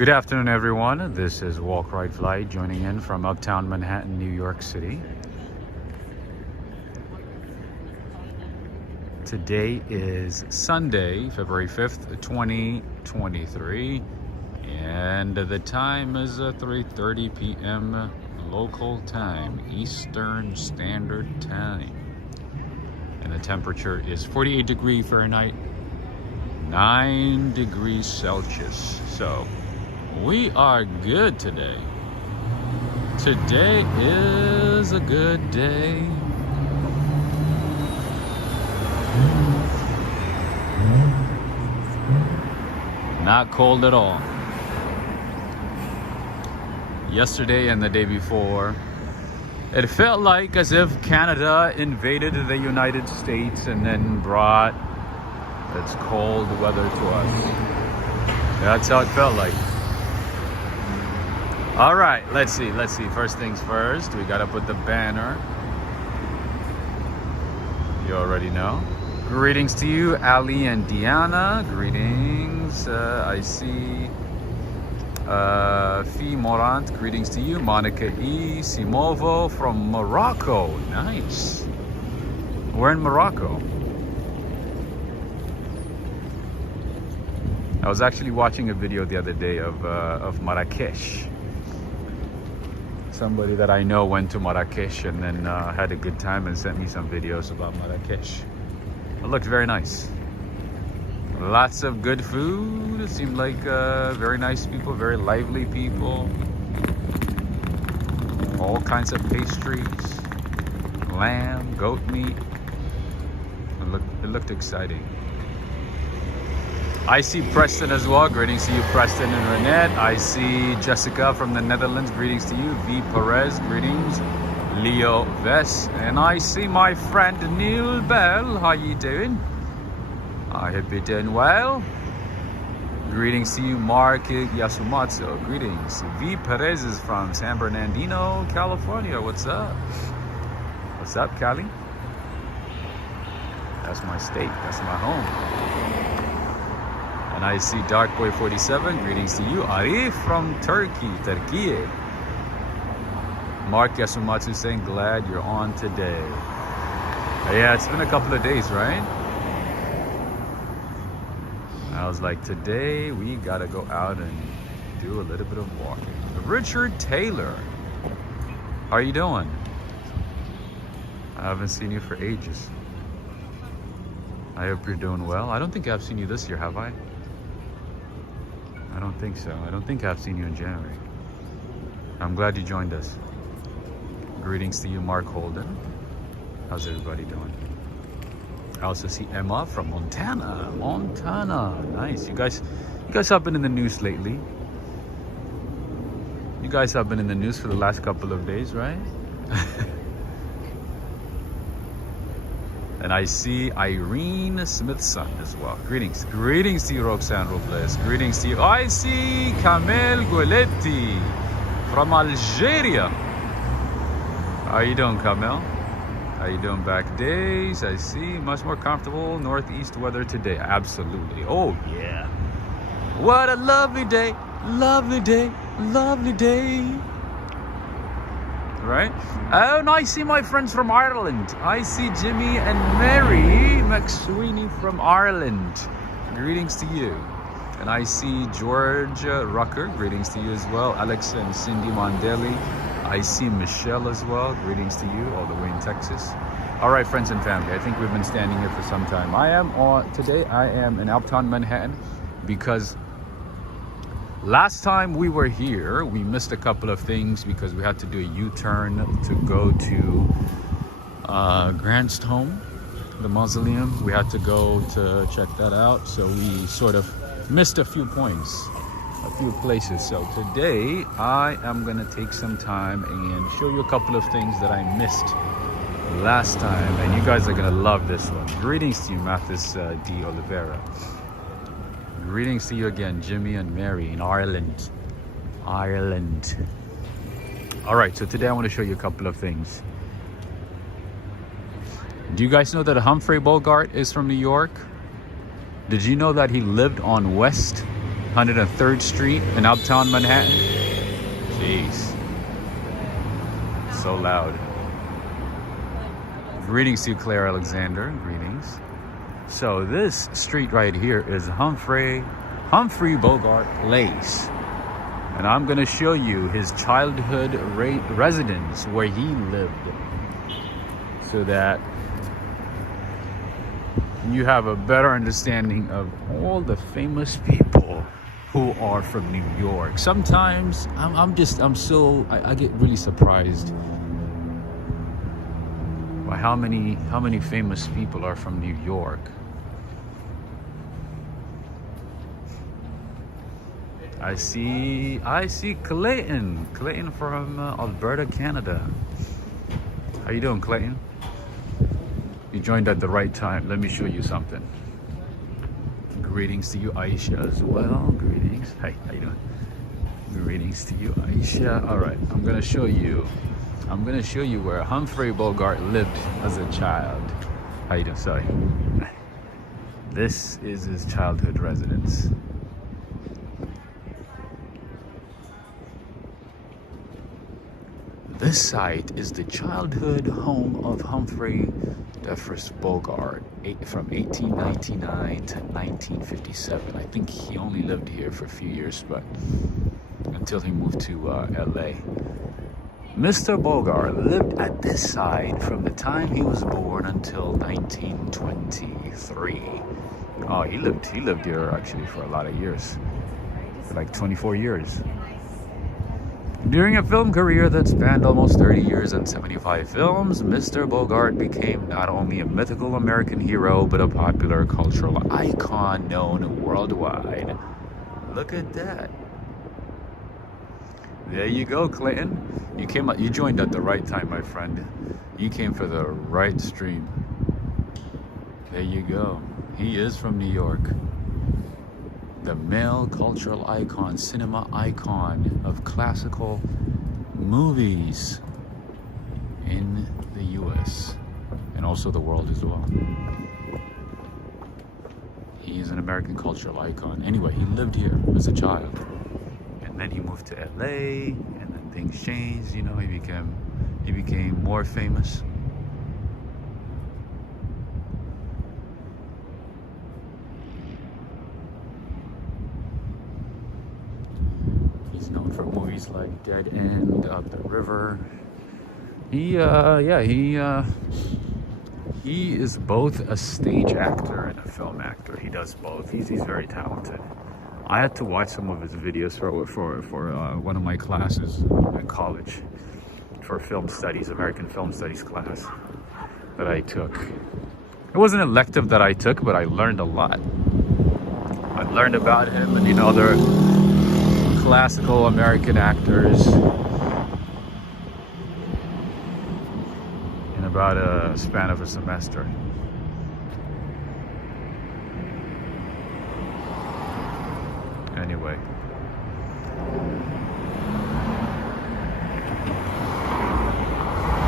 Good afternoon, everyone. This is Walk Right Flight joining in from Uptown Manhattan, New York City. Today is Sunday, February 5th, 2023, and the time is 3:30 p.m. local time, Eastern Standard Time. And the temperature is 48 degrees Fahrenheit, 9 degrees Celsius. So we are good today. Today is a good day. Not cold at all. Yesterday and the day before, it felt like as if Canada invaded the United States and then brought its cold weather to us. That's how it felt like. All right, let's see. First things first, we gotta put the banner. You already know. Greetings to you, Ali and Diana. Greetings. I see Fi Morant. Greetings to you. Monica E. Simovo from Morocco. Nice. We're in Morocco. I was actually watching a video the other day of Marrakesh. Somebody that I know went to Marrakesh and then had a good time and sent me some videos about Marrakesh. It looked very nice. Lots of good food. It seemed like very nice people, very lively people. All kinds of pastries, lamb, goat meat. It looked exciting. I see Preston as well. Greetings to you, Preston and Renette. I see Jessica from the Netherlands. Greetings to you. V. Perez. Greetings. Leo Vess. And I see my friend Neil Bell. How you doing? I hope you're doing well. Greetings to you, Mark Yasumatsu. Greetings. V. Perez is from San Bernardino, California. What's up? What's up, Cali? That's my state. That's my home. And I see Darkboy 47. Greetings to you, Arif from Turkey. Mark Yasumatsu saying, glad you're on today. Yeah, it's been a couple of days, right? I was like, today we gotta go out and do a little bit of walking. Richard Taylor, how are you doing? I haven't seen you for ages. I hope you're doing well. I don't think I've seen you this year, have I? I don't think so. I don't think I've seen you in January. I'm glad you joined us. Greetings to you, Mark Holden. How's everybody doing? I also see Emma from Montana. Nice. You guys have been in the news lately. You guys have been in the news for the last couple of days, right? And I see Irene Smithson as well. Greetings. Greetings to you, Roxanne Robles. Greetings to you. I see Kamel Goletti from Algeria. How are you doing, Kamel? How you doing back days? I see much more comfortable northeast weather today. Absolutely. Oh, yeah. What a lovely day. Lovely day. Lovely day. Right? Oh, and I see my friends from Ireland. I see Jimmy and Mary McSweeney from Ireland. Greetings to you. And I see George Rucker. Greetings to you as well. Alex and Cindy Mondeli. I see Michelle as well. Greetings to you all the way in Texas. All right, friends and family. I think we've been standing here for some time. Today I am in Uptown Manhattan because last time we were here, we missed a couple of things because we had to do a U-turn to go to Grant's home, the mausoleum. We had to go to check that out. So we sort of missed a few points, a few places. So today I am gonna take some time and show you a couple of things that I missed last time. And you guys are gonna love this one. Greetings to you, Mathis D. Oliveira. Greetings to you again, Jimmy and Mary in Ireland. All right, so today I want to show you a couple of things. Do you guys know that Humphrey Bogart is from New York? Did you know that he lived on West 103rd Street in Uptown Manhattan. Jeez. So loud. Greetings to you, Claire Alexander. Greetings. So this street right here is Humphrey Bogart Place. And I'm going to show you his childhood residence where he lived, so that you have a better understanding of all the famous people who are from New York. Sometimes I get really surprised by how many famous people are from New York. I see Clayton from Alberta, Canada. How you doing, Clayton? You joined at the right time. Let me show you something. Greetings to you, Aisha, as well. Greetings. Hey, how you doing? Greetings to you, Aisha. All right, I'm gonna show you where Humphrey Bogart lived as a child. How you doing? Sorry. This is his childhood residence. This site is the childhood home of Humphrey Bogart from 1899 to 1957. I think he only lived here for a few years, but until he moved to LA. Mr. Bogart lived at this site from the time he was born until 1923. Oh, he lived here actually for a lot of years, for like 24 years. During a film career that spanned almost 30 years and 75 films, Mr. Bogart became not only a mythical American hero, but a popular cultural icon known worldwide. Look at that. There you go, Clayton. You joined at the right time, my friend. You came for the right stream. There you go. He is from New York. The male cultural icon, cinema icon of classical movies in the US and also the world as well. He is an American cultural icon. Anyway, he lived here as a child, and then he moved to LA, and then things changed. You know, he became more famous. Known for movies like Dead End, Up the River. He is both a stage actor and a film actor. He does both. He's very talented. I had to watch some of his videos for one of my classes in college, for film studies, American film studies class that I took. It wasn't an elective that I took, but I learned a lot. I learned about him and other classical American actors in about a span of a semester. Anyway,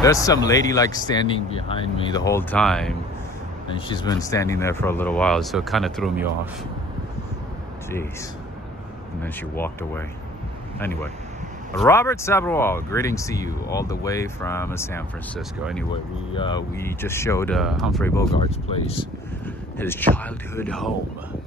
there's some lady like standing behind me the whole time, and she's been standing there for a little while, so it kind of threw me off. Jeez. And then she walked away. Anyway, Robert Sabrawal, greetings to you all the way from San Francisco. Anyway, we just showed Humphrey Bogart's place, his childhood home.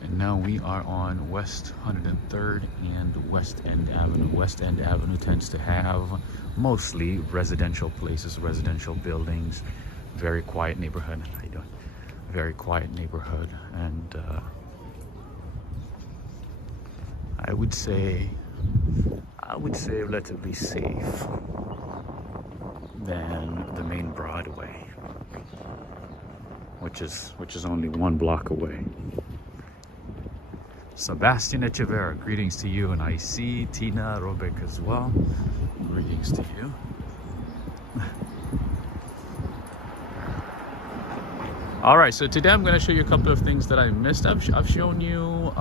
And now we are on West 103rd and West End Avenue. West End Avenue tends to have mostly residential places, residential buildings, very quiet neighborhood. How you doing? Very quiet neighborhood, and I would say relatively safe than the main Broadway, which is only 1 block away. Sebastian Echeverria, greetings to you, and I see Tina Robeck as well. Greetings to you. All right, so today I'm going to show you a couple of things that I missed. I've shown you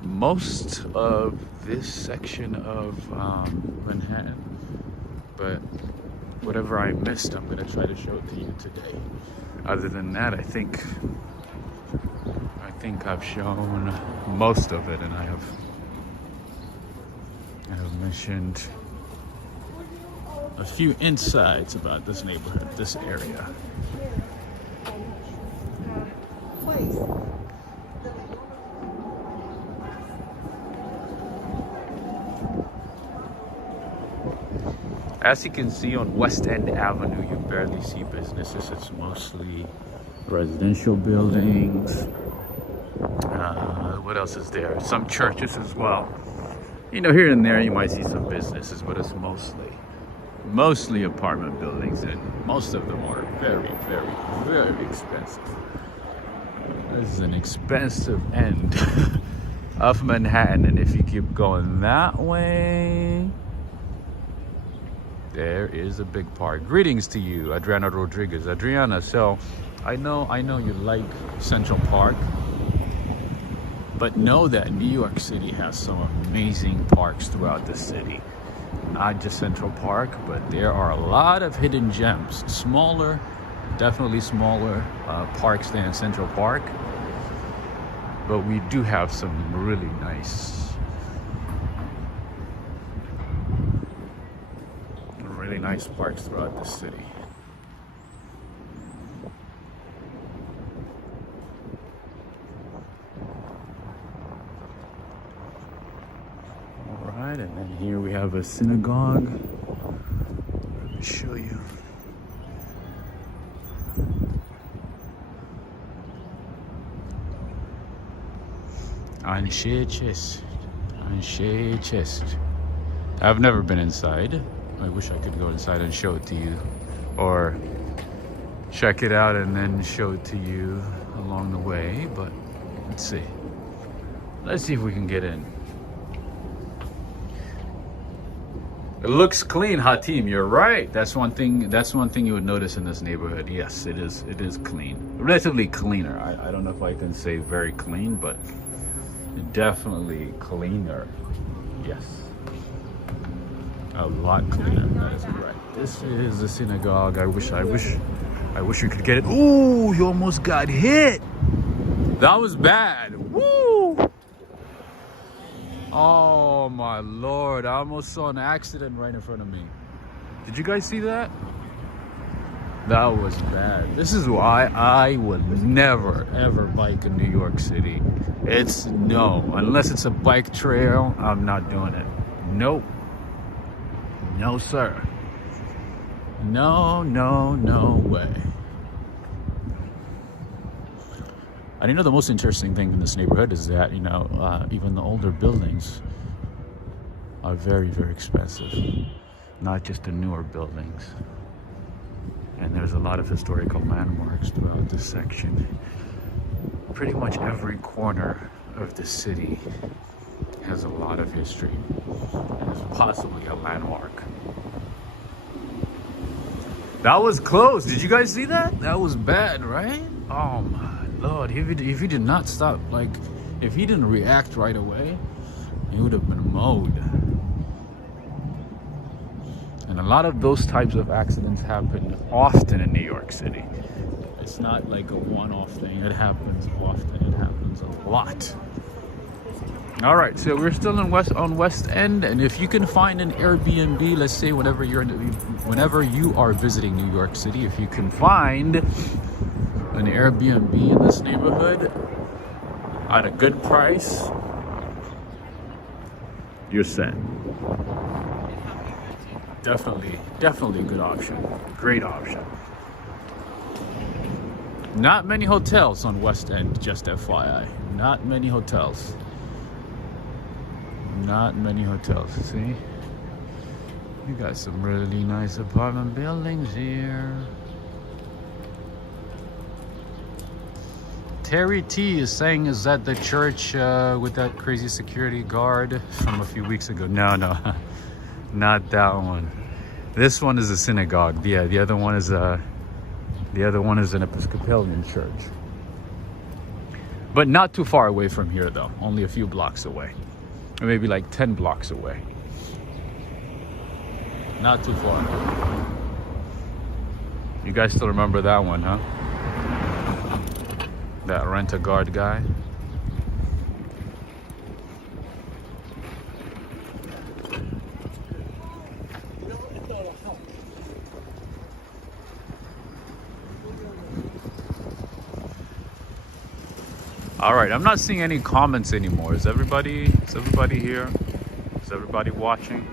most of this section of Manhattan, but whatever I missed, I'm going to try to show it to you today. Other than that, I think think I've shown most of it, and I have mentioned a few insights about this neighborhood, this area. As you can see on West End Avenue, you barely see businesses. It's mostly residential buildings. What else is there? Some churches as well. You know, here and there you might see some businesses, but it's mostly apartment buildings, and most of them are very, very, very expensive. This is an expensive end of Manhattan, and if you keep going that way, there is a big park. Greetings to you, Adriana Rodriguez. Adriana, so I know you like Central Park, but know that New York City has some amazing parks throughout the city. Not just Central Park, but there are a lot of hidden gems. Smaller, definitely smaller parks than Central Park. But we do have some really nice parks throughout the city. All right, and then here we have a synagogue. Let me show you. Anshe chest. I've never been inside. I wish I could go inside and show it to you, or check it out and then show it to you along the way, but let's see if we can get in. It looks clean, Hatim. You're right. That's one thing you would notice in this neighborhood. Yes, it is clean, relatively cleaner. I don't know if I can say very clean, but definitely cleaner. Yes, a lot cleaner. That is correct. This is the synagogue. I wish we could get it. Ooh, you almost got hit. That was bad. Woo! Oh my Lord! I almost saw an accident right in front of me. Did you guys see that? That was bad. This is why I would never ever bike in New York City. It's no, unless it's a bike trail, I'm not doing it. Nope. No, sir. No way. And you know, the most interesting thing in this neighborhood is that, you know, even the older buildings are very, very expensive. Not just the newer buildings. And there's a lot of historical landmarks throughout this section. Pretty much every corner of the city has a lot of history. And is possibly a landmark. That was close. Did you guys see that? That was bad, right? Oh my Lord. If he did not stop, like, if he didn't react right away, he would have been mowed. And a lot of those types of accidents happen often in New York City. It's not like a one-off thing. It happens often. It happens a lot. All right, so we're still on West End, and if you can find an Airbnb, let's say whenever you are visiting New York City, if you can find an Airbnb in this neighborhood at a good price, you're set. Definitely a good option. Great option. Not many hotels on West End, just FYI. Not many hotels. Not many hotels, see? You got some really nice apartment buildings here. Terry T is saying, is that the church with that crazy security guard from a few weeks ago? No, not that one. This one is a synagogue. Yeah, the other one is an Episcopalian church. But not too far away from here, though. Only a few blocks away. Or maybe like 10 blocks away. Not too far. You guys still remember that one, huh? That rent-a-guard guy. All right, I'm not seeing any comments anymore. Is everybody here? Is everybody watching?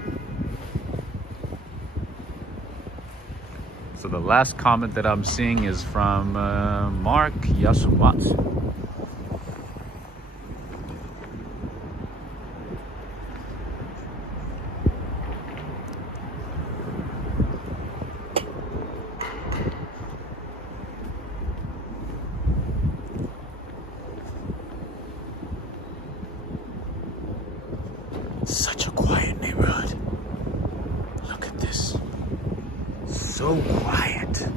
So the last comment that I'm seeing is from Mark Yasumatsu. Such a quiet neighborhood. Look at this. So quiet.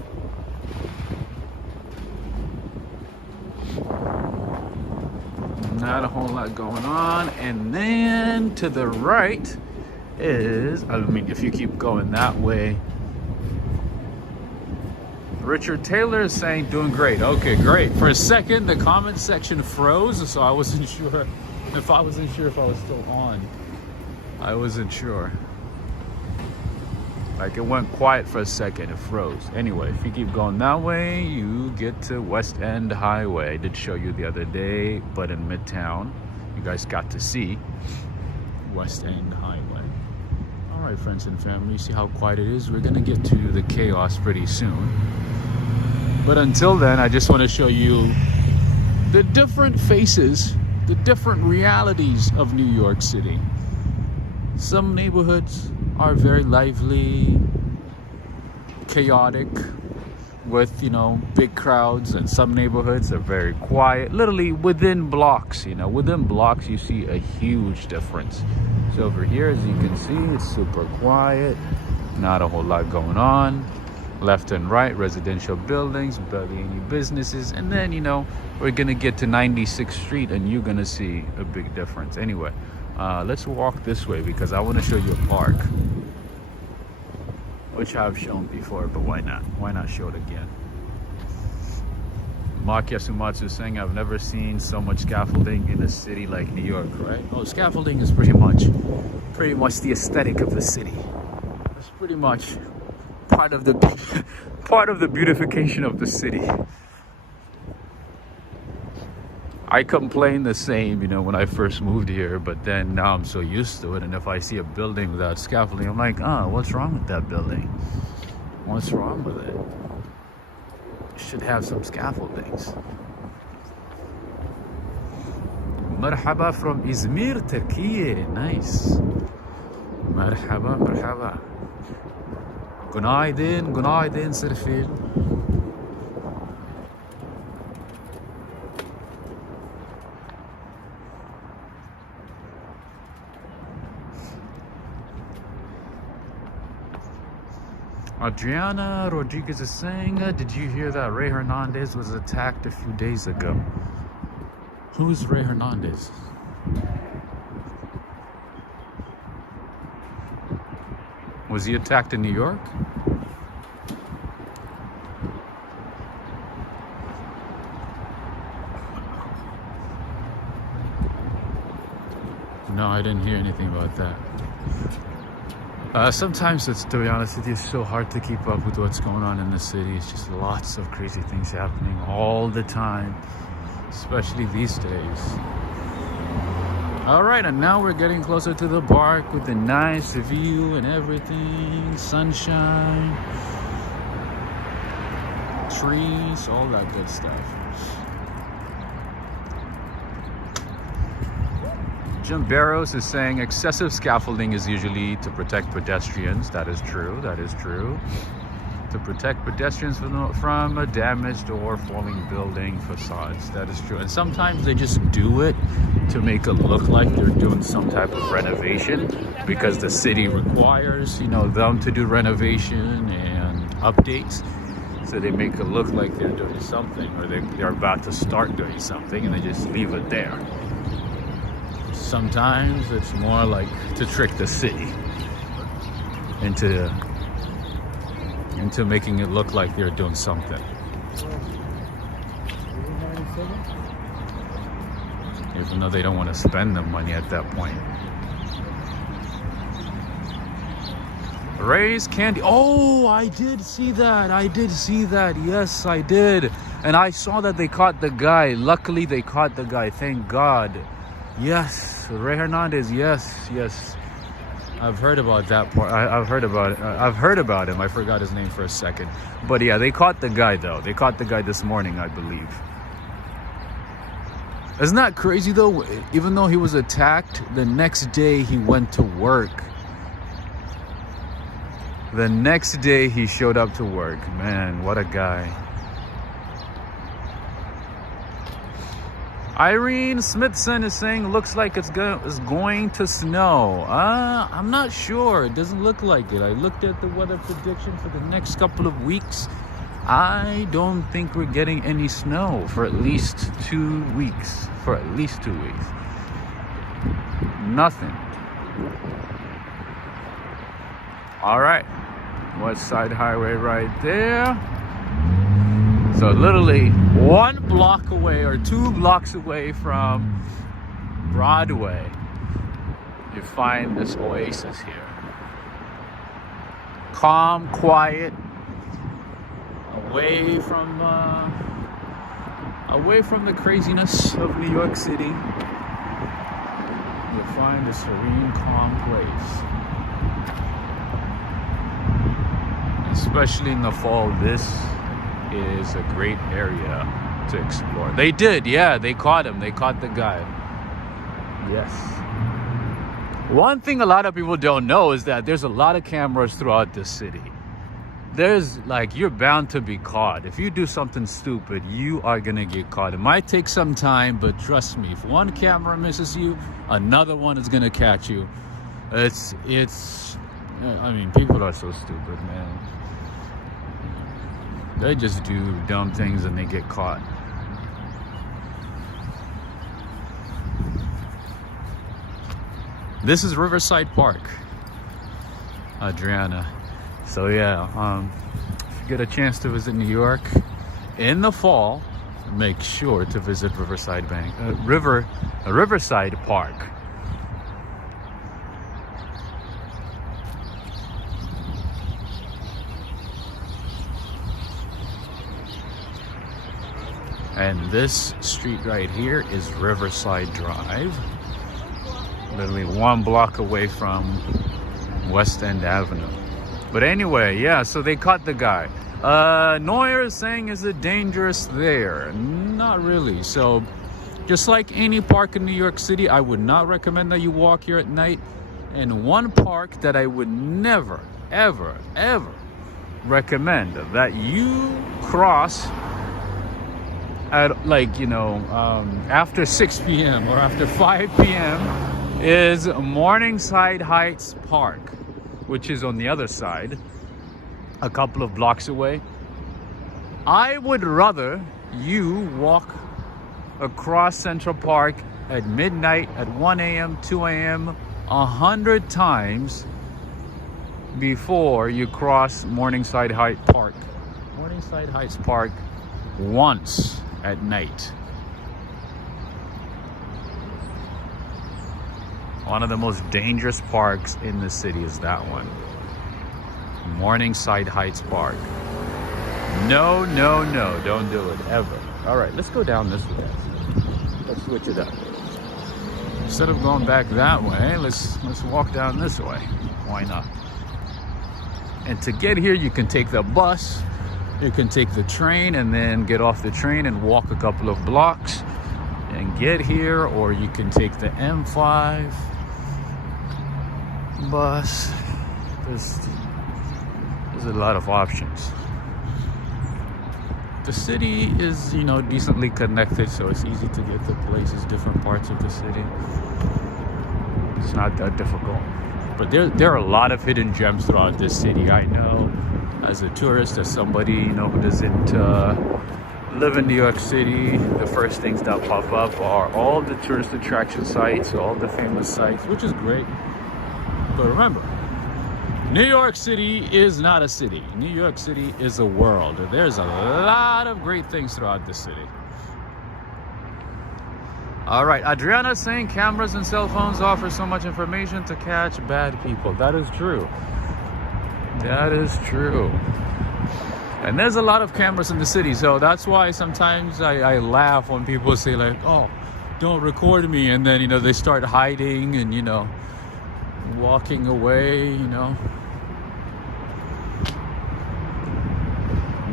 Not a whole lot going on. And then to the right is, I mean, if you keep going that way, Richard Taylor is saying doing great. Okay, great. For a second, the comment section froze, so I wasn't sure if I was still on. I wasn't sure. Like, it went quiet for a second, it froze. Anyway, if you keep going that way, you get to West End Highway. I did show you the other day, but in Midtown, you guys got to see West End Highway. All right, friends and family, you see how quiet it is? We're gonna get to the chaos pretty soon. But until then, I just want to show you the different faces, the different realities of New York City. Some neighborhoods are very lively, chaotic, with, you know, big crowds, and some neighborhoods are very quiet. Literally within blocks, you know, within blocks you see a huge difference. So over here, as you can see, it's super quiet, not a whole lot going on. Left and right, residential buildings, barely any businesses. And then, you know, we're gonna get to 96th Street and you're gonna see a big difference. Anyway, let's walk this way because I want to show you a park, which I've shown before, but why not? Why not show it again? Mark Yasumatsu is saying, I've never seen so much scaffolding in a city like New York, right? Oh, scaffolding is pretty much the aesthetic of the city. It's pretty much part of the beautification of the city. I complained the same, you know, when I first moved here, but then now I'm so used to it. And if I see a building without scaffolding, I'm like, what's wrong with that building? What's wrong with it? It should have some scaffoldings. Marhaba from Izmir, Turkey. Nice. Marhaba, marhaba. Günaydın Serfil. Adriana Rodriguez is saying, did you hear that Ray Hernandez was attacked a few days ago? Who's Ray Hernandez? Was he attacked in New York? No, I didn't hear anything about that. Sometimes it's, to be honest with you, it's so hard to keep up with what's going on in the city. It's just lots of crazy things happening all the time, especially these days. All right, and now we're getting closer to the park with the nice view and everything, sunshine, trees, all that good stuff. Jim Barrows is saying excessive scaffolding is usually to protect pedestrians. That is true. That is true. To protect pedestrians from a damaged or falling building facades. That is true. And sometimes they just do it to make it look like they're doing some type of renovation because the city requires, you know, them to do renovation and updates. So they make it look like they're doing something, or they're about to start doing something, and they just leave it there. Sometimes it's more like to trick the city into making it look like they're doing something. Even though they don't want to spend the money at that point. Ray's Candy. Oh, I did see that. I did see that. Yes, I did. And I saw that they caught the guy. Luckily, they caught the guy. Thank God. Yes, Ray Hernandez. Yes, yes. I've heard about that part. I've heard about it. I've heard about him. I forgot his name for a second. But yeah, they caught the guy though. They caught the guy this morning, I believe. Isn't that crazy though? Even though he was attacked, the next day he went to work. The next day he showed up to work. Man, what a guy. Irene Smithson is saying looks like it's going to snow. I'm not sure. It doesn't look like it. I looked at the weather prediction for the next couple of weeks. I don't think we're getting any snow for at least 2 weeks. For at least 2 weeks. Nothing. All right. West Side Highway right there. So literally 1 block away or 2 blocks away from Broadway, you find this oasis here. Calm, quiet, away from the craziness of New York City. You'll find a serene, calm place. Especially in the fall, this is a great area to explore. They did, yeah, they caught him. They caught the guy. Yes. One thing a lot of people don't know is that there's a lot of cameras throughout the city. There's like, you're bound to be caught. If you do something stupid, you are gonna get caught. It might take some time, but trust me, if one camera misses you, another one is gonna catch you. I mean, people are so stupid, man. They just do dumb things and they get caught. This is Riverside Park, Adriana. So yeah, if you get a chance to visit New York in the fall, make sure to visit Riverside Park. And this street right here is Riverside Drive. Literally 1 block away from West End Avenue. But anyway, yeah, so they caught the guy. Neuer is saying, is it dangerous there? Not really. So just like any park in New York City, I would not recommend that you walk here at night. And one park that I would never, ever, ever recommend that you cross at, like, you know, after 6 p.m. or after 5 p.m. is Morningside Heights Park, which is on the other side, a couple of blocks away. I would rather you walk across Central Park at midnight, at 1 a.m., 2 a.m., 100 times before you cross Morningside Heights Park. Morningside Heights Park once at night. One of the most dangerous parks in the city is that one. Morningside Heights Park. No, no, no, don't do it, ever. All right, let's go down this way. Let's switch it up. Instead of going back that way, let's walk down this way. Why not? And to get here, you can take the bus, you can take the train, and then get off the train and walk a couple of blocks and get here, or you can take the M5 bus. There's a lot of options. The city is, you know, decently connected, so it's easy to get to places, different parts of the city. It's not that difficult. But there are a lot of hidden gems throughout this city. I know, as a tourist, as somebody, you know, who doesn't live in New York City, the first things that pop up are all the tourist attraction sites, all the famous sites, which is great. But remember, New York City is not a city. New York City is a world. There's a lot of great things throughout the city. All right, Adriana saying cameras and cell phones offer so much information to catch bad people. That is true. That is true. And there's a lot of cameras in the city, so that's why sometimes I laugh when people say like, oh, don't record me, and then, you know, they start hiding and, you know, walking away, you know.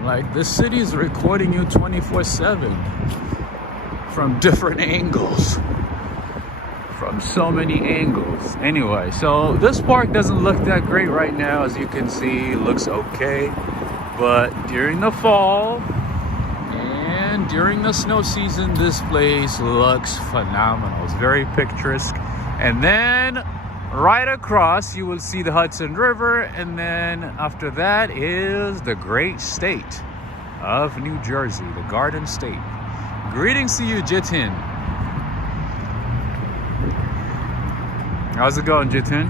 Like, the city is recording you 24/7 from different angles. From so many angles. Anyway, so this park doesn't look that great right now. As you can see, it looks okay. But during the fall and during the snow season, this place looks phenomenal. It's very picturesque. And then right across, you will see the Hudson River. And then after that is the great state of New Jersey, the Garden State. Greetings to you, Jitin. How's it going, Jitin?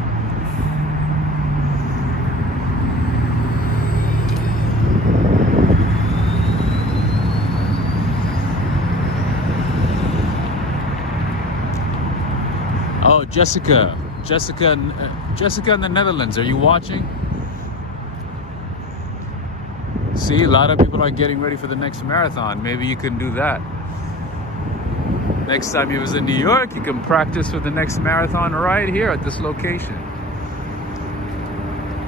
Oh, Jessica in the Netherlands, are you watching? See, a lot of people are getting ready for the next marathon. Maybe you can do that. Next time you was in New York, you can practice for the next marathon right here at this location.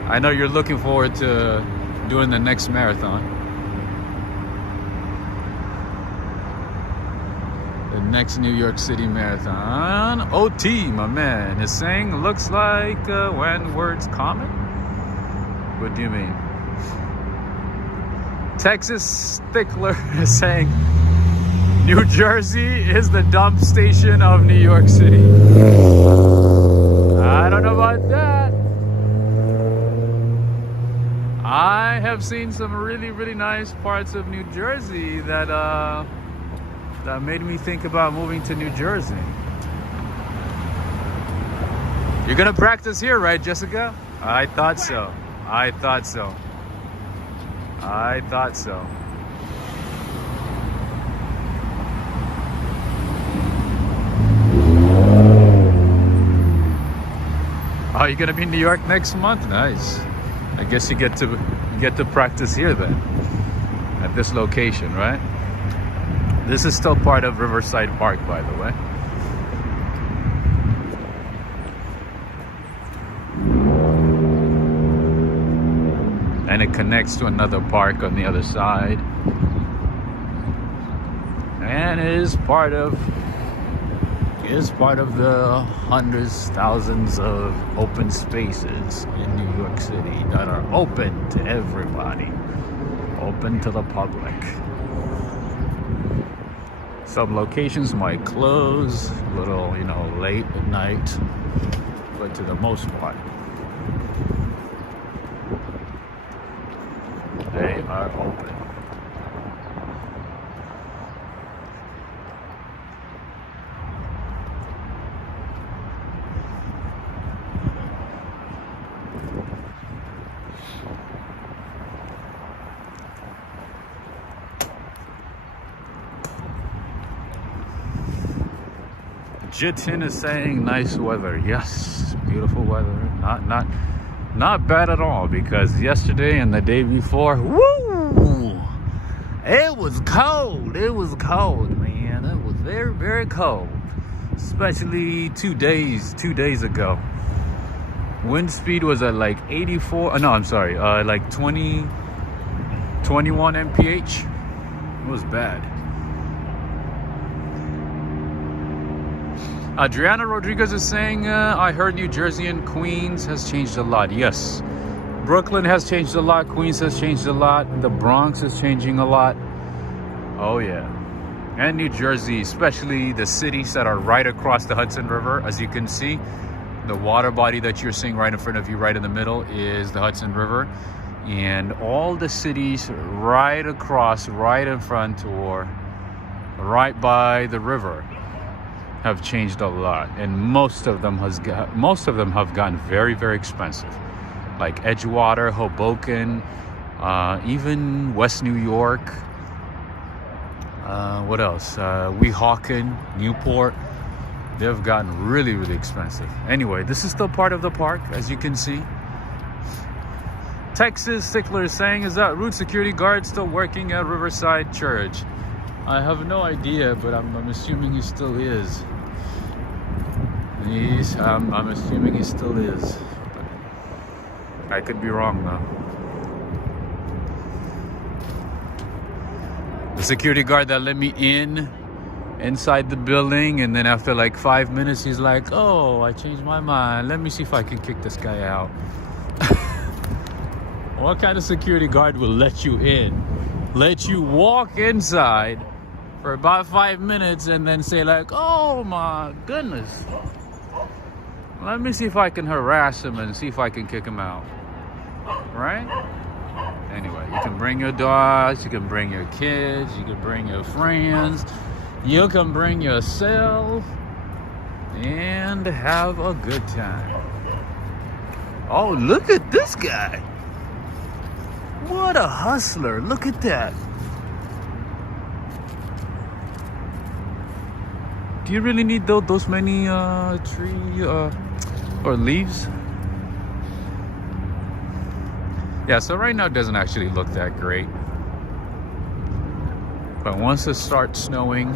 I know you're looking forward to doing the next marathon. The next New York City Marathon. OT, my man, is saying, looks like when words common? What do you mean? Texas Stickler is saying, New Jersey is the dump station of New York City. I don't know about that. I have seen some really, really nice parts of New Jersey that that made me think about moving to New Jersey. You're gonna practice here, right, Jessica? I thought so. I thought so. I thought so. Oh, you're gonna be in New York next month? Nice. I guess you get to practice here then, at this location, right? This is still part of Riverside Park, by the way. And it connects to another park on the other side. And is part of the hundreds, thousands of open spaces in New York City that are open to everybody, open to the public. Some locations might close a little, you know, late at night, but to the most part, they are open. Jitin is saying nice weather. Yes, beautiful weather. Not bad at all, because yesterday and the day before, woo! It was cold. It was cold, man. It was very, very cold. Especially 2 days ago. Wind speed was at like 84. No, I'm sorry. Like 21 mph. It was bad. Adriana Rodriguez is saying, I heard New Jersey and Queens has changed a lot. Yes. Brooklyn has changed a lot. Queens has changed a lot. The Bronx is changing a lot. Oh, yeah. And New Jersey, especially the cities that are right across the Hudson River. As you can see, the water body that you're seeing right in front of you, right in the middle, is the Hudson River. And all the cities right across, right in front, or right by the river have changed a lot, and most of them have gotten very, very expensive. Like Edgewater, Hoboken, even West New York. What else? Weehawken, Newport. They've gotten really, really expensive. Anyway, this is still part of the park, as you can see. Texas Stickler is saying, is that root security guard still working at Riverside Church? I have no idea, but I'm assuming he still is. I'm assuming he still is. But I could be wrong though. The security guard that let me inside the building, and then after like 5 minutes he's like, oh, I changed my mind, let me see if I can kick this guy out. What kind of security guard will let you in, let you walk inside for about 5 minutes and then say like, oh my goodness, let me see if I can harass him and see if I can kick him out, right? Anyway, you can bring your dogs, you can bring your kids, you can bring your friends, you can bring yourself and have a good time. Oh, look at this guy. What a hustler. Look at that. Do you really need those many tree or leaves? Yeah, so right now it doesn't actually look that great. But once it starts snowing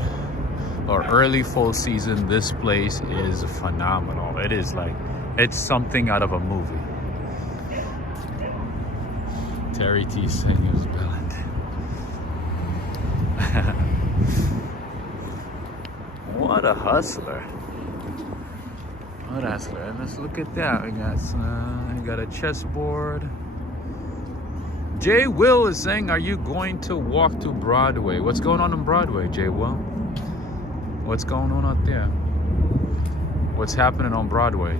or early fall season, this place is phenomenal. It is like, it's something out of a movie. Terry T saying it was Belland. What a hustler. What a hustler. And let's look at that. We got a chessboard. Jay Will is saying, are you going to walk to Broadway? What's going on Broadway, Jay Will? What's going on out there? What's happening on Broadway?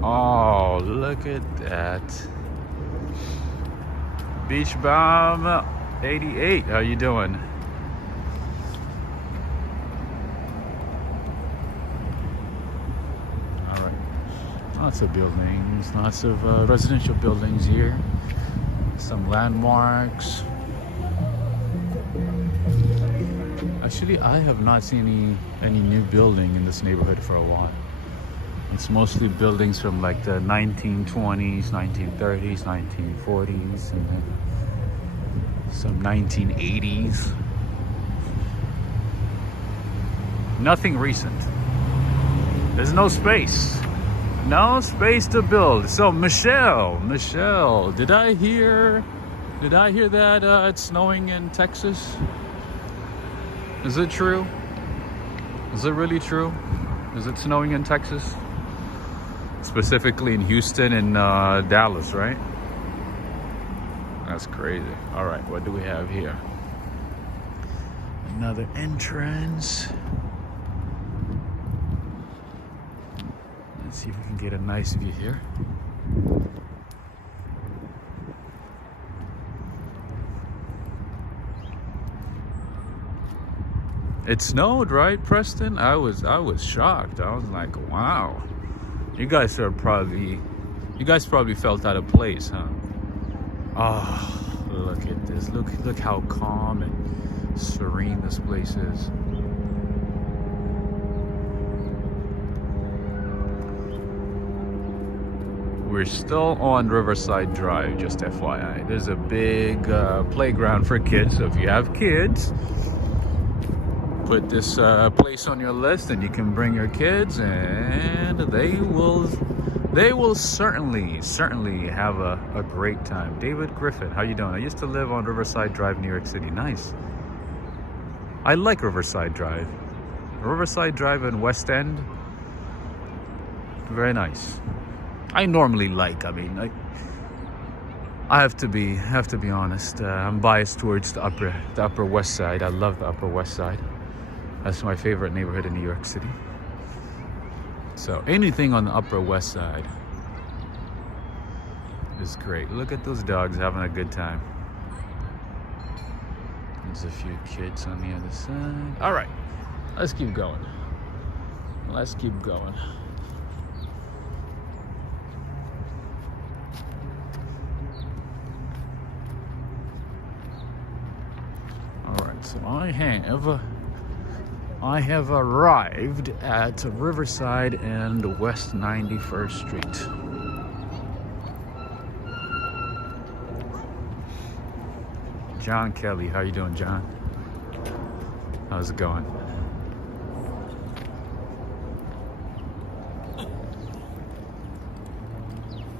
Oh, look at that. Beach Bomb 88, how you doing? All right, lots of buildings, lots of residential buildings here. Some landmarks. Actually, I have not seen any new building in this neighborhood for a while. It's mostly buildings from like the 1920s, 1930s, 1940s, and then some 1980s. Nothing recent. There's no space. No space to build. So Michelle, did I hear that it's snowing in Texas? Is it true? Is it really true? Is it snowing in Texas? Specifically in Houston and Dallas, right? That's crazy. All right, what do we have here? Another entrance. Let's see if we can get a nice view here. It snowed, right, Preston? I was shocked. I was like, wow. You guys probably felt out of place, huh? Oh, look at this. Look how calm and serene this place is. We're still on Riverside Drive, just FYI. There's a big playground for kids, so if you have kids, put this place on your list and you can bring your kids, and they will certainly have a great time. David Griffin, how you doing? I used to live on Riverside Drive, New York City. Nice. I like Riverside Drive. Riverside Drive in West End, very nice. I normally like, I have to be honest. I'm biased towards the Upper West Side. I love the Upper West Side. That's my favorite neighborhood in New York City. So anything on the Upper West Side is great. Look at those dogs having a good time. There's a few kids on the other side. All right, let's keep going. Let's keep going. All right, so I have I have arrived at Riverside and West 91st Street. John Kelly, how you doing, John? How's it going?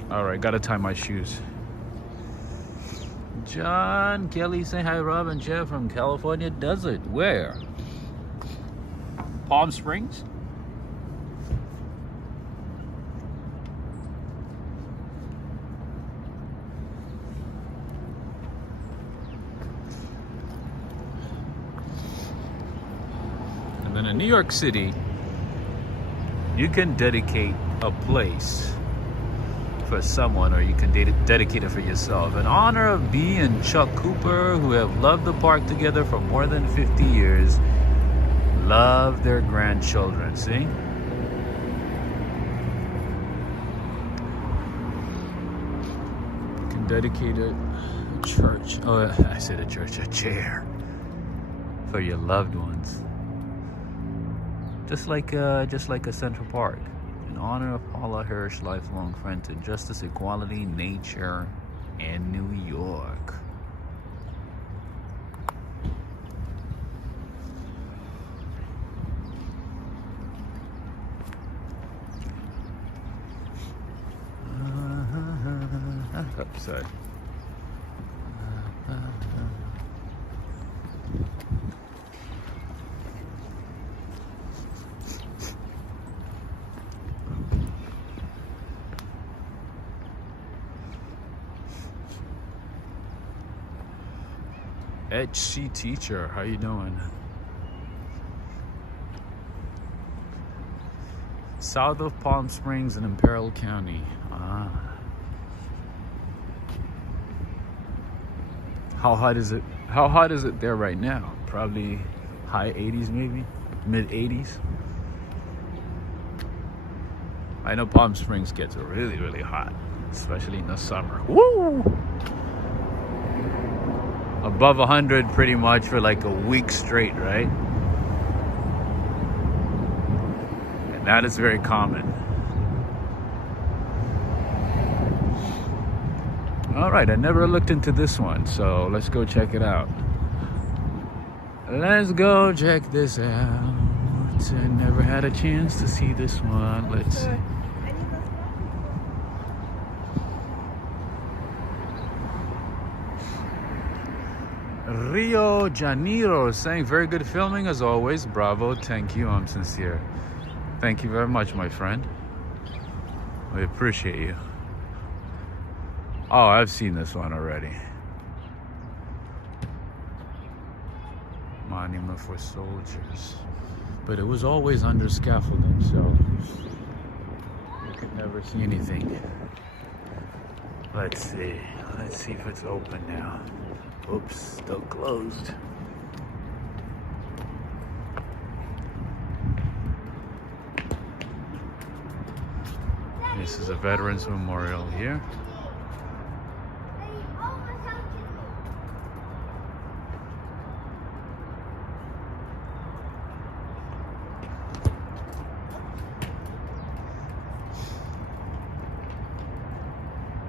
All right, gotta tie my shoes. John Kelly saying hi, Rob and Jeff from California Desert. Where? Palm Springs? And then in New York City, you can dedicate a place for someone, or you can dedicate it for yourself. In honor of B and Chuck Cooper, who have loved the park together for more than 50 years, love their grandchildren. See? You can dedicate a church, oh, I said a church, a chair for your loved ones. Just like a Central Park. In honor of Paula Hirsch, lifelong friend to justice, equality, nature, and New York. Sorry. HC teacher, how you doing? South of Palm Springs in Imperial County. Ah. How hot is it? How hot is it there right now? Probably high 80s, maybe mid 80s. I know Palm Springs gets really, really hot, especially in the summer. Woo! Above 100 pretty much for like a week straight, right? And that is very common. All right, I never looked into this one, so let's go check it out. Let's go check this out. I never had a chance to see this one. Let's see. Rio Janeiro saying very good filming as always. Bravo, thank you, I'm sincere. Thank you very much, my friend. I appreciate you. Oh, I've seen this one already. Monument for Soldiers. But it was always under scaffolding, so you could never see anything. Let's see. Let's see if it's open now. Oops, still closed. This is a Veterans Memorial here.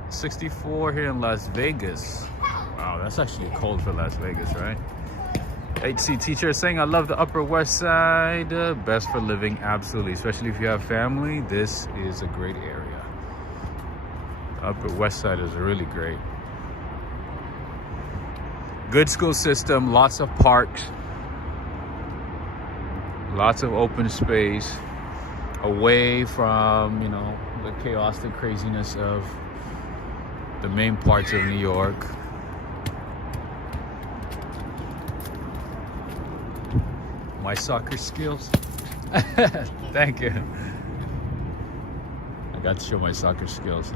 '64 here in Las Vegas. Wow, that's actually cold for Las Vegas, right? HC teacher saying, I love the Upper West Side. Best for living, absolutely. Especially if you have family, this is a great area. The Upper West Side is really great. Good school system, lots of parks, lots of open space, away from, you know, the chaos, the craziness of the main parts of New York. My soccer skills. Thank you. I got to show my soccer skills.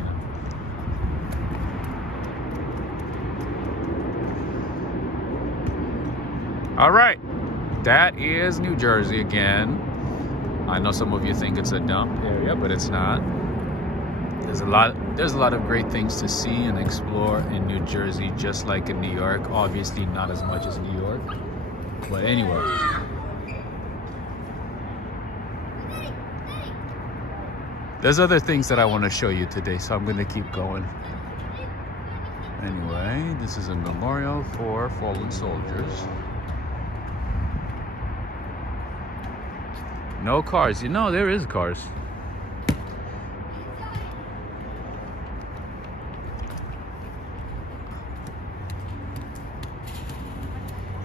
All right, that is New Jersey again. I know some of you think it's a dump area, but it's not. There's a lot of great things to see and explore in New Jersey, just like in New York. Obviously not as much as New York, but anyway. There's other things that I want to show you today, so I'm going to keep going. Anyway, this is a memorial for fallen soldiers. No cars. You know, there is cars.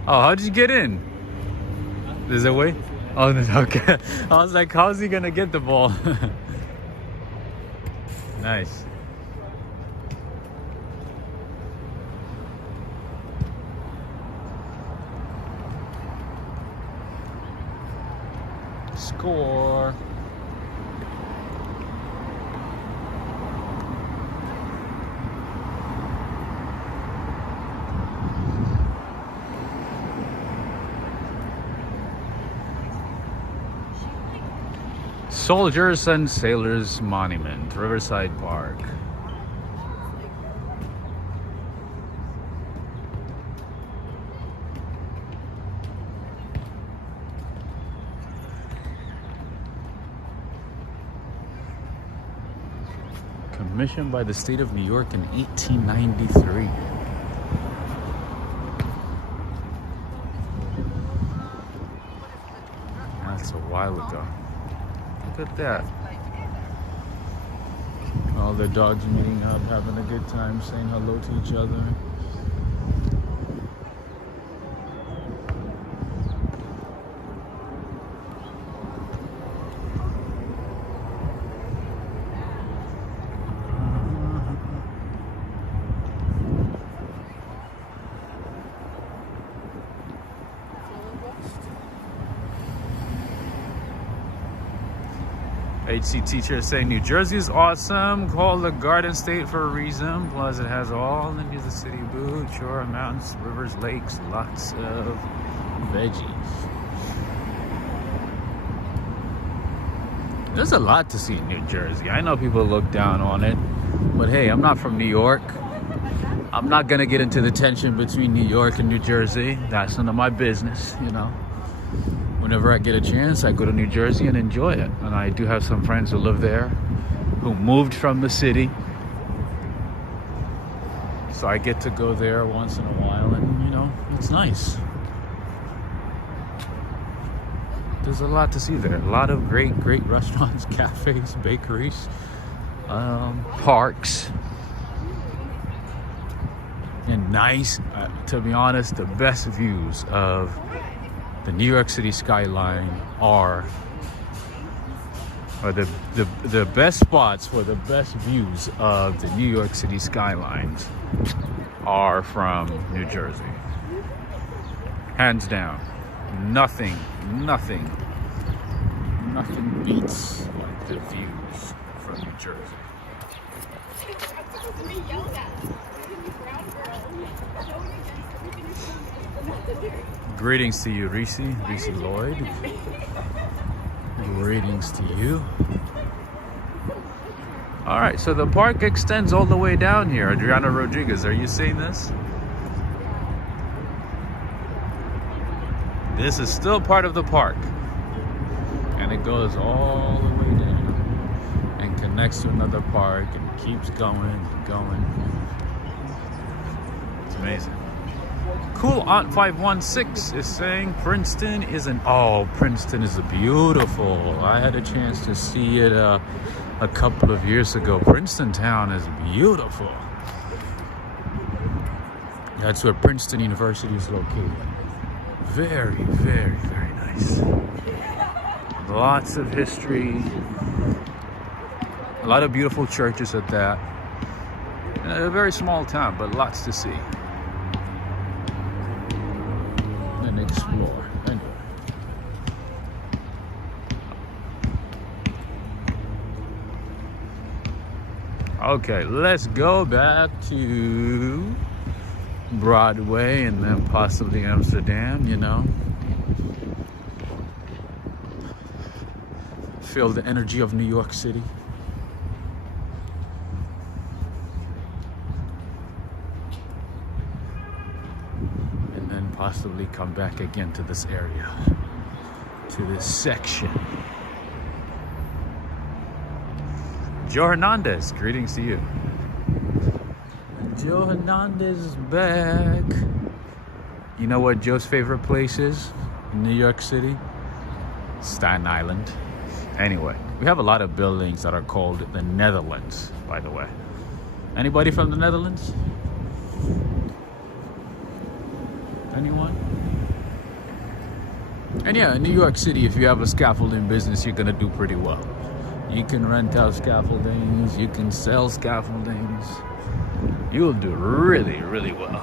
Oh, how'd you get in? There's a way? Oh, okay. I was like, how's he gonna get the ball? Nice. Score. Soldiers and Sailors Monument, Riverside Park. Commissioned by the state of New York in 1893. That's a while ago. Look at that. All the dogs meeting up, having a good time, saying hello to each other. HC teacher saying New Jersey is awesome, called the Garden State for a reason, plus it has all the New City boot, shore, mountains, rivers, lakes, lots of veggies. There's a lot to see in New Jersey. I know people look down on it, but hey, I'm not from New York. I'm not gonna get into the tension between New York and New Jersey. That's none of my business, you know. Whenever I get a chance, I go to New Jersey and enjoy it. And I do have some friends who live there, who moved from the city. So I get to go there once in a while, and you know, it's nice. There's a lot to see there. A lot of great restaurants, cafes, bakeries, parks. And nice, to be honest, the best views of the New York City skyline are the best spots for the best views of the New York City skylines are from New Jersey. Hands down. Nothing beats like the views from New Jersey. Greetings to you, Reese Lloyd. Greetings to you. All right, so the park extends all the way down here. Adriana Rodriguez, are you seeing this? This is still part of the park. And it goes all the way down and connects to another park and keeps going and going. It's amazing. Cool Aunt 516 is saying Princeton is Princeton is beautiful. I had a chance to see it a couple of years ago. Princeton town is beautiful. That's where Princeton University is located. Very, very, very nice. Lots of history. A lot of beautiful churches at that. A very small town, but lots to see. Explore. Anyway. Okay, let's go back to Broadway and then possibly Amsterdam, you know. Feel the energy of New York City. Possibly come back again to this area, to this section. Joe Hernandez, greetings to you. Joe Hernandez is back. You know what Joe's favorite place is in New York City? Staten Island. Anyway, we have a lot of buildings that are called the Netherlands, by the way. Anybody from the Netherlands? Anyone? And yeah, in New York City, if you have a scaffolding business, you're gonna do pretty well. You can rent out scaffoldings, you can sell scaffoldings. You'll do really, really well.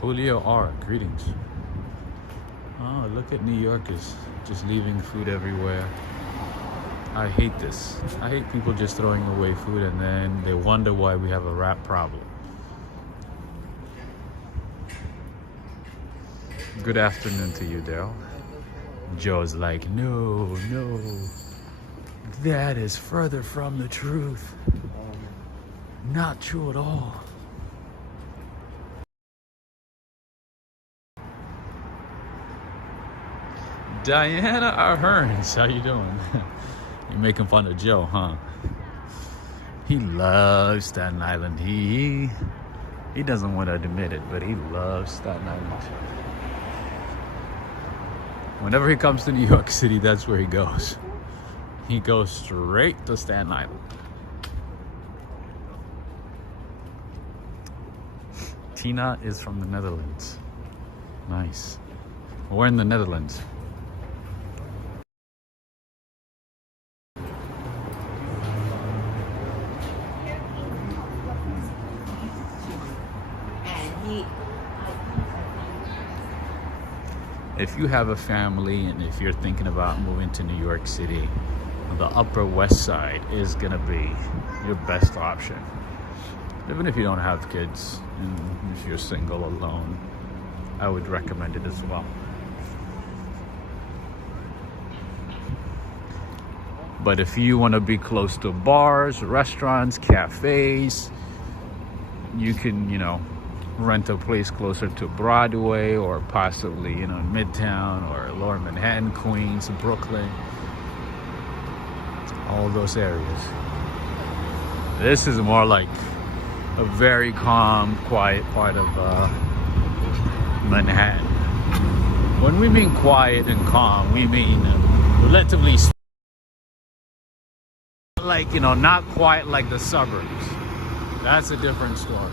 Julio R, greetings. Oh, look at New Yorkers just leaving food everywhere. I hate this. I hate people just throwing away food and then they wonder why we have a rat problem. Good afternoon to you, Daryl. Joe's like, no, that is further from the truth. Not true at all. Diana Ahern, how you doing? You're making fun of Joe, huh? He loves Staten Island. He doesn't want to admit it, but he loves Staten Island. Whenever he comes to New York City, that's where he goes. He goes straight to Staten Island. Tina is from the Netherlands. Nice. We're in the Netherlands. If you have a family and if you're thinking about moving to New York City, the Upper West Side is gonna be your best option. Even if you don't have kids and if you're single alone, I would recommend it as well. But if you want to be close to bars, restaurants, cafes, you can, rent a place closer to Broadway or possibly, Midtown or Lower Manhattan, Queens, Brooklyn, all those areas. This is more like a very calm, quiet part of Manhattan. When we mean quiet and calm, we mean relatively like, not quiet like the suburbs. That's a different story.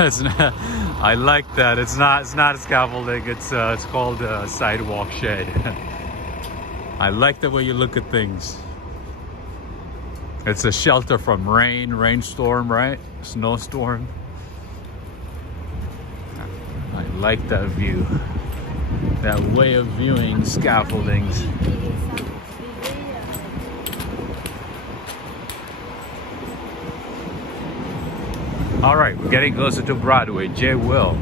It's not, I like that. It's not a scaffolding. It's called a sidewalk shed. I like the way you look at things. It's a shelter from rain, rainstorm, right? Snowstorm. I like that view. That way of viewing scaffoldings. All right, we're getting closer to Broadway. Jay Will,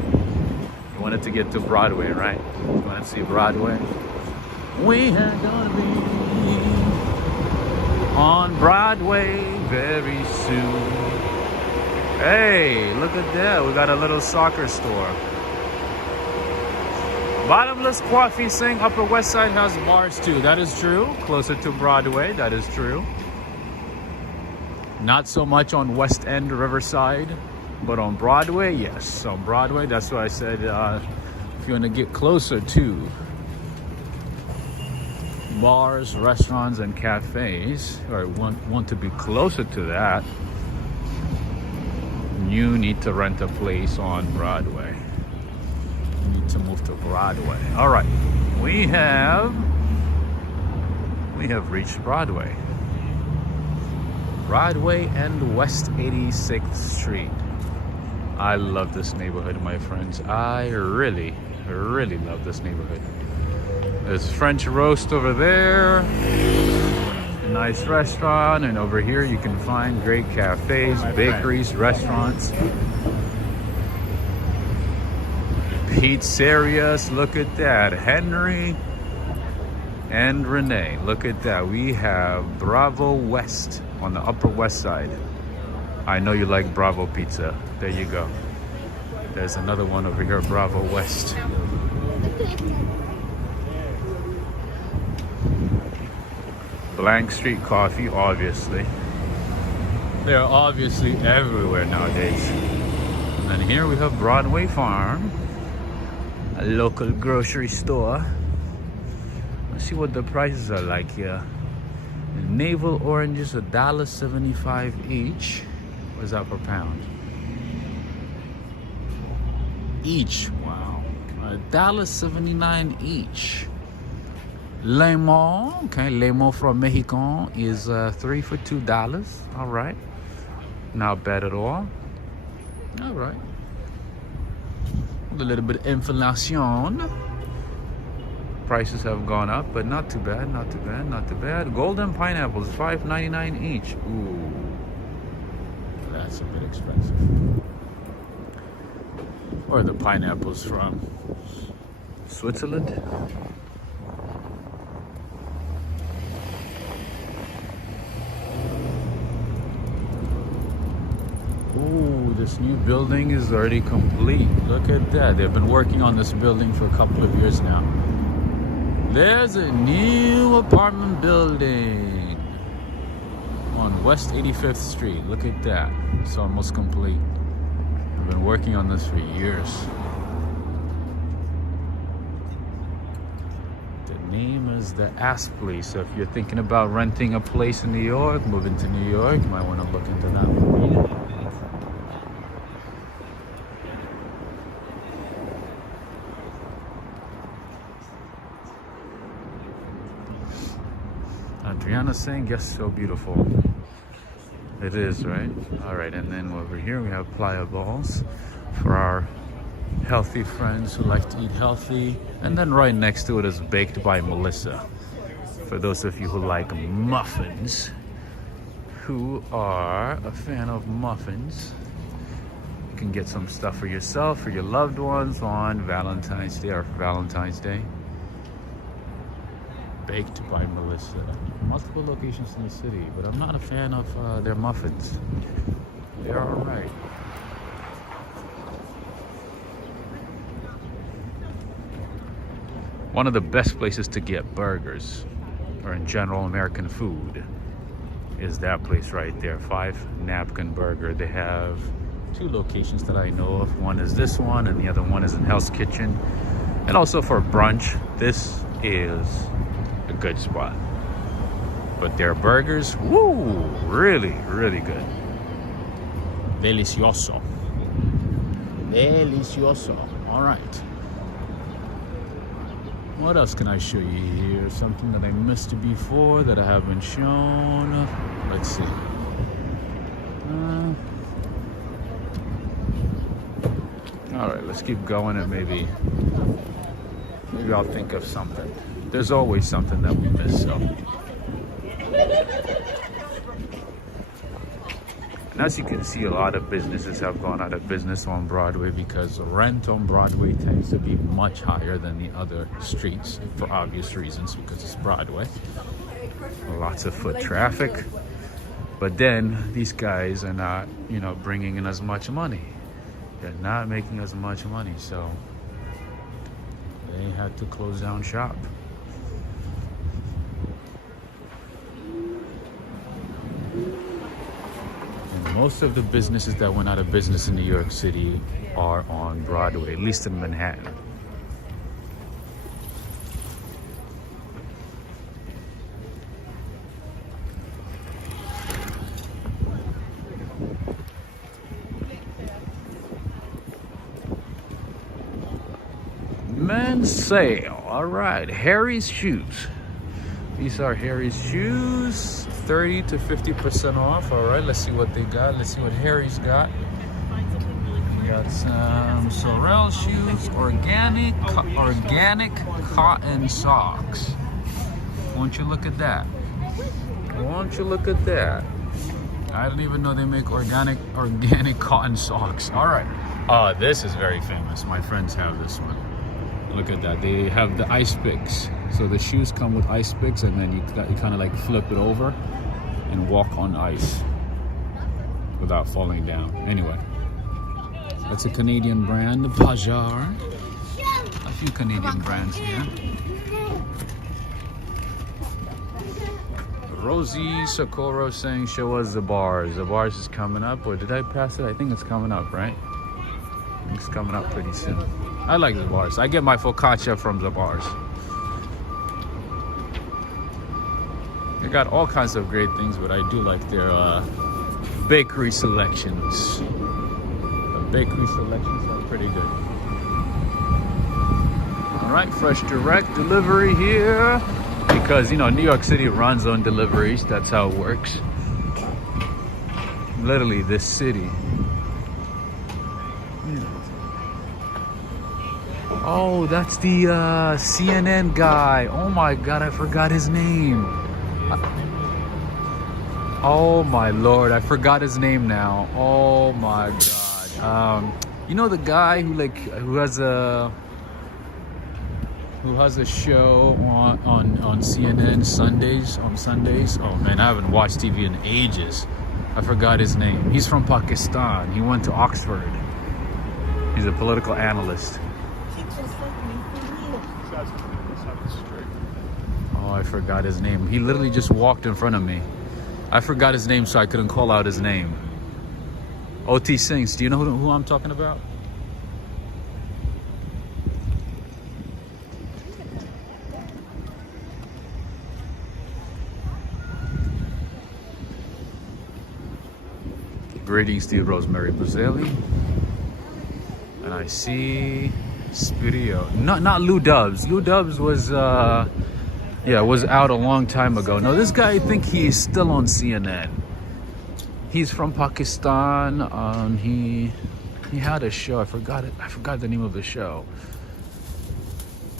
you wanted to get to Broadway, right? You want to see Broadway? We are gonna be on Broadway very soon. Hey, look at that. We got a little soccer store. Bottomless Coffee saying Upper West Side has bars too. That is true. Closer to Broadway, that is true. Not so much on West End, Riverside, but on Broadway, yes. On Broadway, that's why I said if you want to get closer to bars, restaurants, and cafes, or want to be closer to that, you need to rent a place on Broadway. You need to move to Broadway. All right, we have reached Broadway. Broadway and West 86th Street. I love this neighborhood, my friends. I really love this neighborhood. There's French Roast over there, a nice restaurant, and over here you can find great cafes, bakeries, restaurants, pizzerias. Look at that, Henry and Renee. Look at that. We have Bravo West on the Upper West Side. I know you like Bravo Pizza. There you go. There's another one over here, Bravo West. Blank Street Coffee, obviously. They're obviously everywhere nowadays. And then here we have Broadway Farm, a local grocery store. Let's see what the prices are like here. Navel oranges, $1.75 each. What's that per pound? Each, wow. $1.79 each. Lemon, okay, lemon from Mexico is 3 for $2. All right, not bad at all. All right, with a little bit of inflation, prices have gone up, but not too bad, not too bad, not too bad. Golden pineapples, $5.99 each. Ooh, that's a bit expensive. Where are the pineapples from? Switzerland? Ooh, this new building is already complete. Look at that. They've been working on this building for a couple of years now. There's a new apartment building on West 85th Street. Look at that. It's almost complete. I've been working on this for years. The name is the Aspley. So if you're thinking about renting a place in New York, moving to New York, you might want to look into that one. Adriana's saying, yes, so beautiful. It is, right? All right, and then over here we have playa balls for our healthy friends who like to eat healthy. And then right next to it is Baked by Melissa. For those of you who like muffins, who are a fan of muffins, you can get some stuff for yourself, for your loved ones on Valentine's Day or for Valentine's Day. Baked by Melissa. Multiple locations in the city, but I'm not a fan of their muffins. They're all right. One of the best places to get burgers, or in general American food, is that place right there, 5 Napkin Burger. They have 2 locations that I know of. One is this one, and the other one is in Hell's Kitchen. And also for brunch, this is a good spot. But their burgers, woo, really, really good. Delicioso. Delicioso. All right. What else can I show you here? Something that I missed before that I haven't shown. Let's see. All right, let's keep going and maybe I'll think of something. There's always something that we miss, so. And as you can see, a lot of businesses have gone out of business on Broadway because rent on Broadway tends to be much higher than the other streets for obvious reasons, because it's Broadway. Lots of foot traffic. But then these guys are not, bringing in as much money. They're not making as much money, so they had to close down shop. Most of the businesses that went out of business in New York City are on Broadway, at least in Manhattan. Men's sale. All right, Harry's shoes. These are Harry's shoes, 30 to 50% off. All right, let's see what they got. Let's see what Harry's got. We got some Sorel shoes, organic cotton socks. Won't you look at that? Won't you look at that? I didn't even know they make organic cotton socks. All right. This is very famous. My friends have this one. Look at that. They have the ice picks. So the shoes come with ice picks, and then you kind of like flip it over and walk on ice. without falling down. Anyway, that's a Canadian brand, Pajar. A few Canadian brands here. Rosie Socorro saying, show us the bars. The bars is coming up, or did I pass it? I think it's coming up, right? I think it's coming up pretty soon. I like the bars. I get my focaccia from the bars. They got all kinds of great things, but I do like their bakery selections. The bakery selections are pretty good. All right, fresh direct delivery here. Because, you know, New York City runs on deliveries. That's how it works. Literally, this city. Oh, that's the CNN guy. Oh my God, I forgot his name. Oh my Lord, I forgot his name now. Oh my God. You know the guy who has a show on CNN on Sundays. Oh man, I haven't watched TV in ages. I forgot his name. He's from Pakistan. He went to Oxford. He's a political analyst. Oh, I forgot his name. He literally just walked in front of me. I forgot his name, so I couldn't call out his name. O.T. Sings. Do you know who I'm talking about? Greetings to you, Rosemary Brazili. And I see Spirio. Not Lou Dubs. Lou Dubs was was out a long time ago. No, this guy, I think he's still on CNN. He's from Pakistan. He had a show. I forgot it. I forgot the name of the show.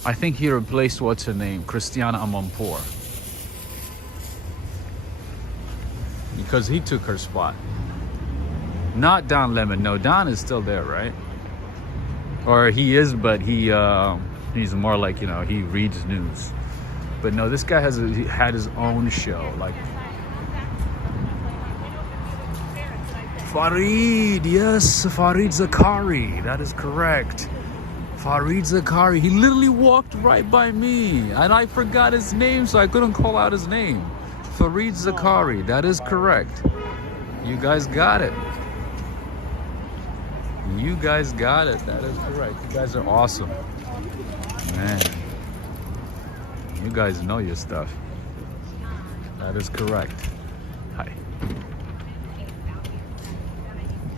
I think he replaced what's her name, Christiana Amanpour, because he took her spot. Not Don Lemon. No, Don is still there, right? Or he is, but he's more like, you know, he reads news. But no, this guy he had his own show. Like Farid, yes, Farid Zakari. That is correct. Farid Zakari. He literally walked right by me, and I forgot his name, so I couldn't call out his name. Farid Zakari. That is correct. You guys got it. You guys got it. That is correct. You guys are awesome. Man. You guys know your stuff. That is correct. Hi.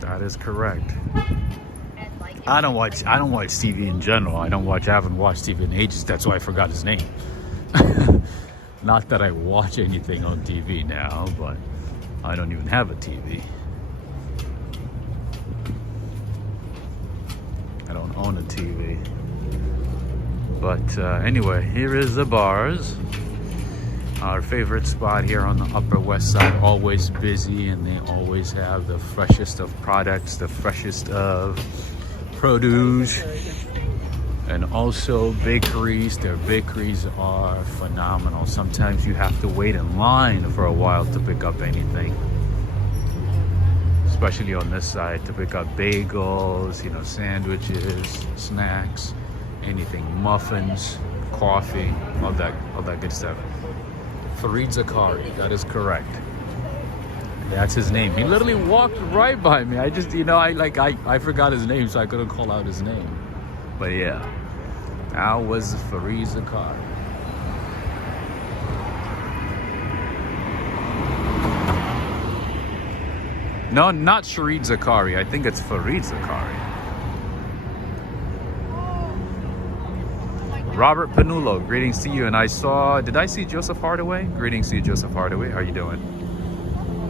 That is correct. I don't watch TV in general. I haven't watched TV in ages. That's why I forgot his name. Not that I watch anything on TV now, but I don't even have a TV. I don't own a TV. But anyway, here is the bars. Our favorite spot here on the Upper West Side. Always busy, and they always have the freshest of products, the freshest of produce, and also bakeries. Their bakeries are phenomenal. Sometimes you have to wait in line for a while to pick up anything. Especially on this side, to pick up bagels, you know, sandwiches, snacks, anything, muffins, coffee, all that good stuff. Farid Zakari, that is correct. That's his name. He literally walked right by me. I just, you know, I forgot his name, so I couldn't call out his name. But yeah, that was Farid Zakari. No, not Farid Zakari. I think it's Farid Zakari. Robert Panulo, greetings to you. And did I see Joseph Hardaway? Greetings to you, Joseph Hardaway. How are you doing?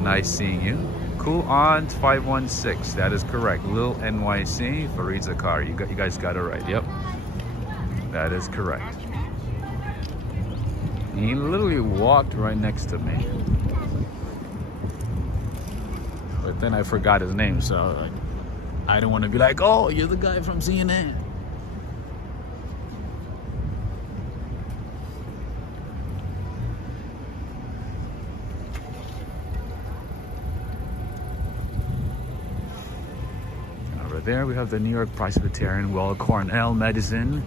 Nice seeing you. Cool Aunt 516, that is correct. Lil NYC, Farid Zakari. You guys got it right. Yep, that is correct. He literally walked right next to me. But then I forgot his name, so I don't want to be like, oh, you're the guy from CNN. Over there we have the New York Presbyterian, well, Cornell Medicine,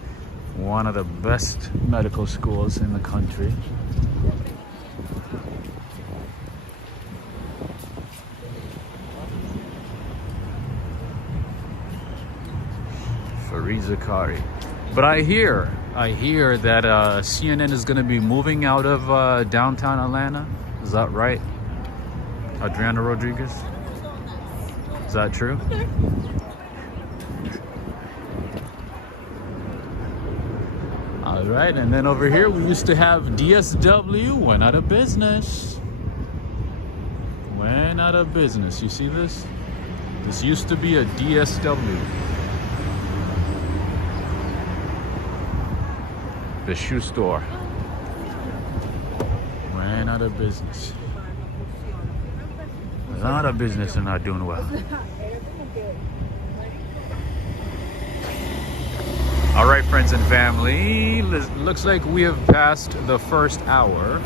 one of the best medical schools in the country. Fareed Zakari. But I hear that CNN is going to be moving out of downtown Atlanta. Is that right? Adriana Rodriguez? Is that true? All right, and then over here we used to have DSW, went out of business. Went out of business. You see this? This used to be a DSW. The shoe store. Went out of business. A lot of business and not doing well. All right, friends and family, looks like we have passed the first hour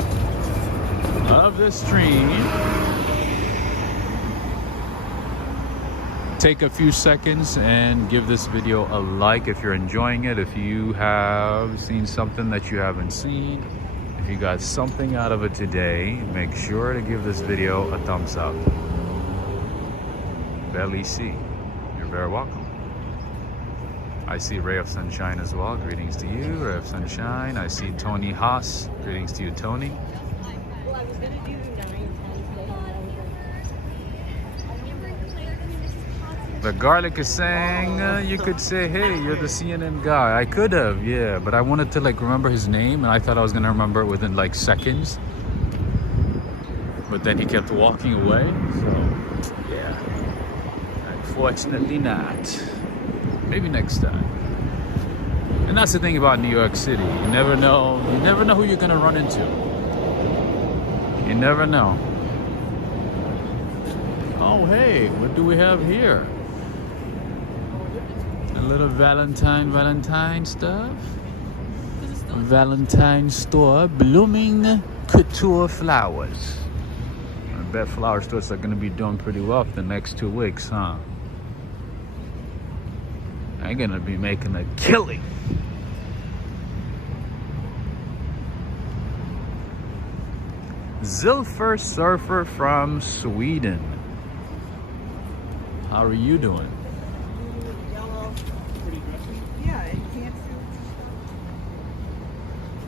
of the stream. Take a few seconds and give this video a like if you're enjoying it. If you have seen something that you haven't seen, if you got something out of it today, make sure to give this video a thumbs up. Belly C, you're very welcome. I see Ray of Sunshine as well. Greetings to you, Ray of Sunshine. I see Tony Haas. Greetings to you, Tony. The garlic is saying you could say, hey, you're the CNN guy. I could have, yeah, but I wanted to like remember his name, and I thought I was gonna remember it within like seconds. But then he kept walking away, so yeah. Unfortunately not. Maybe next time. And that's the thing about New York City. You never know who you're gonna run into. You never know. Oh hey, what do we have here? A little Valentine stuff. Valentine store, blooming couture flowers. I bet flower stores are gonna be doing pretty well for the next 2 weeks, huh? I'm gonna be making a killing. Zilfer Surfer from Sweden. How are you doing?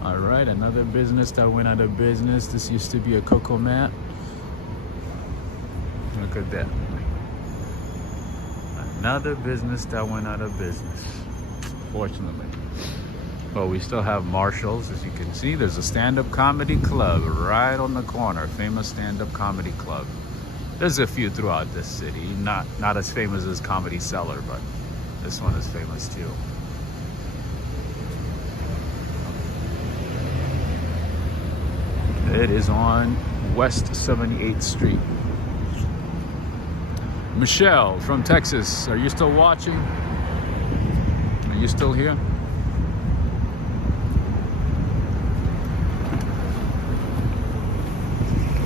All right, another business that went out of business. This used to be a cocoa mat. Look at that. Another business that went out of business, fortunately. But we still have Marshall's, as you can see. There's a stand-up comedy club right on the corner, famous stand-up comedy club. There's a few throughout this city, not as famous as Comedy Cellar, but this one is famous too. It is on West 78th Street. Michelle from Texas, are you still watching? Are you still here?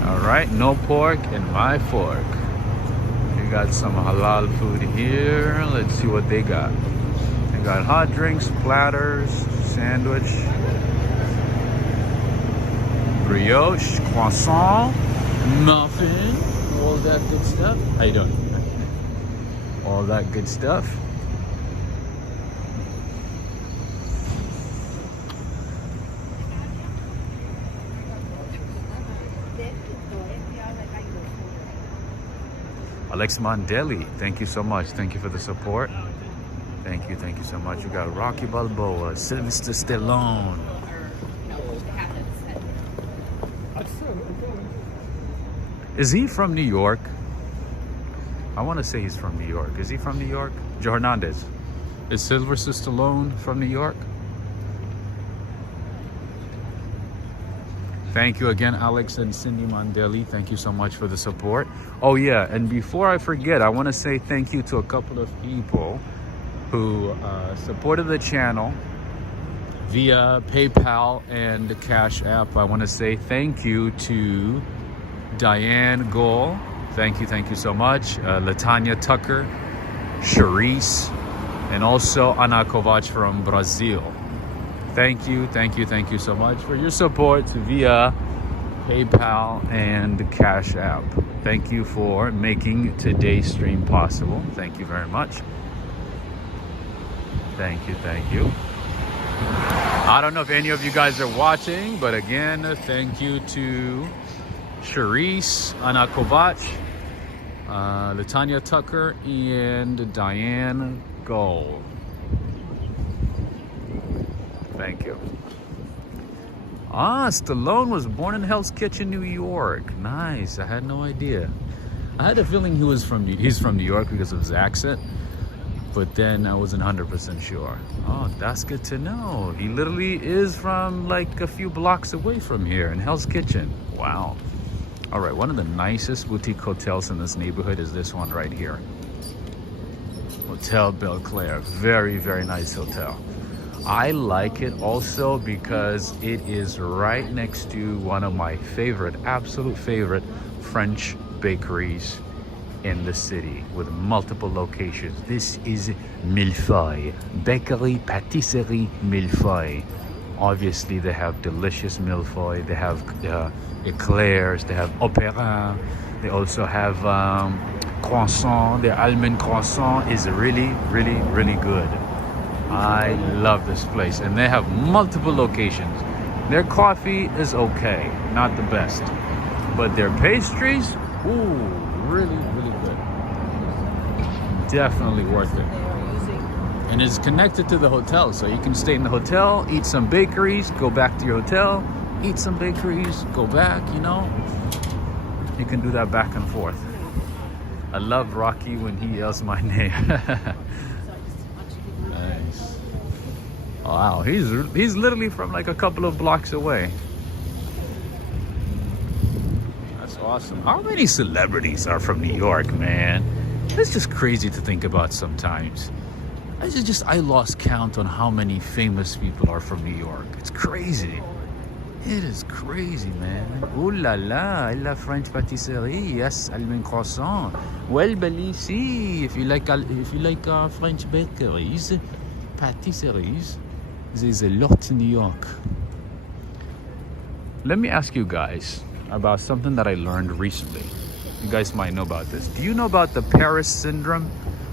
All right, no pork in my fork. We got some halal food here. Let's see what they got. They got hot drinks, platters, sandwich, brioche, croissant, muffin, all that good stuff. How you doing? All that good stuff. Alex Mandeli, thank you so much. Thank you for the support. Thank you so much. You got Rocky Balboa, Sylvester Stallone. Is he from New York? I want to say he's from New York. Is he from New York? Joe Hernandez. Is Sylvester Stallone from New York? Thank you again, Alex and Cindy Mandeli. Thank you so much for the support. Oh yeah, and before I forget, I want to say thank you to a couple of people who supported the channel via PayPal and Cash App. I want to say thank you to Diane Gohl. Thank you so much. Latanya Tucker. Charisse, and also Ana Kovac from Brazil. Thank you so much for your support via PayPal and Cash App. Thank you for making today's stream possible. Thank you very much. Thank you. I don't know if any of you guys are watching, but again, thank you to Charisse, Ana Kovac, Latanya Tucker, and Diane Gold. Thank you. Stallone was born in Hell's Kitchen, New York. Nice. I had no idea. I had a feeling he's from New York because of his accent, but then I wasn't 100% sure. Oh, that's good to know. He literally is from like a few blocks away from here in Hell's Kitchen. Wow. All right, one of the nicest boutique hotels in this neighborhood is this one right here. Hotel Belclair. Very, very nice hotel. I like it also because it is right next to one of my absolute favorite French bakeries in the city with multiple locations. This is Millefeuille, Bakery, Pâtisserie Millefeuille. Obviously, they have delicious millefeuille. They have eclairs. They have opéra. They also have croissant. Their almond croissant is really, really, really good. I love this place, and they have multiple locations. Their coffee is okay, not the best, but their pastries, ooh, really, really good. Definitely worth it. And it's connected to the hotel, so you can stay in the hotel, eat some bakeries, go back to your hotel, eat some bakeries, go back, you know. You can do that back and forth. I love Rocky when he yells my name. Nice. Wow, he's literally from like a couple of blocks away. That's awesome. How many celebrities are from New York, man? It's just crazy to think about sometimes. I lost count on how many famous people are from New York. It's crazy. It is crazy, man. Ooh la la, la French pâtisserie. Yes, almond croissant. Well, ici, if you like French bakeries, pâtisseries, there's a lot in New York. Let me ask you guys about something that I learned recently. You guys might know about this. Do you know about the Paris syndrome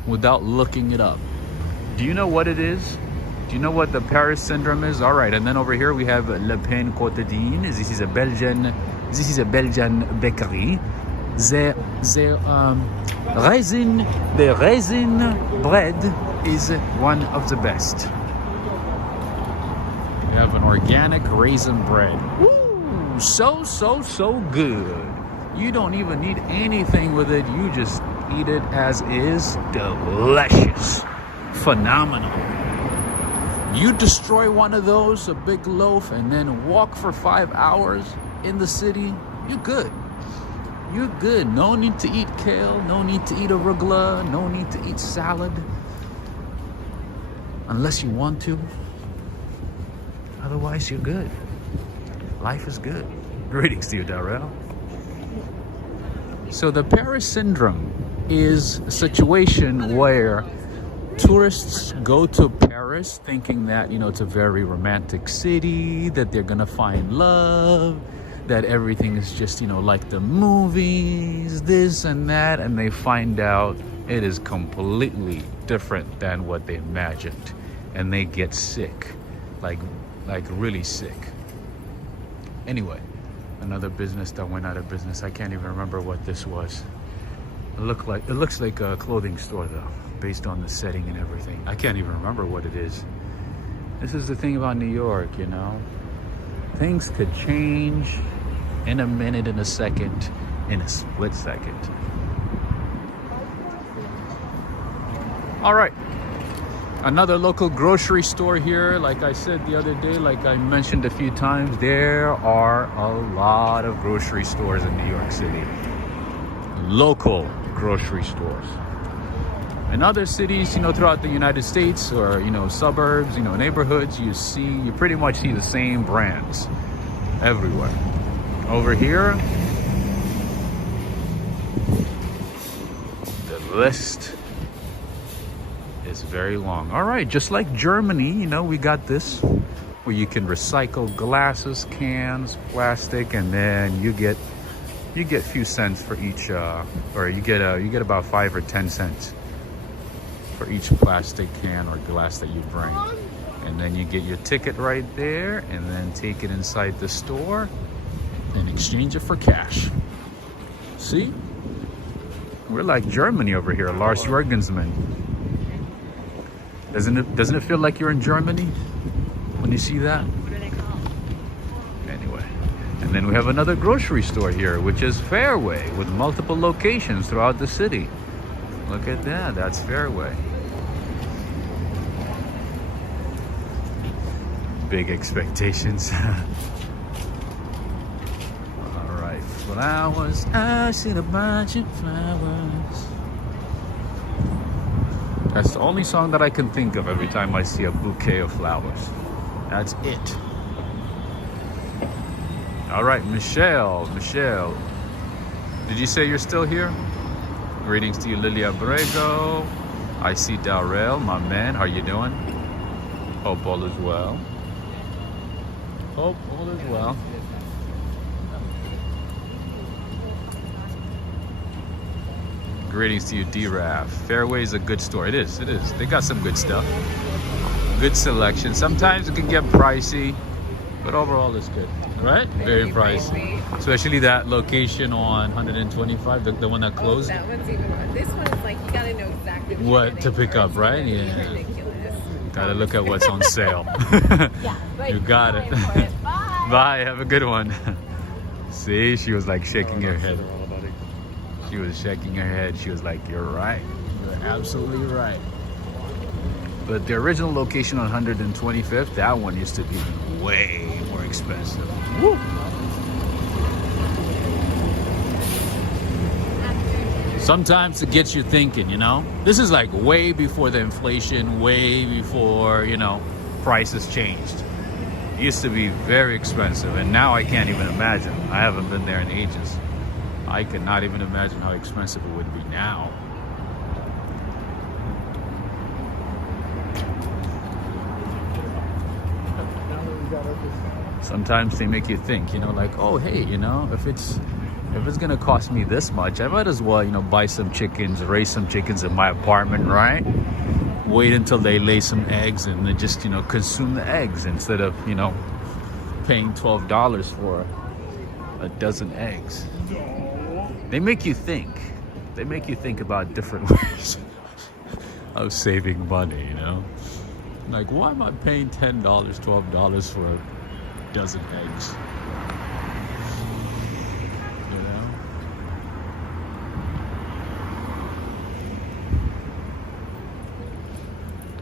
without looking it up? Do you know what it is? Do you know what the Paris syndrome is? All right, and then over here we have Le Pain Quotidien. This is a Belgian bakery. The raisin bread is one of the best. We have an organic raisin bread. Woo! So good. You don't even need anything with it. You just eat it as is. Delicious. Phenomenal. You destroy one of those, a big loaf, and then walk for 5 hours in the city, you're good. You're good. No need to eat kale, no need to eat arugula, no need to eat salad. Unless you want to. Otherwise, you're good. Life is good. Greetings to you, Darrell. So the Paris syndrome is a situation where tourists go to Paris thinking that, you know, it's a very romantic city, that they're gonna find love, that everything is just, you know, like the movies, this and that, and they find out it is completely different than what they imagined, and they get sick, like really sick. Anyway, another business that went out of business. I can't even remember what this was. It looks like a clothing store though, based on the setting and everything. I can't even remember what it is. This is the thing about New York, you know. Things could change in a minute, in a second, in a split second. All right. Another local grocery store here. Like I said the other day, like I mentioned a few times, there are a lot of grocery stores in New York City. Local grocery stores. In other cities, you know, throughout the United States, or, you know, suburbs, you know, neighborhoods, you pretty much see the same brands everywhere. Over here, the list is very long. All right, just like Germany, you know, we got this where you can recycle glasses, cans, plastic, and then you get a few cents for each, or you get about 5 or 10 cents for each plastic can or glass that you bring. And then you get your ticket right there, and then take it inside the store and exchange it for cash. See? We're like Germany over here, Lars Jurgensman. Doesn't it feel like you're in Germany when you see that? What are they called? Anyway, and then we have another grocery store here, which is Fairway, with multiple locations throughout the city. Look at that, that's Fairway. Big expectations. All right, flowers. I see a bunch of flowers. That's the only song that I can think of every time I see a bouquet of flowers. That's it. All right, Michelle. Did you say you're still here? Greetings to you, Lilia Abrego. I see Darrell, my man. How you doing? Hope all is well. Hope all is well. Greetings to you, D-Raf. Fairway is a good store. It is. They got some good stuff. Good selection. Sometimes it can get pricey, but overall it's good. Right? Very pricey. Especially that location on 125, the one that closed. That one's even worse. This one is like, you gotta know exactly what to pick up, right? Yeah. It's ridiculous. Gotta look at what's on sale. Yeah, You got it. Bye. Bye. Have a good one. See, she was like shaking her head. She was shaking her head. She was like, you're right. You're absolutely right. But the original location on 125th, that one used to be way more expensive. Woo. Sometimes it gets you thinking, you know? This is like way before the inflation, way before, you know, prices changed. It used to be very expensive, and now I can't even imagine. I haven't been there in ages. I cannot even imagine how expensive it would be now. Sometimes they make you think, you know, like, oh, hey, you know, if it's gonna cost me this much, I might as well, you know, buy some chickens, raise some chickens in my apartment, right? Wait until they lay some eggs and then just, you know, consume the eggs instead of, you know, paying $12 for a dozen eggs. They make you think. They make you think about different ways of saving money, you know? Like, why am I paying $10, $12 for a dozen eggs? You know?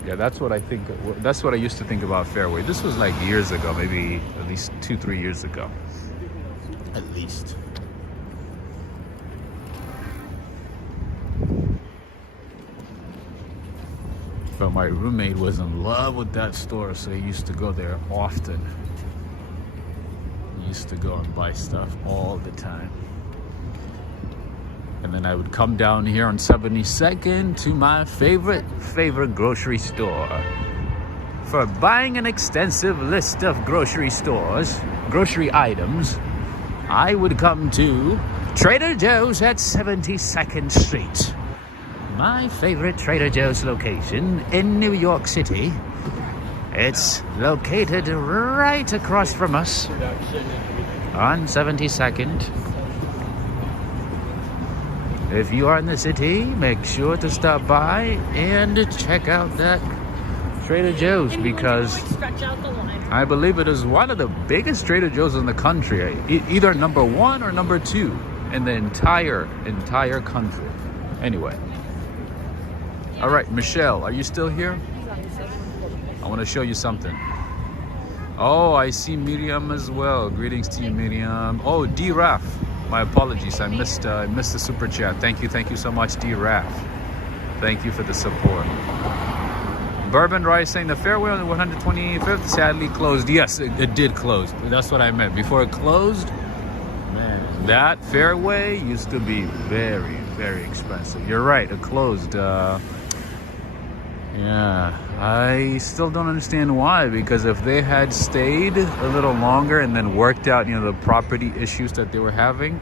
Yeah, that's what I think. That's what I used to think about Fairway. This was like years ago, maybe at least 2-3 years ago. At least. But my roommate was in love with that store, so he used to go there often. He used to go and buy stuff all the time. And then I would come down here on 72nd to my favorite grocery store. For buying an extensive list of grocery items, I would come to Trader Joe's at 72nd Street. My favorite Trader Joe's location in New York City. It's located right across from us on 72nd. If you are in the city, make sure to stop by and check out that Trader Joe's, because I believe it is one of the biggest Trader Joe's in the country. Either number 1 or number 2 in the entire country. Anyway. All right, Michelle, are you still here? I want to show you something. Oh, I see Miriam as well. Greetings to you, Miriam. Oh, D-Raf. My apologies. I missed the super chat. Thank you so much, D-Raf. Thank you for the support. Bourbon Rice saying the Fairway on the 125th sadly closed. Yes, it did close. That's what I meant. Before it closed, man, that Fairway used to be very, very expensive. You're right. It closed. Yeah, I still don't understand why, because if they had stayed a little longer and then worked out, the property issues that they were having,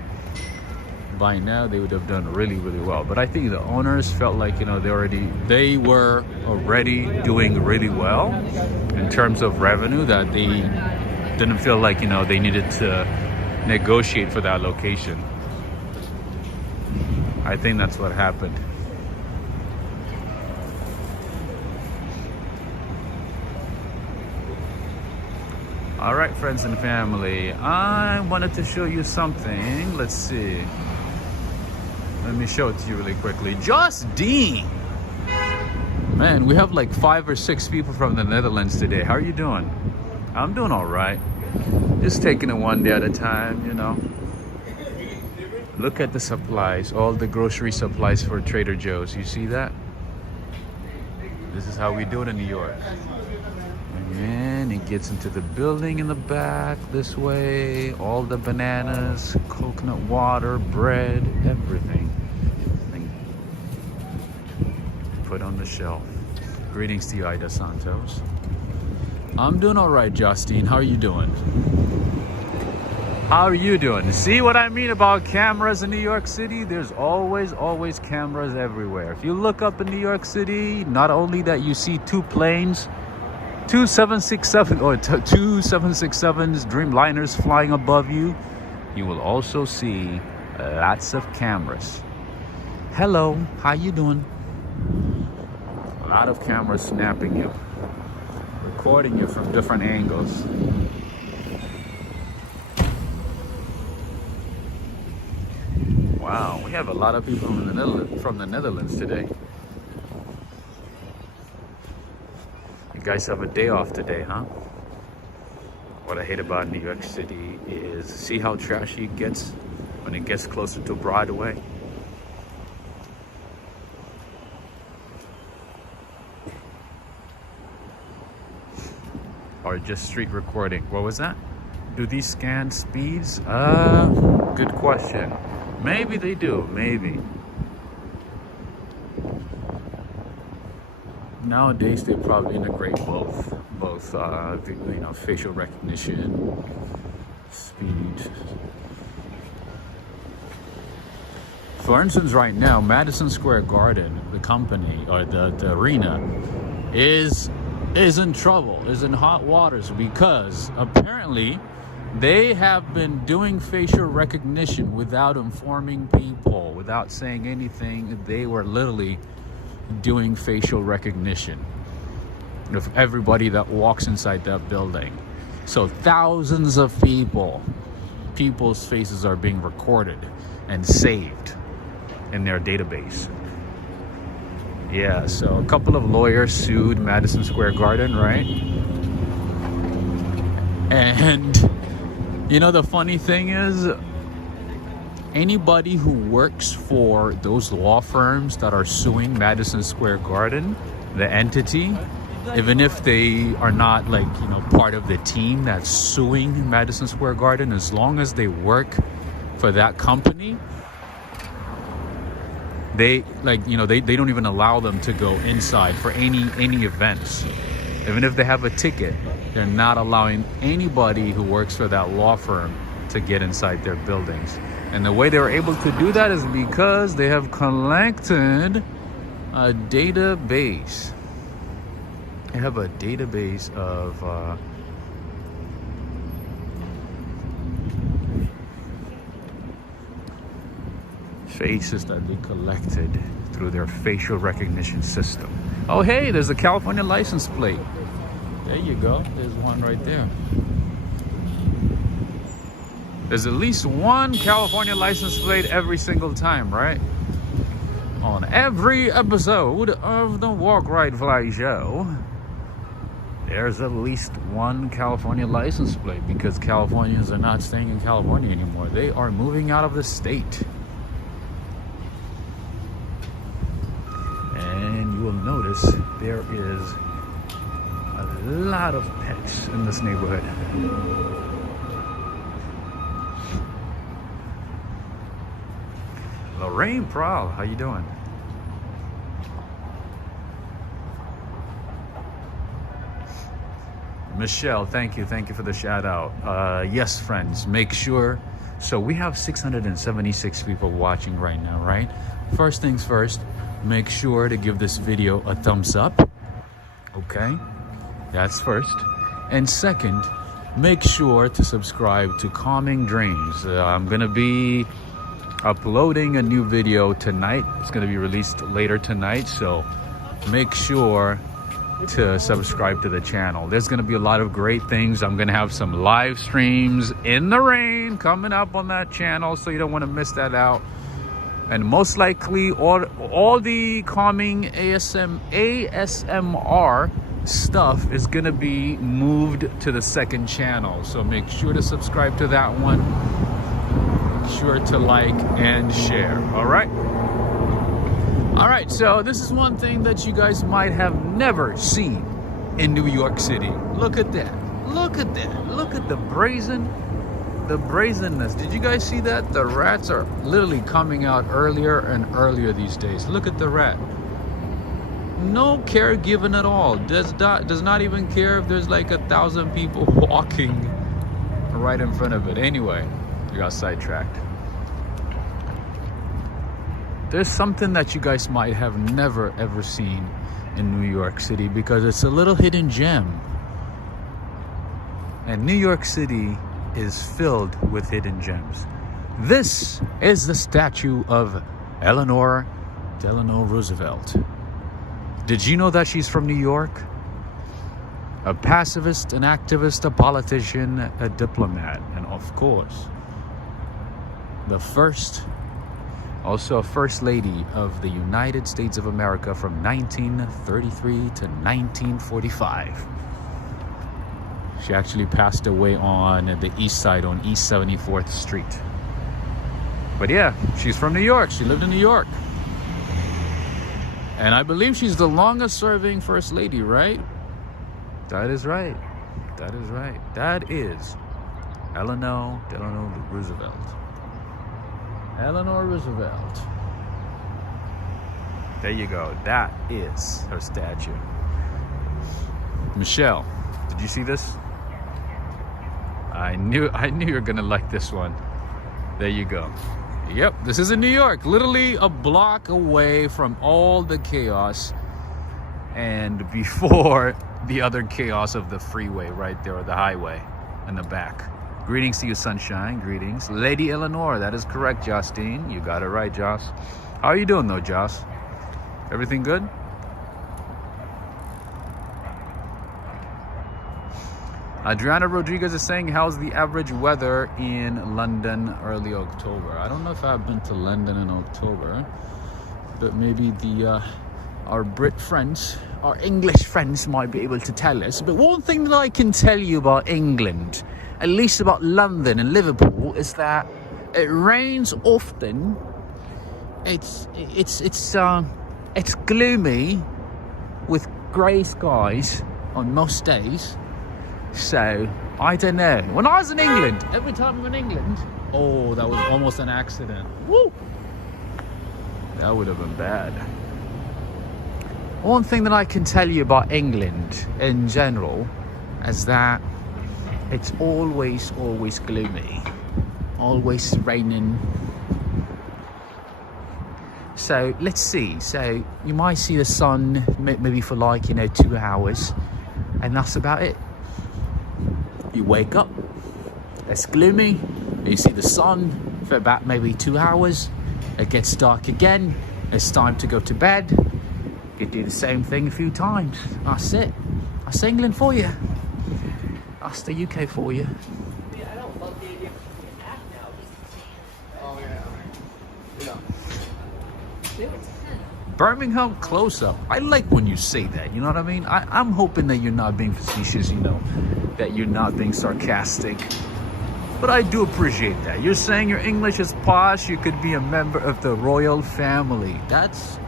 by now they would have done really, really well. But I think the owners felt like, they were already doing really well in terms of revenue, that they didn't feel like, they needed to negotiate for that location. I think that's what happened. All right, friends and family, I wanted to show you something. Let's see. Let me show it to you really quickly. Justine! Man, we have like 5 or 6 people from the Netherlands today. How are you doing? I'm doing all right. Just taking it one day at a time, Look at the supplies, all the grocery supplies for Trader Joe's. You see that? This is how we do it in New York. And it gets into the building in the back this way. All the bananas, coconut water, bread, everything. Put on the shelf. Greetings to you, Ida Santos. I'm doing all right, Justine. How are you doing? How are you doing? See what I mean about cameras in New York City? There's always cameras everywhere. If you look up in New York City, not only that you see 2 planes, 2 767s, Dreamliners flying above you, you will also see lots of cameras. Hello, how you doing? A lot of cameras snapping you, recording you from different angles. Wow, we have a lot of people from the Netherlands today. You guys have a day off today, huh? What I hate about New York City is, see how trashy it gets when it gets closer to Broadway? Or just street recording. What was that? Do these scan speeds? Good question. Maybe they do, maybe. Nowadays, they probably integrate both facial recognition, speed. For instance, right now, Madison Square Garden, the company or the arena, is in trouble, is in hot waters, because apparently they have been doing facial recognition without informing people, without saying anything. They were literally doing facial recognition of everybody that walks inside that building. So thousands of people's faces are being recorded and saved in their database. Yeah, so a couple of lawyers sued Madison Square Garden, right? And the funny thing is, anybody who works for those law firms that are suing Madison Square Garden, the entity, even if they are not part of the team that's suing Madison Square Garden, as long as they work for that company, they they don't even allow them to go inside for any events. Even if they have a ticket, they're not allowing anybody who works for that law firm to get inside their buildings. And the way they were able to do that is because they have collected a database. They have a database of faces that they collected through their facial recognition system. Oh, hey, there's a California license plate. There you go. There's one right there. There's at least one California license plate every single time, right? On every episode of the Walk, Ride, Fly show, there's at least one California license plate, because Californians are not staying in California anymore. They are moving out of the state. And you will notice there is a lot of pets in this neighborhood. Lorraine Prowl, how you doing? Michelle, thank you for the shout out. Yes, friends, make sure. So we have 676 people watching right now, right? First things first, make sure to give this video a thumbs up. Okay, that's first. And second, make sure to subscribe to Calming Dreams. I'm gonna be uploading a new video tonight. It's gonna be released later tonight, so make sure to subscribe to the channel. There's gonna be a lot of great things. I'm gonna have some live streams in the rain coming up on that channel, so you don't want to miss that out. And most likely all the calming ASMR stuff is gonna be moved to the second channel, so make sure to subscribe to that one. Make sure to like and share. All right, so this is one thing that you guys might have never seen in New York City. Look at that. Look at the brazenness. Did you guys see that? The rats are literally coming out earlier and earlier these days. Look at the rat. No care given at all. Does not even care if there's like 1,000 people walking right in front of it. Anyway, I got sidetracked. There's something that you guys might have never ever seen in New York City, because it's a little hidden gem. And New York City is filled with hidden gems. This is the statue of Eleanor Delano Roosevelt. Did you know that she's from New York? A pacifist, an activist, a politician, a diplomat, and of course, the first, also a first lady of the United States of America from 1933 to 1945. She actually passed away on the east side on East 74th Street. But yeah, she's from New York. She lived in New York. And I believe she's the longest serving first lady, right? That is right. That is right. That is Eleanor Delano Roosevelt. Eleanor Roosevelt. There you go. That is her statue. Michelle, did you see this? I knew you were gonna like this one. There you go. Yep, this is in New York, literally a block away from all the chaos and before the other chaos of the freeway right there, or the highway in the back. Greetings to you, sunshine. Greetings. Lady Eleanor, that is correct, Justine. You got it right, Joss. How are you doing though, Joss? Everything good? Adriana Rodriguez is saying, how's the average weather in London early October? I don't know if I've been to London in October, but maybe our Brit friends, our English friends might be able to tell us. But one thing that I can tell you about England, at least about London and Liverpool, is that it rains often. It's gloomy with grey skies on most days. So, I don't know. When I was in England, every time I'm in England, oh, that was almost an accident. Woo! That would have been bad. One thing that I can tell you about England in general is that it's always gloomy. Always raining. So, let's see. So, you might see the sun maybe for 2 hours. And that's about it. You wake up, it's gloomy, you see the sun for about maybe 2 hours, it gets dark again, it's time to go to bed, you do the same thing a few times, that's it. That's England for you, that's the UK for you. I don't love the idea of an app now. Oh yeah. Birmingham close-up. I like when you say that, you know what I mean? I'm hoping that you're not being facetious, that you're not being sarcastic. But I do appreciate that. You're saying your English is posh, you could be a member of the royal family. That's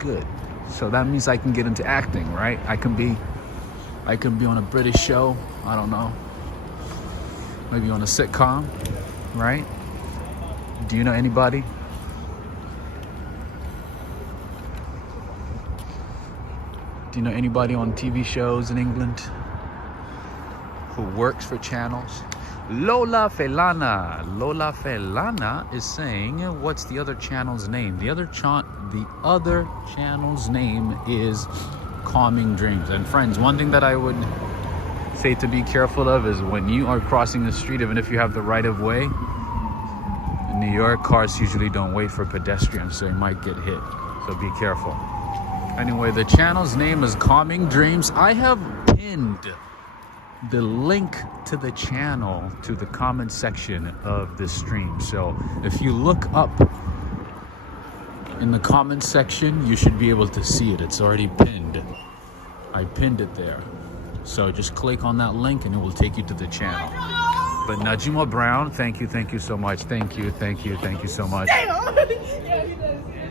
good. So that means I can get into acting, right? I can be on a British show, I don't know. Maybe on a sitcom, right? Do you know anybody? Do you know anybody on TV shows in England? who works for channels. Lola Felana is saying, what's the other channel's name? The other channel's name is Calming Dreams. And friends, one thing that I would say to be careful of is when you are crossing the street, even if you have the right of way, in New York, cars usually don't wait for pedestrians, so you might get hit. So be careful. Anyway, the channel's name is Calming Dreams. I have pinned the link to the channel to the comment section of this stream. So if you look up in the comment section, you should be able to see it. It's already pinned. I pinned it there. So just click on that link and it will take you to the channel. But Najima Brown, thank you so much. Thank you so much.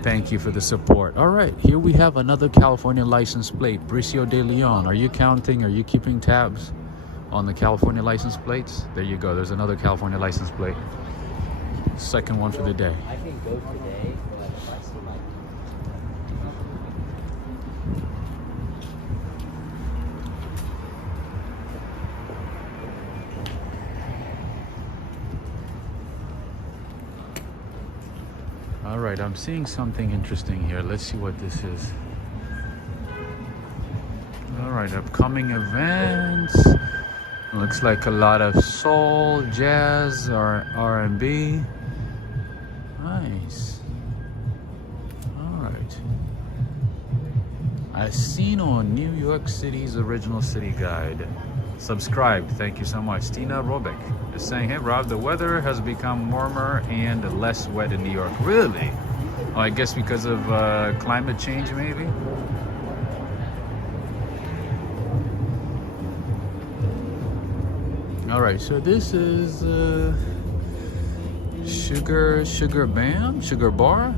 Thank you for the support. All right, here we have another California license plate. Bricio de Leon. Are you counting? Are you keeping tabs on the California license plates? There you go. There's another California license plate. Second one for the day. I can go today, but if I see my... All right, I'm seeing something interesting here. Let's see what this is. All right, upcoming events. Looks like a lot of soul, jazz, or R&B. Nice. All right. As seen on New York City's Original City Guide. Subscribed. Thank you so much. Tina Robick is saying, hey Rob, the weather has become warmer and less wet in New York. Really? Oh, I guess because of climate change, maybe? All right, so this is Sugar Bar,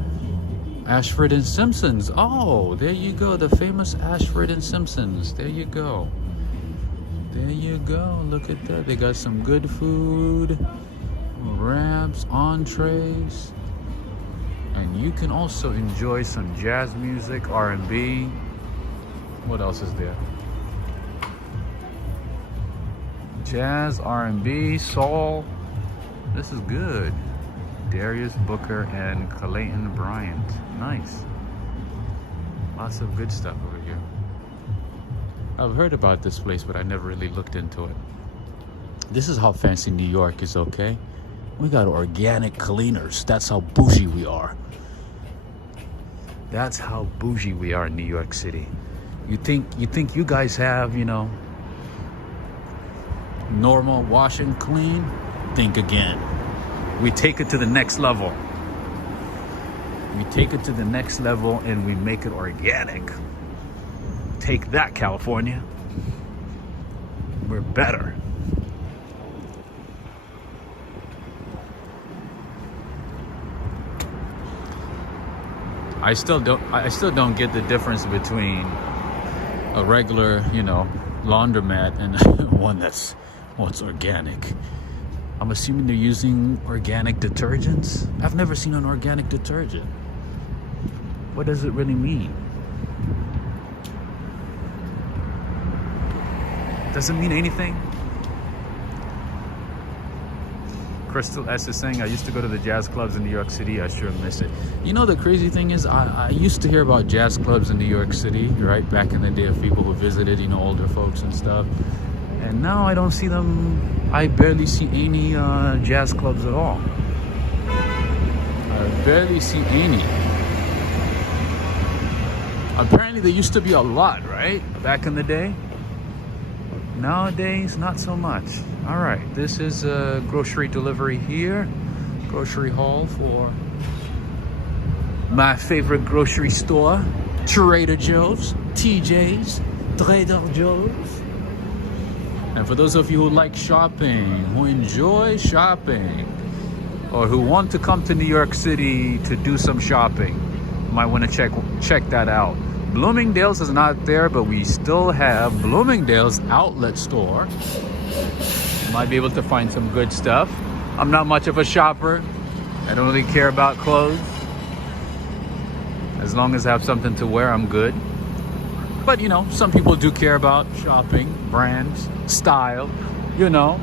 Ashford and Simpsons. Oh, there you go, the famous Ashford and Simpsons. There you go. There you go. Look at that. They got some good food, wraps, entrees, and you can also enjoy some jazz music, R&B. What else is there? Jazz, R&B, soul. This is good. Darius Booker and Clayton Bryant. Nice. Lots of good stuff over here. I've heard about this place, but I never really looked into it. This is how fancy New York is, okay? We got organic cleaners. That's how bougie we are. That's how bougie we are in New York City. You think you guys have, you know, normal wash and clean? Think again. We take it to the next level. We take it to the next level and we make it organic. Take that, California. We're better. I still don't get the difference between a regular, you know, laundromat and one that's organic. I'm assuming they're using organic detergents. I've never seen an organic detergent. What does it really mean? Does it mean anything? Crystal S is saying, I used to go to the jazz clubs in New York City. I sure miss it. You know, the crazy thing is, I used to hear about jazz clubs in New York City, right? Back in the day, of people who visited, you know, older folks and stuff. And now I don't see them. I barely see any jazz clubs at all. I barely see any. Apparently there used to be a lot, right? Back in the day. Nowadays, not so much. All right, this is a grocery delivery here. Grocery haul for my favorite grocery store, Trader Joe's, TJ's, Trader Joe's. And for those of you who like shopping, who enjoy shopping, or who want to come to New York City to do some shopping, you might want to check that out. Bloomingdale's is not there, but we still have Bloomingdale's outlet store. You might be able to find some good stuff. I'm not much of a shopper. I don't really care about clothes. As long as I have something to wear, I'm good. But you know, some people do care about shopping, brands, style, you know,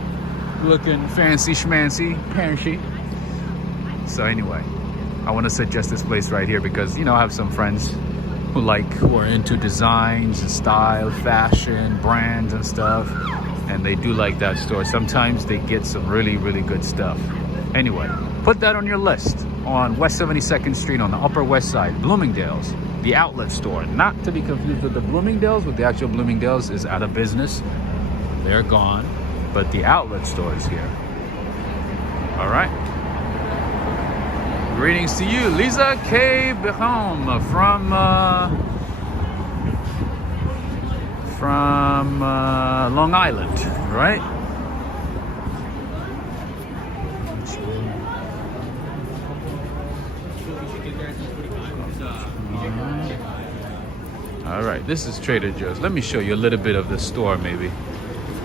looking fancy schmancy, pancy. So anyway, I want to suggest this place right here because, you know, I have some friends who are into designs and style, fashion, brands and stuff. And they do like that store. Sometimes they get some really, really good stuff. Anyway, put that on your list on West 72nd Street on the Upper West Side, Bloomingdale's, the outlet store. Not to be confused with the Bloomingdale's, with the actual Bloomingdale's is out of business. They're gone, but the outlet store is here. All right. Greetings to you, Lisa K. Behom from Long Island, right? All right, this is Trader Joe's. Let me show you a little bit of the store, maybe.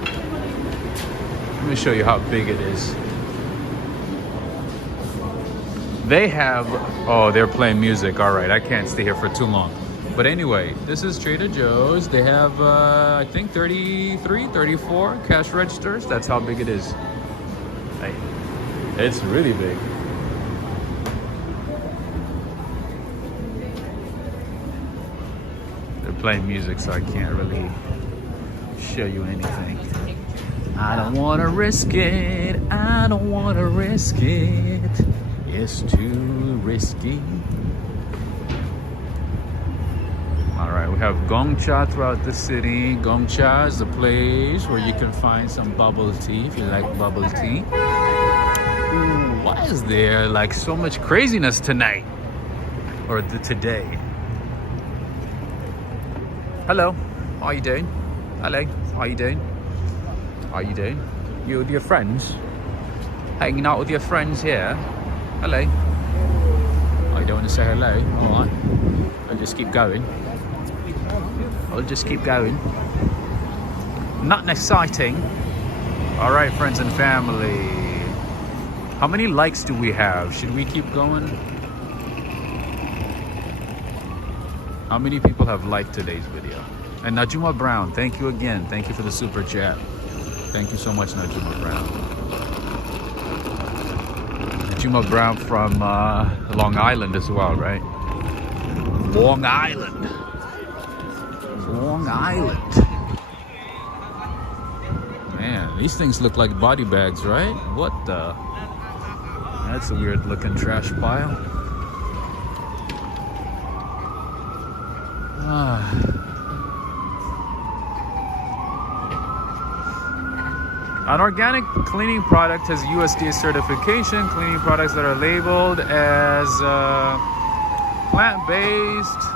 Let me show you how big it is. They have, oh, they're playing music. All right, I can't stay here for too long. But anyway, this is Trader Joe's. They have, I think, 33, 34 cash registers. That's how big it is. Hey, it's really big. They're playing music, so I can't really show you anything. I don't want to risk it. I don't want to risk it. It's too risky. All right, we have Gongcha throughout the city. Gongcha is a place where you can find some bubble tea if you like bubble tea. Ooh, why is there like so much craziness tonight? Or today? Hello, how are you doing? Hello, how are you doing? How are you doing? You with your friends? Hanging out with your friends here? Hello. Oh, you don't want to say hello? All right. I'll just keep going. I'll just keep going. Nothing exciting. All right, friends and family. How many likes do we have? Should we keep going? How many people have liked today's video? And Najuma Brown, thank you again. Thank you for the super chat. Thank you so much, Najuma Brown. Najuma Brown from Long Island as well, right? Long Island. Long Island. Man, these things look like body bags, right? What the? That's a weird looking trash pile. An organic cleaning product has USDA certification. Cleaning products that are labeled as plant-based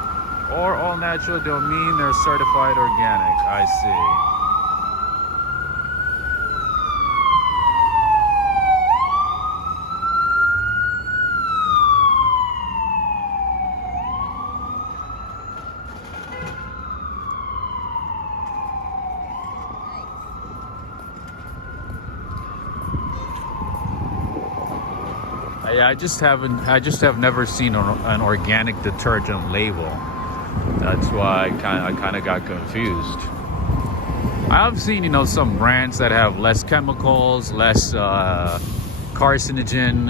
or all natural don't mean they're certified organic. I see. Yeah, I just have never seen an organic detergent label. That's why I kind of got confused. I've seen, you know, some brands that have less chemicals, less carcinogen,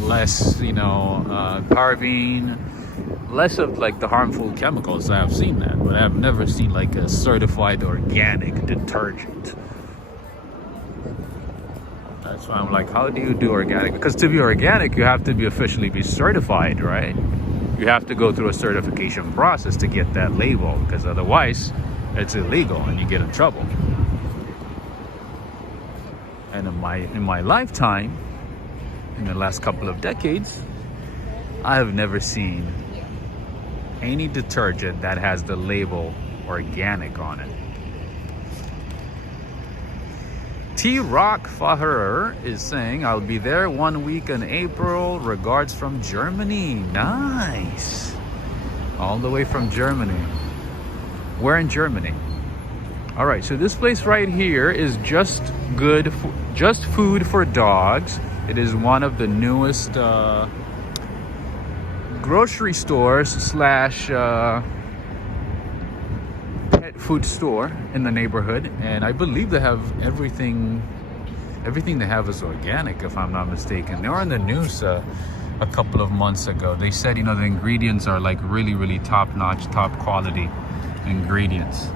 less, you know, paraben, less of like the harmful chemicals. I've seen that, but I've never seen like a certified organic detergent. That's why I'm like, how do you do organic? Because to be organic, you have to be officially be certified, right? You have to go through a certification process to get that label, because otherwise it's illegal and you get in trouble. And in my lifetime, in the last couple of decades, I have never seen any detergent that has the label organic on it. T-Rock Faher is saying, I'll be there 1 week in April. Regards from Germany. Nice. All the way from Germany. Where in Germany? All right, so this place right here is Just Food for Dogs. It is one of the newest grocery stores slash pet food store in the neighborhood, and I believe they have everything Everything they have is organic, if I'm not mistaken. They were in the news a couple of months ago. They said, you know, the ingredients are like really, really top-notch, top quality ingredients.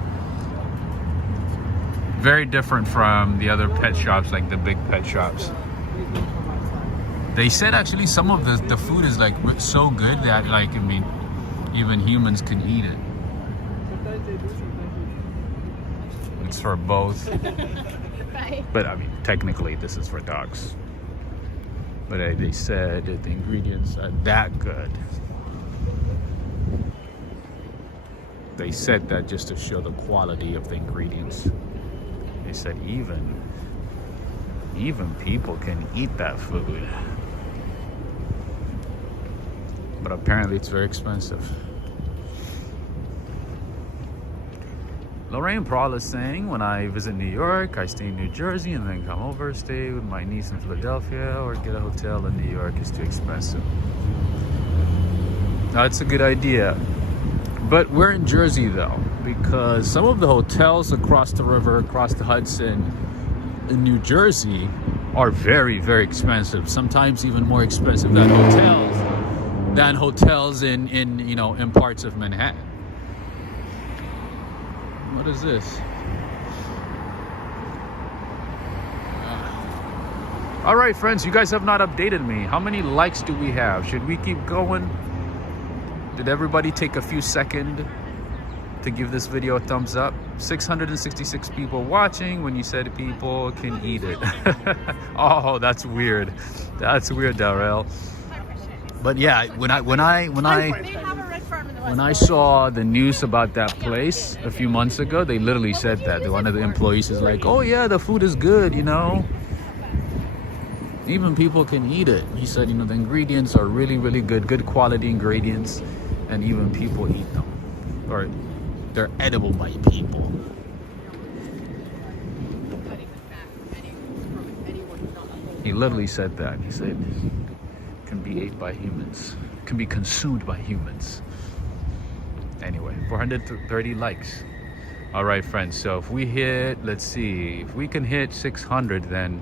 Very different from the other pet shops, like the big pet shops. They said actually some of the food is like so good that, like, I mean, even humans can eat it. It's for both. Right. But I mean, technically this is for dogs. But they said that the ingredients are that good. They said that just to show the quality of the ingredients. They said even people can eat that food. But apparently it's very expensive. Lorraine Prawl is saying, when I visit New York, I stay in New Jersey and then come over, stay with my niece in Philadelphia, or get a hotel in New York. It's too expensive. That's a good idea. But we're in Jersey though, because some of the hotels across the river, across the Hudson in New Jersey are very, very expensive. Sometimes even more expensive than hotels in you know, in parts of Manhattan. What is this? All right, friends, you guys have not updated me. How many likes do we have? Should we keep going? Did everybody take a few seconds to give this video a thumbs up? 666 people watching when you said people can eat it. Oh, that's weird. That's weird, Darrell. But yeah, when I saw the news about that place a few months ago, they literally said that. One of the employees is like, oh yeah, the food is good, you know. Even people can eat it. He said, you know, the ingredients are really, really good, good quality ingredients, and even people eat them. Or they're edible by people. He literally said that. He said, can be ate by humans, can be consumed by humans. Anyway, 430 likes. All right, friends, so if we hit, let's see, if we can hit 600, then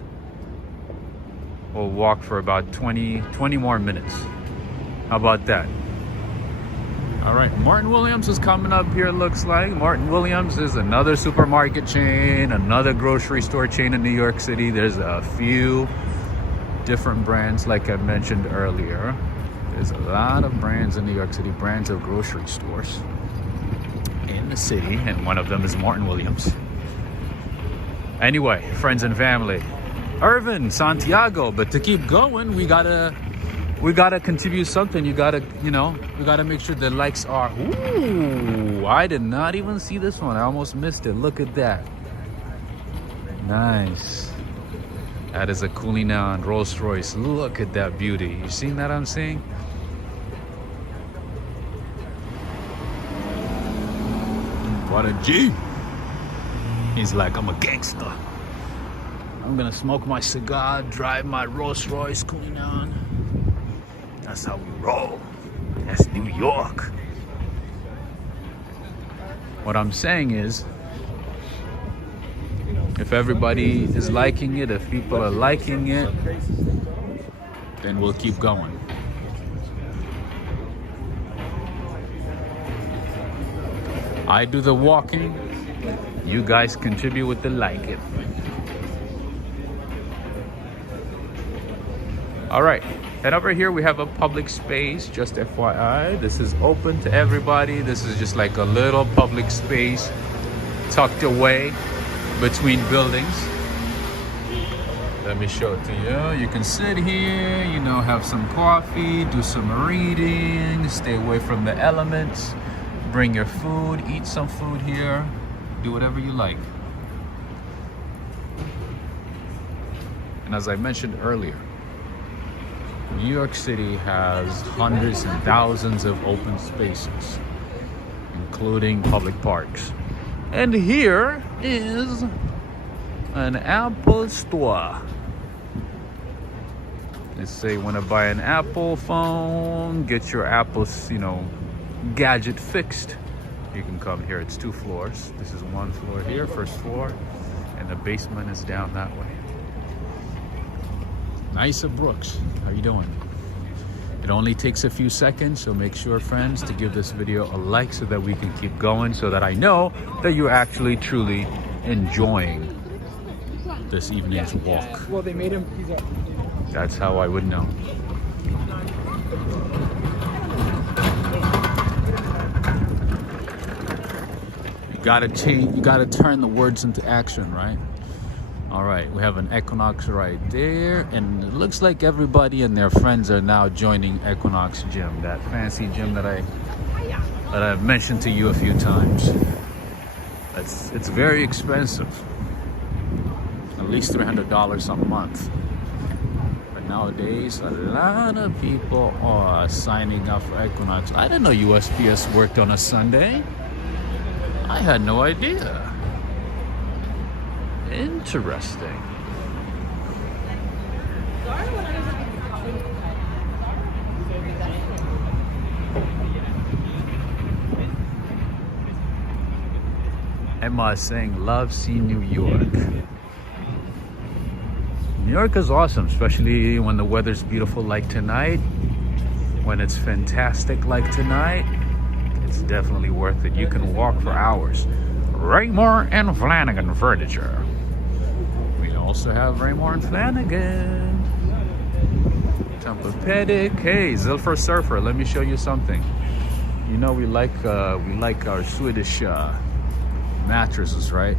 we'll walk for about 20 more minutes. How about that? All right, Martin Williams is coming up here, looks like. Martin Williams is another supermarket chain, another grocery store chain in New York City. There's a few different brands, like I mentioned earlier. There's a lot of brands in New York City, brands of grocery stores in the city, and one of them is Martin Williams. Anyway, friends and family, Irvin, Santiago, but to keep going, we gotta contribute something. You gotta, you know, we gotta make sure the likes are, ooh, I did not even see this one. I almost missed it. Look at that. Nice. That is a Cullinan Rolls Royce. Look at that beauty. You seen that I'm saying? What a G. He's like, I'm a gangster. I'm gonna smoke my cigar, drive my Rolls Royce Cullinan. That's how we roll. That's New York. What I'm saying is, if everybody is liking it, if people are liking it, then we'll keep going. I do the walking, you guys contribute with the liking. All right, and over here we have a public space, just FYI. This is open to everybody. This is just like a little public space tucked away between buildings. Let me show it to you. You can sit here, you know, have some coffee, do some reading, stay away from the elements, bring your food, eat some food here, do whatever you like. And as I mentioned earlier, New York City has hundreds and thousands of open spaces, including public parks. And here is an Apple store. Let's say you want to buy an Apple phone, get your Apple, you know, gadget fixed. You can come here. It's 2 floors. This is 1 floor here, first floor, and the basement is down that way. Isa Brooks, how you doing? It only takes a few seconds, so make sure, friends, to give this video a like so that we can keep going, so that I know that you're actually truly enjoying this evening's walk. Well, they made him. That's how I would know. You gotta change, you gotta turn the words into action, right? All right, we have an Equinox right there, and it looks like everybody and their friends are now joining Equinox Gym, that fancy gym that I've mentioned to you a few times. It's very expensive, at least $300 a month. But nowadays, a lot of people are signing up for Equinox. I didn't know USPS worked on a Sunday. I had no idea. Interesting. Emma is saying, love seeing New York. New York is awesome, especially when the weather's beautiful like tonight. When it's fantastic like tonight, it's definitely worth it. You can walk for hours. Raymore and Flanagan Furniture. We also have Raymore and Flanagan. Tempur-Pedic. Hey, Zilfer Surfer, let me show you something. You know we like our Swedish mattresses, right?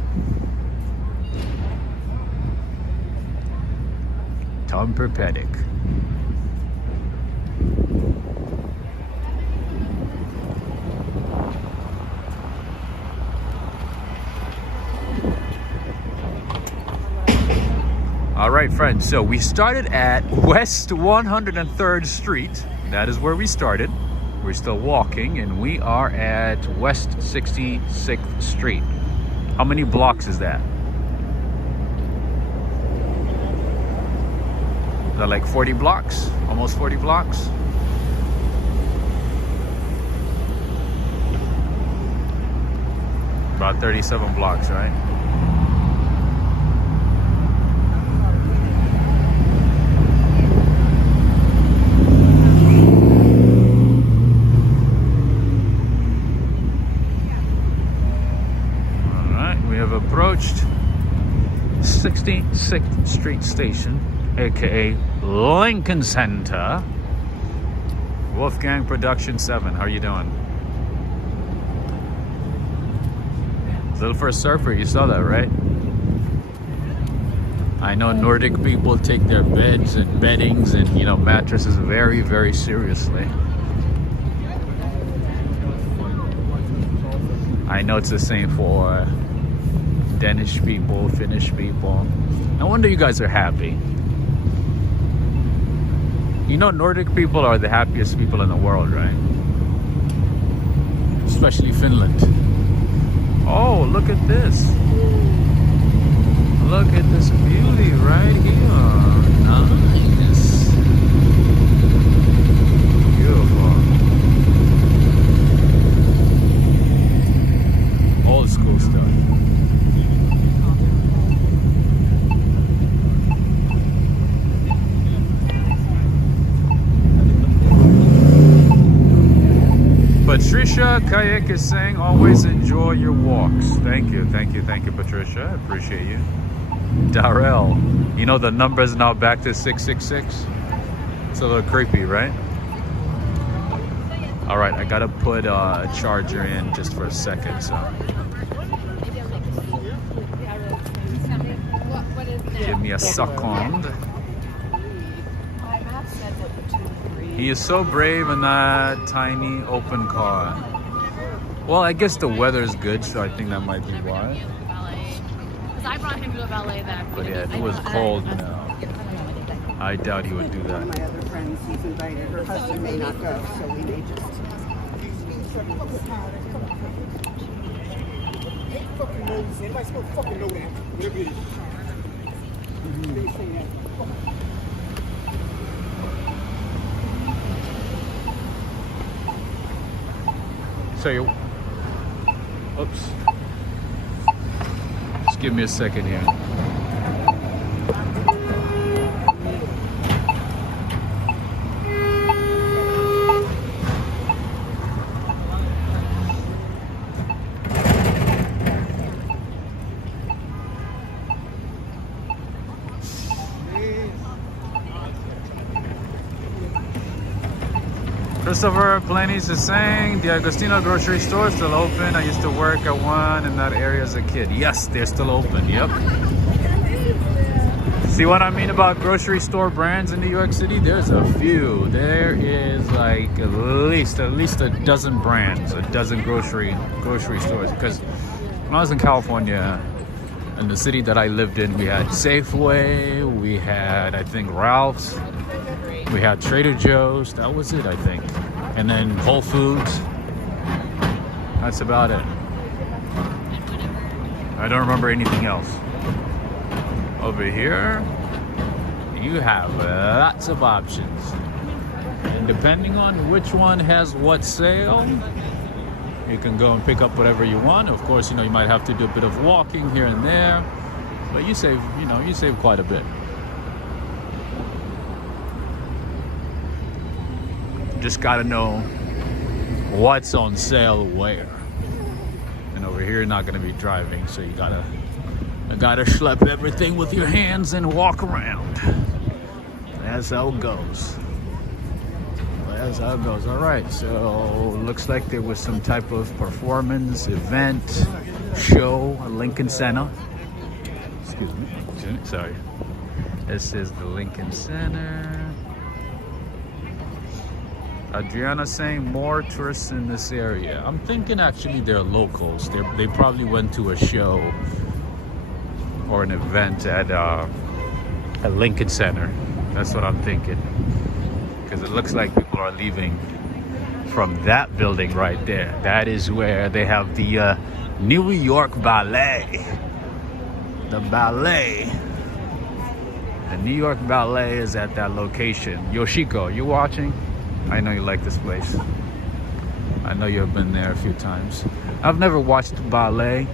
Tempur-Pedic. All right, friends, so we started at West 103rd Street. That is where we started. We're still walking, and we are at West 66th Street. How many blocks is that? Is that like 40 blocks? Almost 40 blocks? About 37 blocks, right? Approached 66th Street Station, aka Lincoln Center. Wolfgang Production 7, how are you doing? Zilfer Surfer, you saw that, right? I know Nordic people take their beds and beddings and, you know, mattresses very, very seriously. I know it's the same for Danish people, Finnish people. No wonder you guys are happy. You know, Nordic people are the happiest people in the world, right? Especially Finland. Oh, look at this. Look at this beauty right here. Nice. Beautiful. Old school stuff. Patricia Kayak is saying, always enjoy your walks. Thank you, Patricia. I appreciate you. Darrell, you know the number's now back to 666? It's a little creepy, right? All right, I gotta put a charger in just for a second, so. Give me a second. He is so brave in that tiny open car. Well, I guess the weather is good, so I think that might be why. Because I brought him to a ballet that. But yeah, if it was cold, no. I doubt he would do One of that. my other friends, he's invited. Her husband may not go, so we may just. Anybody supposed to fucking know that? So you, oops. Just give me a second here. Christopher Plenty's is saying the Agostino grocery store is still open. I used to work at one in that area as a kid. Yes, they're still open. Yep. See what I mean about grocery store brands in New York City? There's a few. There is like at least a dozen brands, a dozen grocery stores. Because when I was in California, in the city that I lived in, we had Safeway, we had, I think, Ralph's, we had Trader Joe's. That was it, I think. And then Whole Foods. That's about it. I don't remember anything else. Over here, you have lots of options. And depending on which one has what sale, you can go and pick up whatever you want. Of course, you know, you might have to do a bit of walking here and there, but you save quite a bit. Just gotta know what's on sale where. And over here, you're not gonna be driving, so you gotta schlep everything with your hands and walk around. That's how it goes. That's how it goes. All right, so looks like there was some type of performance, event, show at Lincoln Center. Excuse me. Sorry. This is the Lincoln Center. Adriana saying more tourists in this area. I'm thinking actually they're locals. They probably went to a show or an event at Lincoln Center. That's what I'm thinking. Because it looks like people are leaving from that building right there. That is where they have the New York Ballet. The ballet. The New York Ballet is at that location. Yoshiko, you watching? I know you like this place. I know you've been there a few times. I've never watched ballet.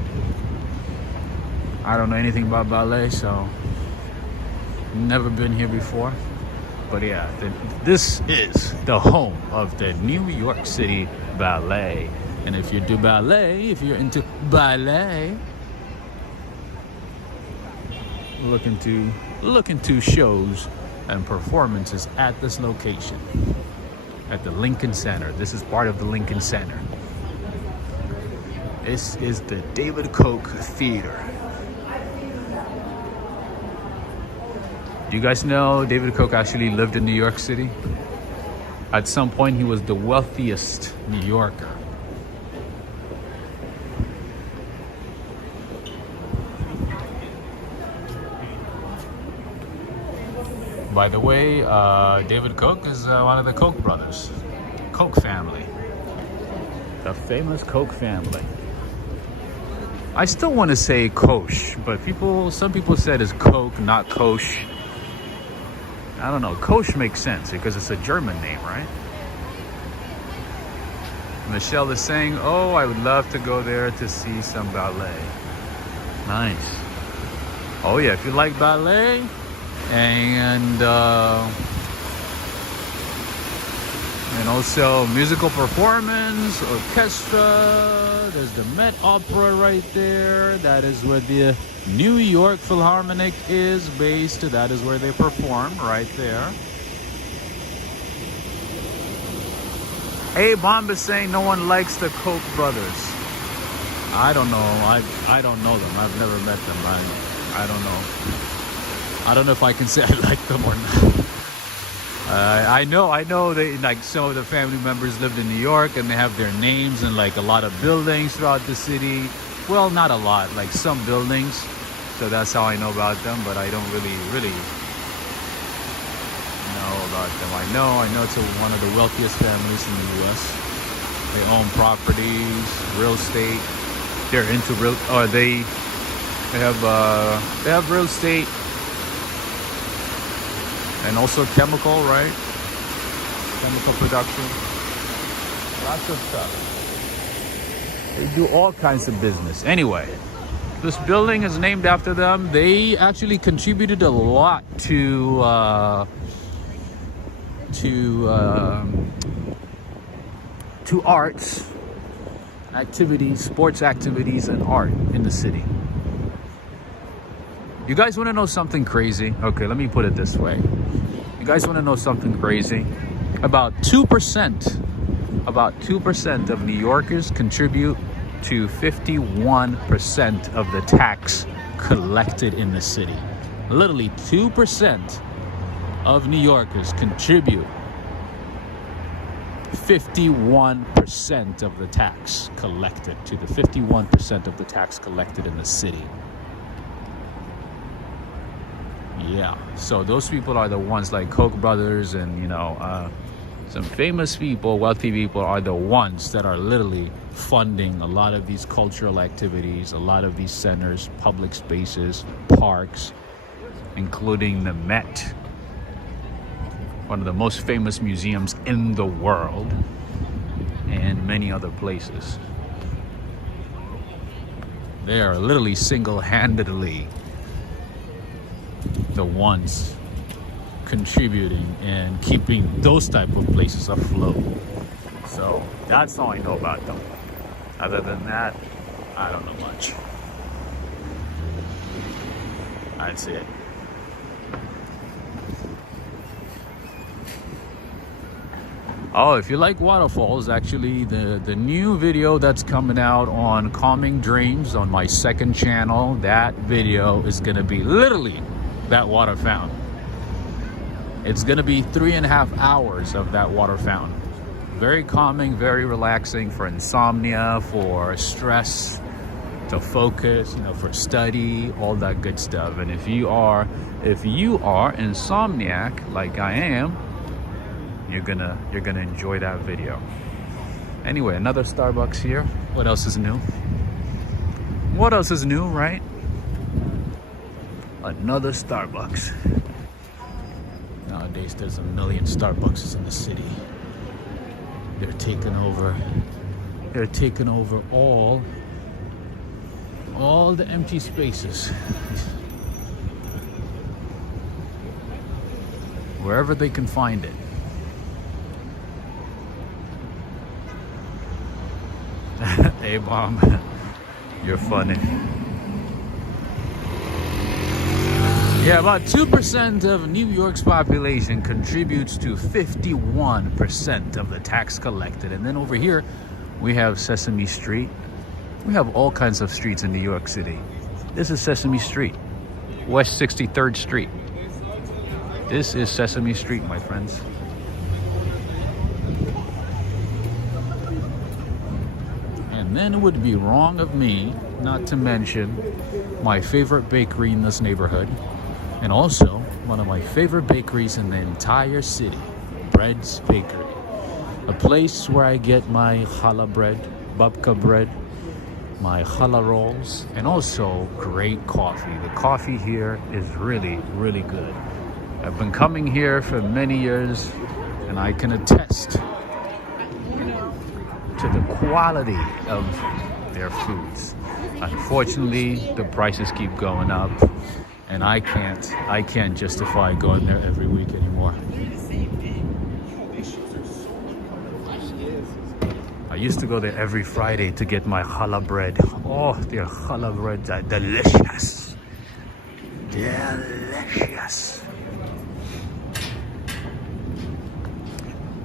I don't know anything about ballet, so never been here before. But yeah, this is the home of the New York City Ballet. And if you do ballet, if you're into ballet, look into shows and performances at this location, at the Lincoln Center. This is part of the Lincoln Center. This is the David Koch Theater. Do you guys know David Koch actually lived in New York City? At some point, he was the wealthiest New Yorker. By the way, David Koch is one of the Koch brothers. Koch family. The famous Koch family. I still want to say Koch, but some people said it's Koch, not Koch. I don't know. Koch makes sense because it's a German name, right? Michelle is saying, oh, I would love to go there to see some ballet. Nice. Oh yeah, if you like ballet and also musical performance, orchestra, there's the Met Opera right there. That is where the New York Philharmonic is based. That is where they perform, right there. Bomb is saying no one likes the Koch brothers. I don't know. I don't know them. I've never met them. I don't know. I don't know if I can say I like them or not. I know they, like, some of the family members lived in New York and they have their names in like a lot of buildings throughout the city. Well, not a lot, like some buildings. So that's how I know about them, but I don't really know about them. I know it's one of the wealthiest families in the U.S. They own properties, real estate. They're into they have real estate and also chemical, right? Chemical production. Lots of stuff. They do all kinds of business. Anyway, this building is named after them. They actually contributed a lot to arts activities, sports activities, and art in the city. You guys want to know something crazy? Okay, let me put it this way. You guys want to know something crazy? About 2% about 2% of New Yorkers contribute to 51% of the tax collected in the city. Literally 2% of New Yorkers contribute 51% of the tax collected to the 51% of the tax collected in the city. Yeah, so those people are the ones like Koch brothers and, you know, some famous people, wealthy people are the ones that are literally funding a lot of these cultural activities, a lot of these centers, public spaces, parks, including the Met, one of the most famous museums in the world, and many other places. They are literally single-handedly the ones contributing and keeping those type of places afloat. So that's all I know about them. Other than that, I don't know much. That's it. Oh, if you like waterfalls, actually the new video that's coming out on calming drains on my second channel, that video is gonna be literally that water fountain. It's gonna be 3.5 hours of that water fountain. Very calming, very relaxing for insomnia, for stress, to focus, you know, for study, all that good stuff. And if you are insomniac like I am, you're gonna enjoy that video. Anyway, another Starbucks here. What else is new? What else is new, right? Another Starbucks. Nowadays there's a million Starbucks in the city. They're taking over all the empty spaces. Wherever they can find it. Hey, Bomb, you're funny. Yeah, about 2% of New York's population contributes to 51% of the tax collected. And then over here, we have Sesame Street. We have all kinds of streets in New York City. This is Sesame Street, West 63rd Street. This is Sesame Street, my friends. And then it would be wrong of me not to mention my favorite bakery in this neighborhood, and also one of my favorite bakeries in the entire city, Bread's Bakery. A place where I get my challah bread, babka bread, my challah rolls, and also great coffee. The coffee here is really, really good. I've been coming here for many years, and I can attest to the quality of their foods. Unfortunately, the prices keep going up, and I can't justify going there every week anymore. I used to go there every Friday to get my challah bread. Oh, their challah breads are delicious. Delicious.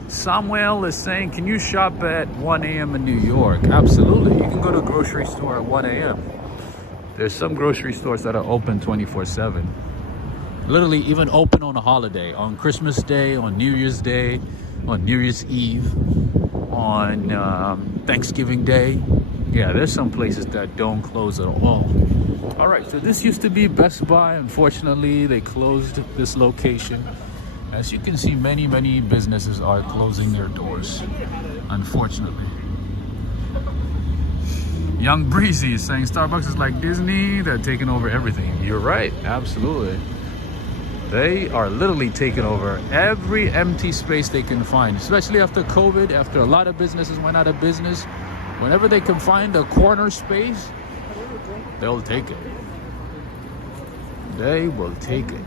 Samuel is saying, can you shop at 1 a.m. in New York? Absolutely. You can go to a grocery store at 1 a.m. There's some grocery stores that are open 24/7. Literally even open on a holiday. On Christmas Day, on New Year's Day, on New Year's Eve, on Thanksgiving Day. Yeah, there's some places that don't close at all. All right, so this used to be Best Buy. Unfortunately, they closed this location. As you can see, many businesses are closing their doors, unfortunately. Young Breezy is saying Starbucks is like Disney, they're taking over everything. You're right, absolutely. They are literally taking over every empty space they can find, especially after COVID, after a lot of businesses went out of business. Whenever they can find a corner space, they'll take it. They will take it.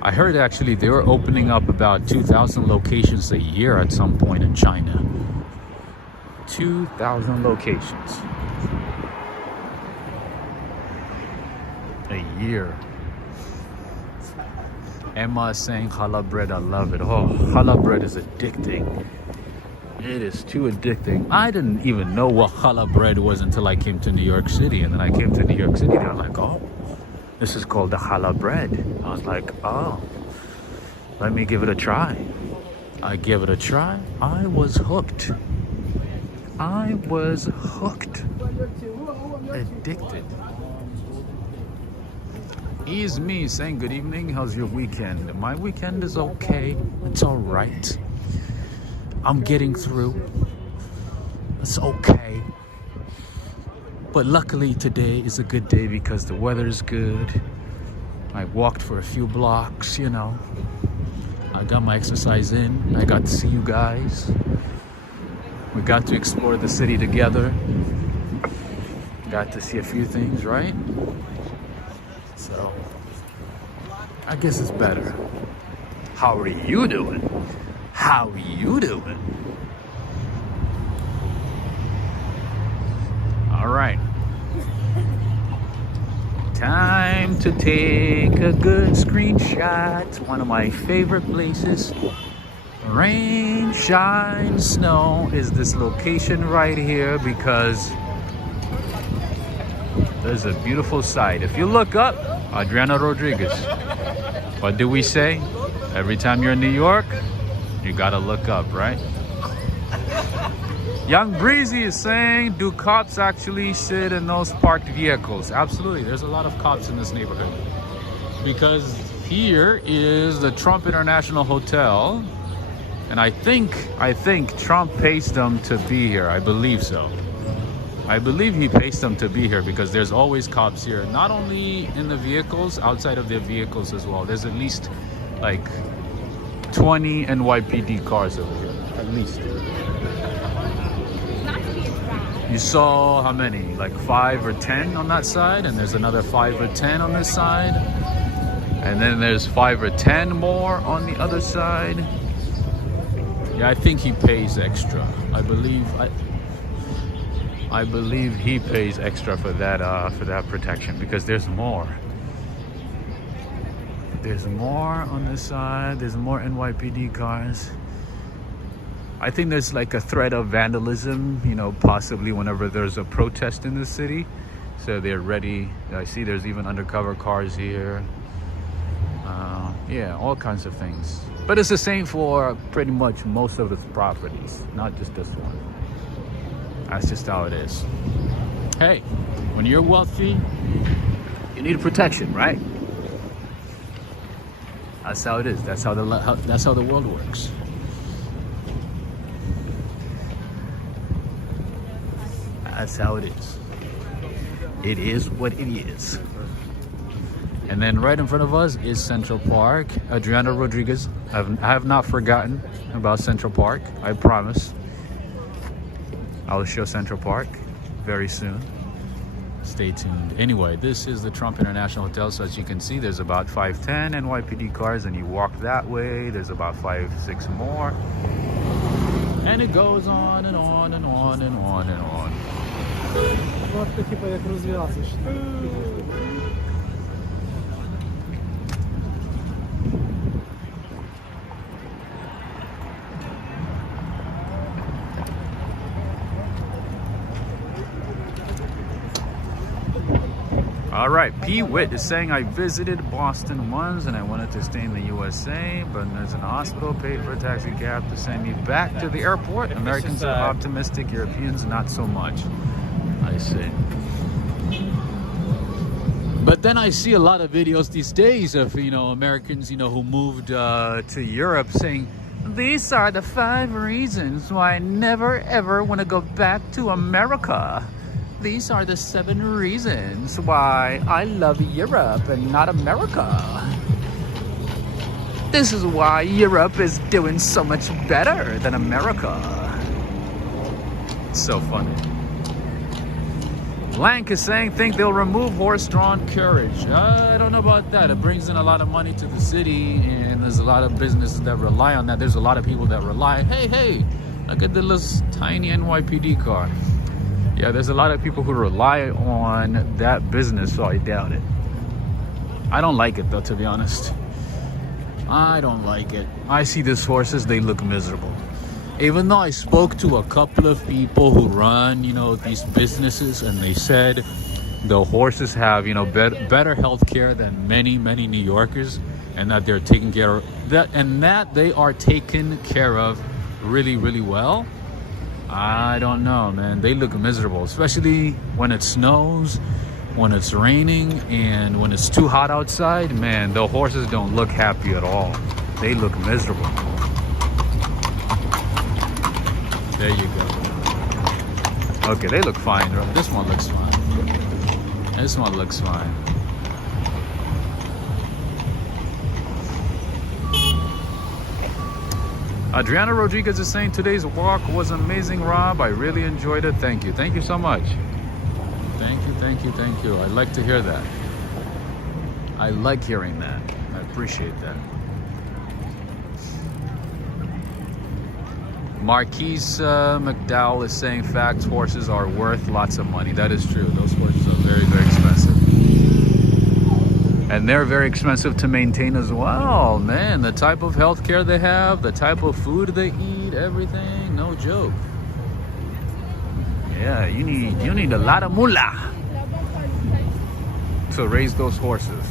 I heard actually they were opening up about 2,000 locations a year at some point in China. 2,000 locations. year. Emma is saying challah bread, I love it. Oh, challah bread is addicting. It is too addicting. I didn't even know what challah bread was until I came to New York City. And then I came to New York City and I'm like, oh, this is called the challah bread. I was like, oh, let me give it a try. I gave it a try. I was hooked. I was hooked. Addicted. Ease me saying good evening. How's your weekend? My weekend is okay. It's all right. I'm getting through. It's okay. But luckily today is a good day because the weather's good. I walked for a few blocks, you know. I got my exercise in. I got to see you guys. We got to explore the city together. Got to see a few things, right? So, I guess it's better. How are you doing? How are you doing? All right. Time to take a good screenshot. One of my favorite places. Rain, shine, snow is this location right here because there's a beautiful sight. If you look up, Adriana Rodriguez. What do we say? Every time you're in New York, you gotta look up, right? Young Breezy is saying, do cops actually sit in those parked vehicles? Absolutely, there's a lot of cops in this neighborhood. Because here is the Trump International Hotel. And I think Trump pays them to be here. I believe so. I believe he pays them to be here because there's always cops here. Not only in the vehicles, outside of their vehicles as well. There's at least like 20 NYPD cars over here, at least. You saw how many? Like 5 or 10 on that side, and there's another 5 or 10 on this side. And then there's 5 or 10 more on the other side. Yeah, I think he pays extra. I believe he pays extra for that protection because there's more. There's more on this side. There's more NYPD cars. I think there's like a threat of vandalism, you know, possibly whenever there's a protest in the city. So they're ready. I see there's even undercover cars here. Yeah, all kinds of things. But it's the same for pretty much most of its properties, not just this one. That's just how it is. Hey, when you're wealthy, you need protection, right? That's how it is. That's how the world works. That's how it is. It is what it is. And then right in front of us is Central Park. Adriana Rodriguez. I have not forgotten about Central Park. I promise. I'll show Central Park very soon. Stay tuned. Anyway, this is the Trump International Hotel. So as you can see, there's about 5-10 NYPD cars, and you walk that way. There's about 5-6 more. And it goes on and on and on and on and on. All right, P. Witt is saying, I visited Boston once and I wanted to stay in the USA, but there's an hospital, paid for a taxi cab to send me back to the airport. Americans are optimistic, Europeans not so much. I see. But then I see a lot of videos these days of, you know, Americans, you know, who moved to Europe saying, these are the 5 reasons why I never ever want to go back to America. These are the 7 reasons why I love Europe and not America. This is why Europe is doing so much better than America. It's so funny. Lank is saying, think they'll remove horse-drawn carriage. I don't know about that. It brings in a lot of money to the city, and there's a lot of businesses that rely on that. There's a lot of people that rely. Hey, look at the little tiny NYPD car. Yeah, there's a lot of people who rely on that business, so I doubt it. I don't like it though, to be honest. I don't like it. I see these horses, they look miserable. Even though I spoke to a couple of people who run, you know, these businesses, and they said the horses have, you know, better health care than many New Yorkers, and that they're taken care of, that they are taken care of really well. I don't know, man. They look miserable, especially when it snows, when it's raining, and when it's too hot outside. Man, the horses don't look happy at all. They look miserable. There you go. Okay, they look fine. This one looks fine. This one looks fine. Adriana Rodriguez is saying today's walk was amazing, Rob. I really enjoyed it. Thank you. Thank you so much. Thank you. I like to hear that. I like hearing that. I appreciate that. Marquise McDowell is saying facts, horses are worth lots of money. That is true. Those horses are very expensive. And they're very expensive to maintain as well. Man, the type of health care they have, the type of food they eat, everything, no joke. Yeah, you need a lot of moolah to raise those horses.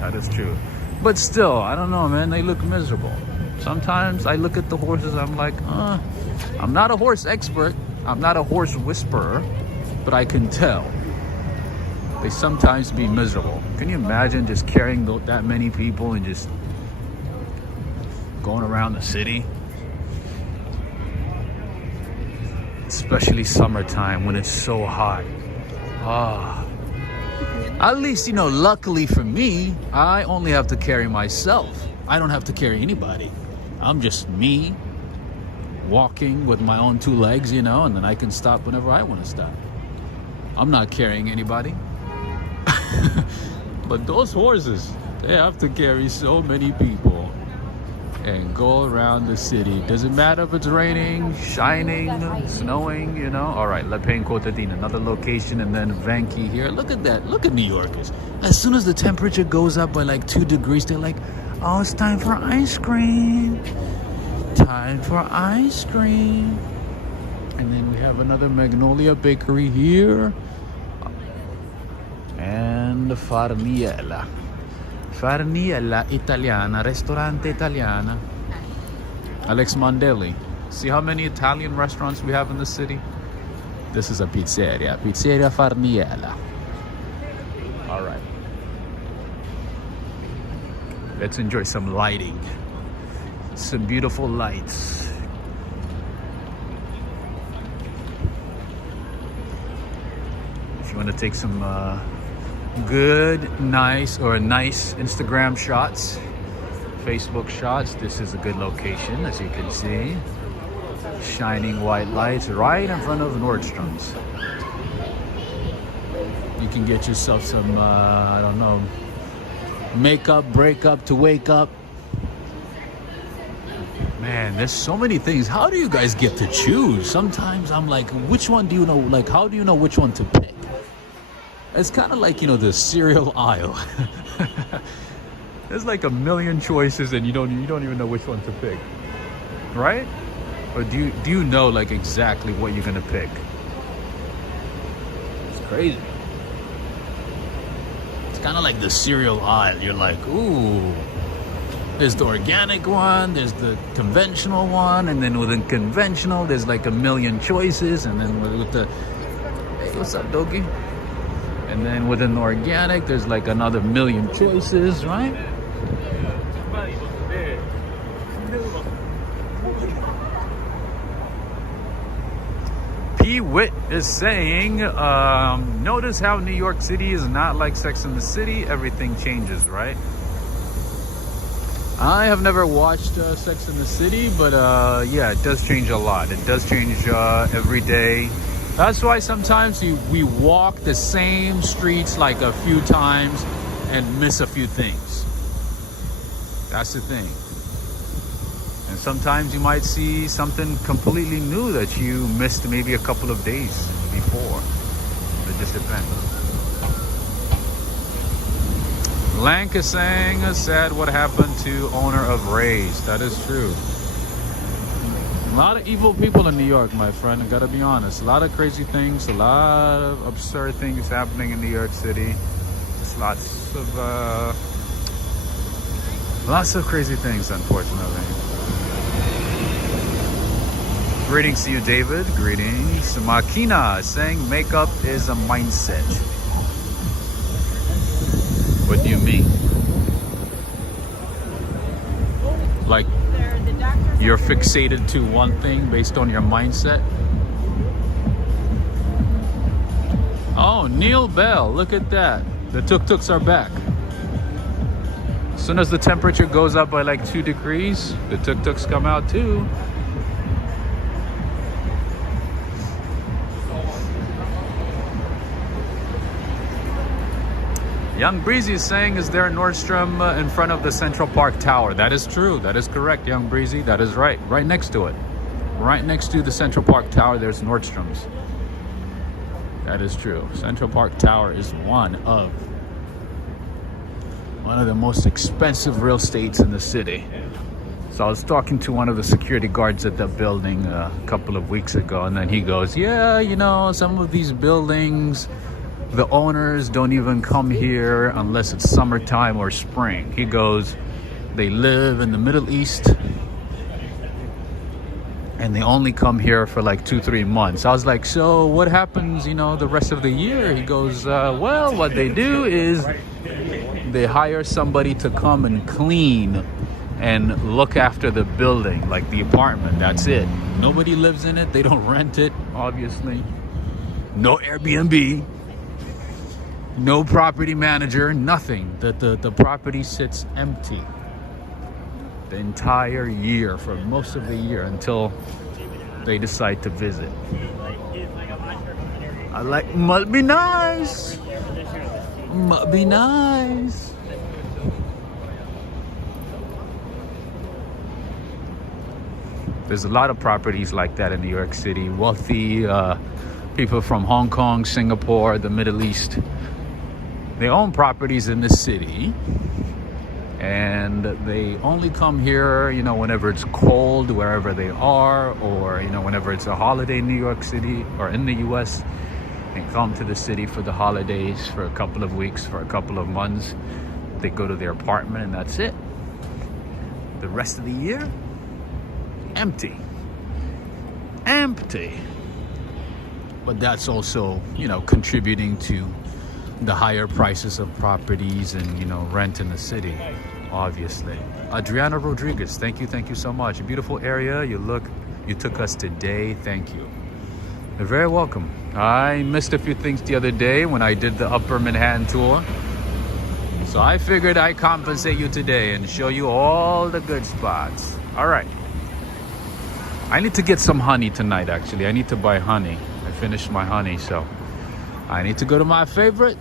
That is true. But still, I don't know, man, they look miserable. Sometimes I look at the horses, I'm like, I'm not a horse expert, I'm not a horse whisperer, but I can tell they sometimes be miserable. Can you imagine just carrying that many people and just going around the city? Especially summertime when it's so hot. At least, you know, luckily for me, I only have to carry myself. I don't have to carry anybody. I'm just me walking with my own two legs, you know, and then I can stop whenever I want to stop. I'm not carrying anybody. But those horses, they have to carry so many people and go around the city. Doesn't matter if it's raining, shining, snowing, you know. All right, La Pen Cotadine, another location, and then Vanke here. Look at that. Look at New Yorkers. As soon as the temperature goes up by like 2 degrees, they're like, oh, it's time for ice cream. Time for ice cream. And then we have another Magnolia Bakery here. And Farniella Italiana, Ristorante Italiana. Alex Mondelli. See how many Italian restaurants we have in the city? This is a pizzeria. Pizzeria Farniella. All right. Let's enjoy some lighting. Some beautiful lights. If you want to take some good, nice Instagram shots, Facebook shots, this is a good location, as you can see. Shining white lights right in front of Nordstrom's. You can get yourself some, I don't know, makeup, breakup to wake up. Man, there's so many things. How do you guys get to choose? Sometimes I'm like, which one do you know? Like, how do you know which one to pick? It's kind of like, you know, the cereal aisle. There's like a million choices, and you don't even know which one to pick, right? Or do you know like exactly what you're gonna pick? It's crazy. It's kind of like the cereal aisle. You're like, ooh, there's the organic one, there's the conventional one, and then within conventional, there's like a million choices, and then with the, hey, what's up, Doki? And then within the organic, there's like another million choices, right? P. Witt is saying, notice how New York City is not like Sex and the City. Everything changes, right? I have never watched Sex and the City, but yeah, it does change a lot. It does change every day. That's why sometimes we walk the same streets like a few times and miss a few things. That's the thing. And sometimes you might see something completely new that you missed maybe a couple of days before. It just depends. Lank is saying, sad what happened to owner of Ray's. That is true. A lot of evil people in New York, my friend. I gotta be honest. A lot of crazy things, a lot of absurd things happening in New York City. There's lots of crazy things, unfortunately. Greetings to you, David. Greetings. Makina is saying makeup is a mindset. What do you mean? Like you're fixated to one thing based on your mindset? Oh, Neil Bell, look at that. The tuk-tuks are back. As soon as the temperature goes up by like 2 degrees, the tuk-tuks come out too. Young Breezy is saying, is there a Nordstrom in front of the Central Park Tower? That is true. That is correct, Young Breezy. That is right. Right next to it. Right next to the Central Park Tower, there's Nordstrom's. That is true. Central Park Tower is one of the most expensive real estates in the city. So I was talking to one of the security guards at that building a couple of weeks ago, and then he goes, yeah, you know, some of these buildings, the owners don't even come here unless it's summertime or spring. He goes, they live in the Middle East and they only come here for like 2-3 months. I was like, so what happens, you know, the rest of the year? He goes, well, what they do is they hire somebody to come and clean and look after the building, like the apartment. That's it. Nobody lives in it. They don't rent it, obviously. No Airbnb. No property manager, nothing. The property sits empty the entire year, for most of the year, until they decide to visit. I like, must be nice. Must be nice. There's a lot of properties like that in New York City. Wealthy people from Hong Kong, Singapore, the Middle East. They own properties in the city, and they only come here, you know, whenever it's cold, wherever they are, or, you know, whenever it's a holiday in New York City or in the US. They come to the city for the holidays for a couple of weeks, for a couple of months. They go to their apartment and that's it. The rest of the year, empty. Empty. But that's also, you know, contributing to the higher prices of properties and, you know, rent in the city, obviously. Adriana Rodriguez, thank you so much. A beautiful area. You took us today. Thank you. You're very welcome. I missed a few things the other day when I did the Upper Manhattan tour, so I figured I'd compensate you today and show you all the good spots. All right. I need to get some honey tonight, actually. I need to buy honey. I finished my honey, so I need to go to my favorite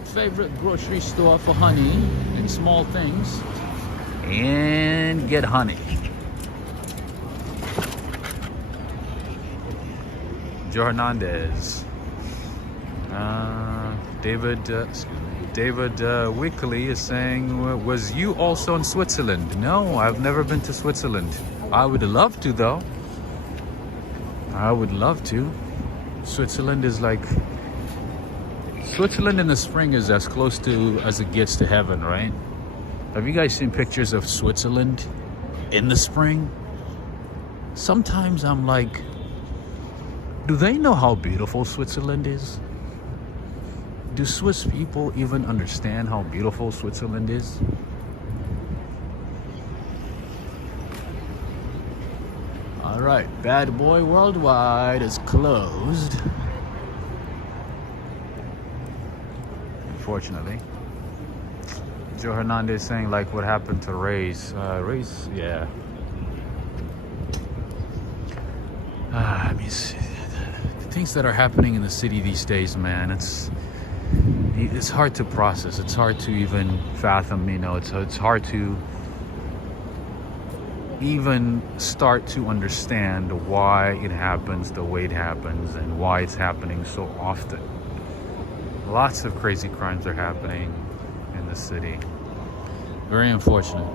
grocery store for honey and small things and get honey. Joe Hernandez. David Wickley is saying, was you also in Switzerland? No, I've never been to Switzerland. I would love to, though. I would love to. Switzerland is like... Switzerland in the spring is as close to as it gets to heaven, right? Have you guys seen pictures of Switzerland in the spring? Sometimes I'm like, do they know how beautiful Switzerland is? Do Swiss people even understand how beautiful Switzerland is? All right, Bad Boy Worldwide is closed. Unfortunately. Joe Hernandez saying, like, what happened to Ray's? Ray's, yeah. I mean, the things that are happening in the city these days, man, it's hard to process. It's hard to even fathom, you know. It's hard to even start to understand why it happens the way it happens and why it's happening so often. Lots of crazy crimes are happening in the city. Very unfortunate.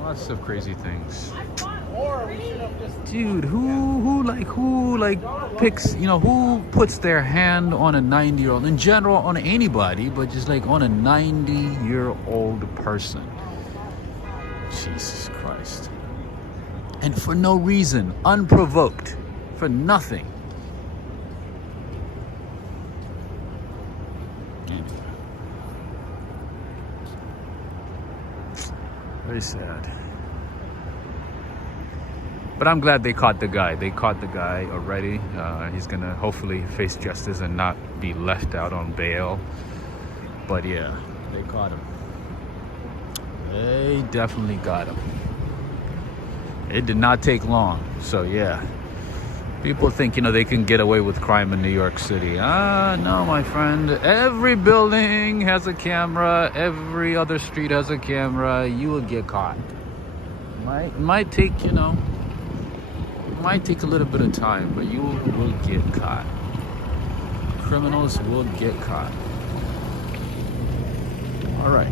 Lots of crazy things. Dude, who picks, who puts their hand on a 90-year-old, in general on anybody, but just like on a 90-year-old person? Jesus Christ. And for no reason, unprovoked, for nothing. Anyway. Very sad. But I'm glad they caught the guy. They caught the guy already. He's gonna hopefully face justice and not be left out on bail. But yeah, they caught him. They definitely got him. It did not take long. So yeah, people think, they can get away with crime in New York City. No, my friend. Every building has a camera. Every other street has a camera. You will get caught. Might take, might take a little bit of time, but you will get caught. Criminals will get caught. All right.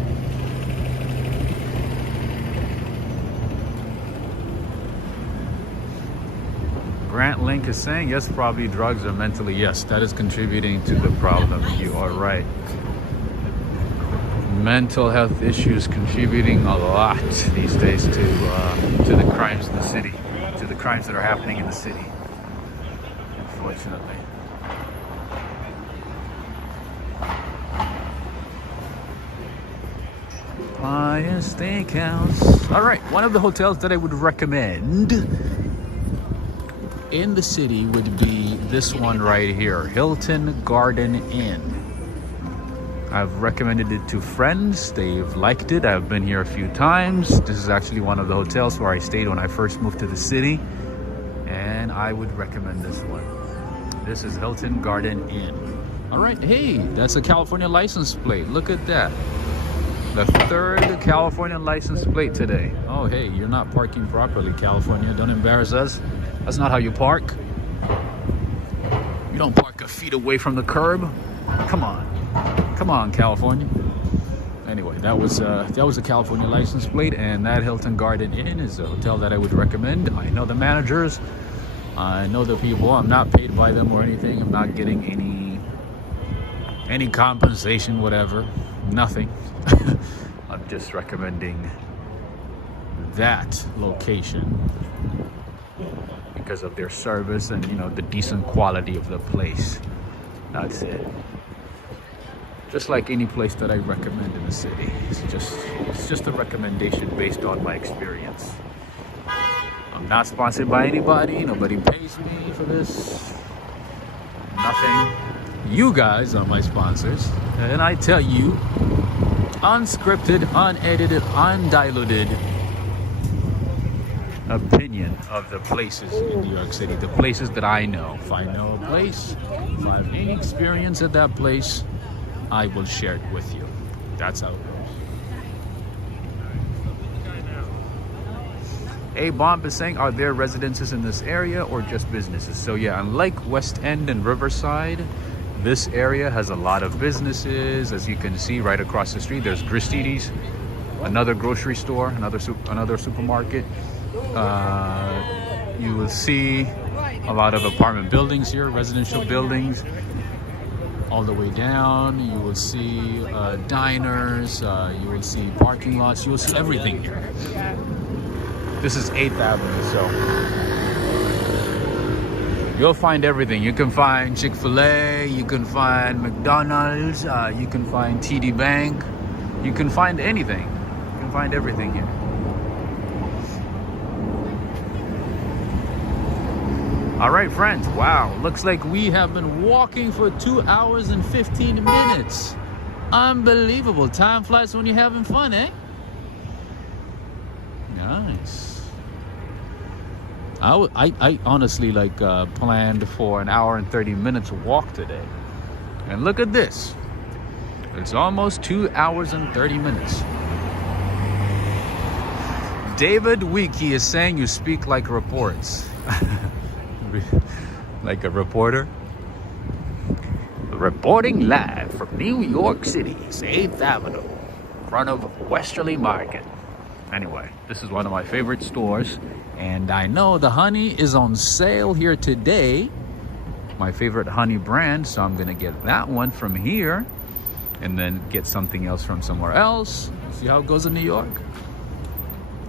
Grant Link is saying, yes, probably drugs or mentally. Yes, that is contributing to the problem. You are right. Mental health issues contributing a lot these days to the crimes in the city, to the crimes that are happening in the city, unfortunately. Fire Steakhouse. All right, one of the hotels that I would recommend in the city would be this one right here, Hilton Garden Inn. I've recommended it to friends. They've liked it. I've been here a few times. This is actually one of the hotels where I stayed when I first moved to the city, and I would recommend this one. This is Hilton Garden Inn. All right, hey, that's a California license plate. Look at that. The third California license plate today. Oh, hey, you're not parking properly, California. Don't embarrass us. That's not how you park. You don't park a feet away from the curb. Come on, California. Anyway, that was a California license plate, and that Hilton Garden Inn is a hotel that I would recommend. I know the managers. I know the people. I'm not paid by them or anything. I'm not getting any compensation, whatever. Nothing. I'm just recommending that location because of their service and the decent quality of the place. That's it. Just like any place that I recommend in the city. It's just a recommendation based on my experience. I'm not sponsored by anybody. Nobody pays me for this. Nothing. You guys are my sponsors, and I tell you, unscripted, unedited, undiluted opinion of the places in New York City, the places that I know. If I know a place, if I have any experience at that place, I will share it with you. That's how it goes. A Bomb is saying, are there residences in this area or just businesses? So yeah, unlike West End and Riverside, this area has a lot of businesses. As you can see right across the street, there's Gristedes, another grocery store, another supermarket. You will see a lot of apartment buildings here, residential buildings. All the way down, you will see diners, you will see parking lots, you will see everything here. This is 8th Avenue, so you'll find everything. You can find Chick-fil-A, you can find McDonald's, you can find TD Bank, you can find anything. You can find everything here. All right, friends. Wow, looks like we have been walking for 2 hours and 15 minutes. Unbelievable. Time flies when you're having fun, eh? Nice. I honestly planned for an hour and 30 minutes walk today. And look at this. It's almost 2 hours and 30 minutes. David Wiki is saying you speak like reports. Like a reporter. Reporting live from New York City's 8th Avenue. front of Westerly Market. Anyway, this is one of my favorite stores, and I know the honey is on sale here today. My favorite honey brand, so I'm gonna get that one from here and then get something else from somewhere else. See how it goes in New York?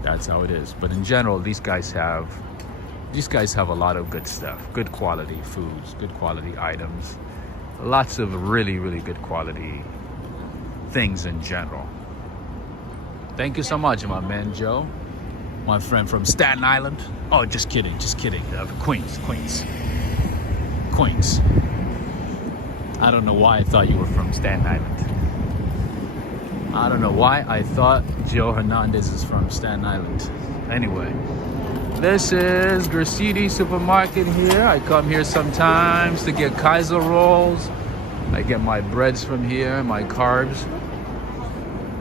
That's how it is. But in general, these guys have a lot of good stuff, good quality foods, good quality items, lots of really, really good quality things in general. Thank you so much, my man Joe, my friend from Staten Island. Oh, just kidding. Queens. I don't know why I thought you were from Staten Island. I don't know why I thought Joe Hernandez is from Staten Island. Anyway, this is Grassiti Supermarket here. I come here sometimes to get Kaiser rolls. I get my breads from here, my carbs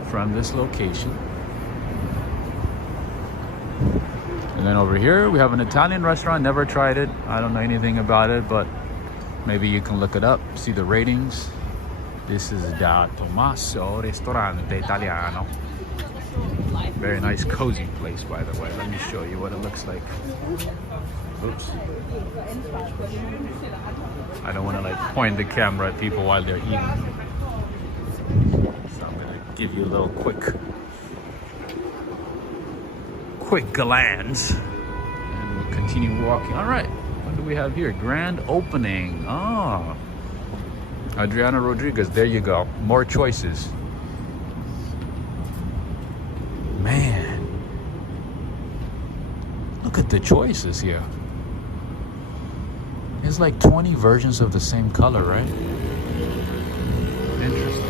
from this location. And then over here we have an Italian restaurant. Never tried it. I don't know anything about it, but maybe you can look it up, see the ratings. This is Da Tommaso Ristorante Italiano. Very nice, cozy place, by the way. Let me show you what it looks like. Oops. I don't want to like point the camera at people while they're eating. So I'm gonna give you a little quick glance, and we'll continue walking. All right. What do we have here? Grand opening. Ah, Adriana Rodriguez. There you go. More choices. Man, look at the choices here. There's like 20 versions of the same color, right? Interesting.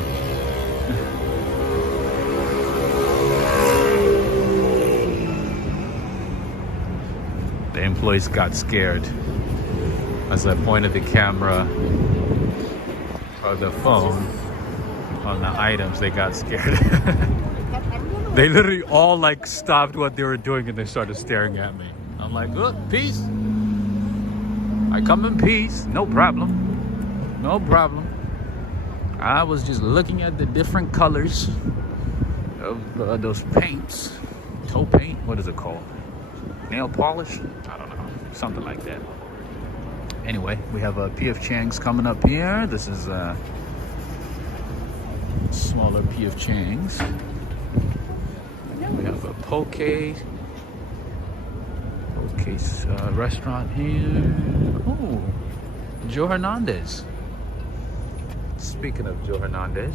The employees got scared as I pointed the camera or the phone on the items. They got scared. They literally all like stopped what they were doing and they started staring at me. I'm like, look, peace. I come in peace, no problem. No problem. I was just looking at the different colors of those paints. Toe paint, what is it called? Nail polish? I don't know, something like that. Anyway, we have a P.F. Chang's coming up here. This is a smaller P.F. Chang's. We have a Poke's restaurant here. Oh, Joe Hernandez. Speaking of Joe Hernandez,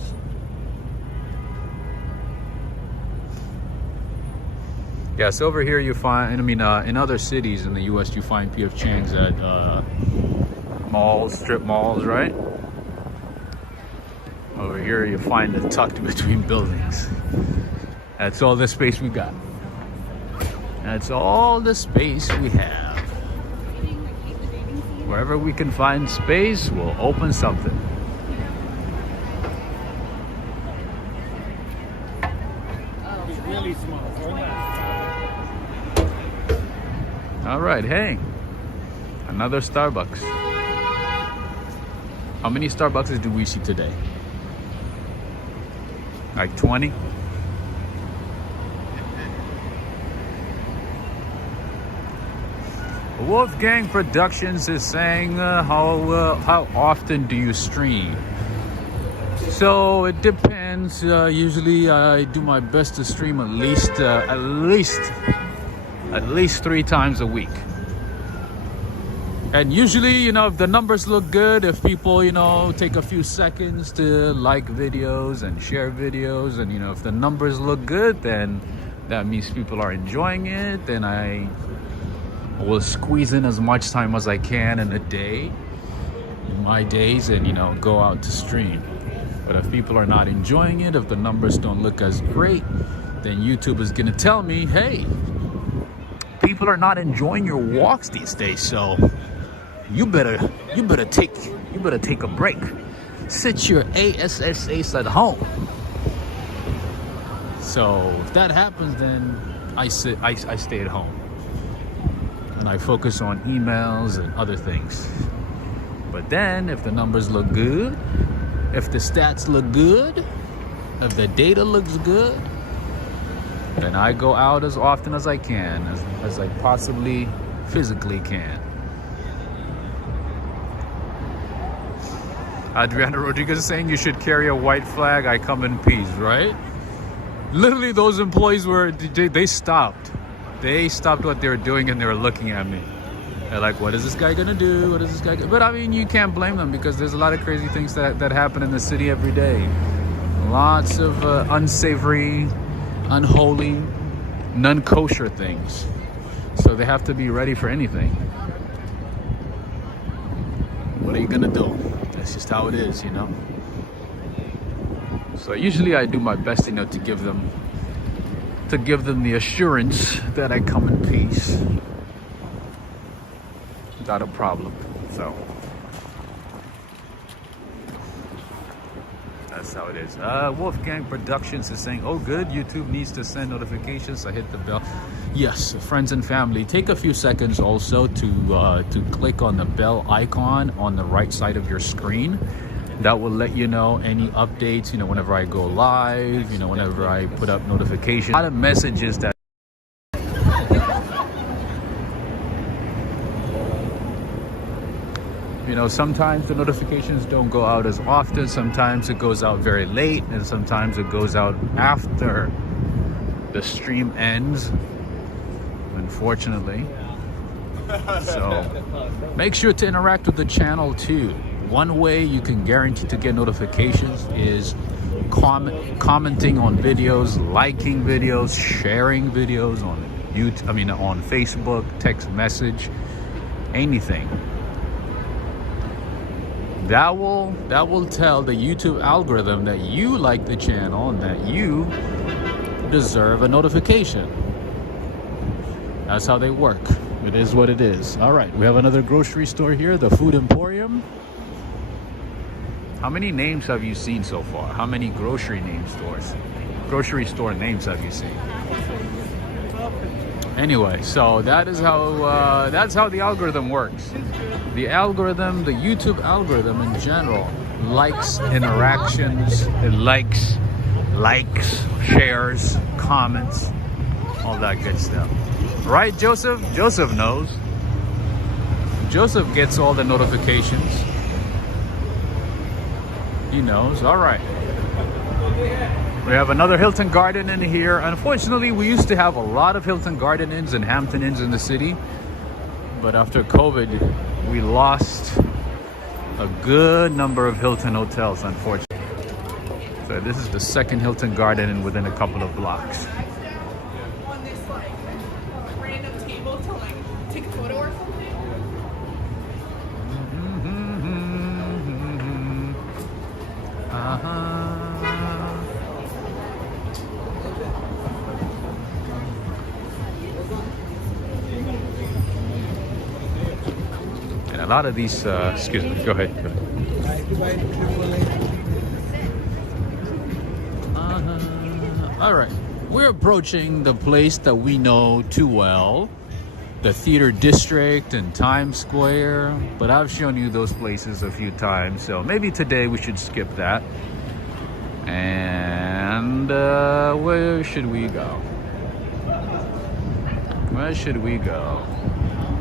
yeah, so over here you find, in other cities in the U.S. you find P.F. Chang's at malls, strip malls, right? Over here you find it tucked between buildings. That's all the space we got. That's all the space we have. Wherever we can find space, we'll open something. Really small. All right, hey, another Starbucks. How many Starbucks do we see today? Like 20? Wolfgang Productions is saying, how often do you stream? So it depends. Usually I do my best to stream at least 3 times a week. And usually, if the numbers look good, if people, take a few seconds to like videos and share videos, and if the numbers look good, then that means people are enjoying it. Then I will squeeze in as much time as I can in a day, in my days, and go out to stream. But if people are not enjoying it, if the numbers don't look as great, then YouTube is gonna tell me, hey, people are not enjoying your walks these days, so you better take a break. Sit your ASSAs at home. So if that happens, then I stay at home and I focus on emails and other things. But then if the numbers look good, if the stats look good, If the data looks good, then I go out as often as I can, as I possibly physically can. Adriana Rodriguez is saying you should carry a white flag. I come in peace, right? Literally, those employees they stopped. They stopped what they were doing and they were looking at me. They're like, what is this guy gonna do? What is this guy gonna... But I mean, you can't blame them because there's a lot of crazy things that happen in the city every day. Lots of unsavory, unholy, non-kosher things. So they have to be ready for anything. What are you gonna do? That's just how it is, you know? So usually I do my best, you know, to give them the assurance that I come in peace. Not a problem. So that's how it is. Wolfgang Productions is saying, oh good, YouTube needs to send notifications. I hit the bell. Yes, friends and family, take a few seconds also to click on the bell icon on the right side of your screen. That will let you know any updates, you know, whenever I go live, you know, whenever I put up notifications. A lot of messages that you know, sometimes the notifications don't go out as often, sometimes it goes out very late, and sometimes it goes out after the stream ends, unfortunately. So make sure to interact with the channel too. One way you can guarantee to get notifications is commenting on videos, liking videos, sharing videos on YouTube, on Facebook, text message, anything. That will tell the YouTube algorithm that you like the channel and that you deserve a notification. That's how they work. It is what it is. All right, we have another grocery store here, the Food Emporium. How many names have you seen so far? How many grocery store names have you seen? Anyway, so that's how the algorithm works. The YouTube algorithm in general likes interactions. It likes likes, shares, comments, all that good stuff. Right, Joseph? Joseph knows. Joseph gets all the notifications. He knows. All right. We have another Hilton Garden Inn here. Unfortunately, we used to have a lot of Hilton Garden Inns and Hampton Inns in the city. But after COVID, we lost a good number of Hilton hotels, unfortunately. So this is the second Hilton Garden Inn within a couple of blocks. On this like random table to like take a photo or something. And a lot of these, excuse me, go ahead. All right, we're approaching the place that we know too well, the Theater District and Times Square, but I've shown you those places a few times, so maybe today we should skip that. And where should we go? Where should we go?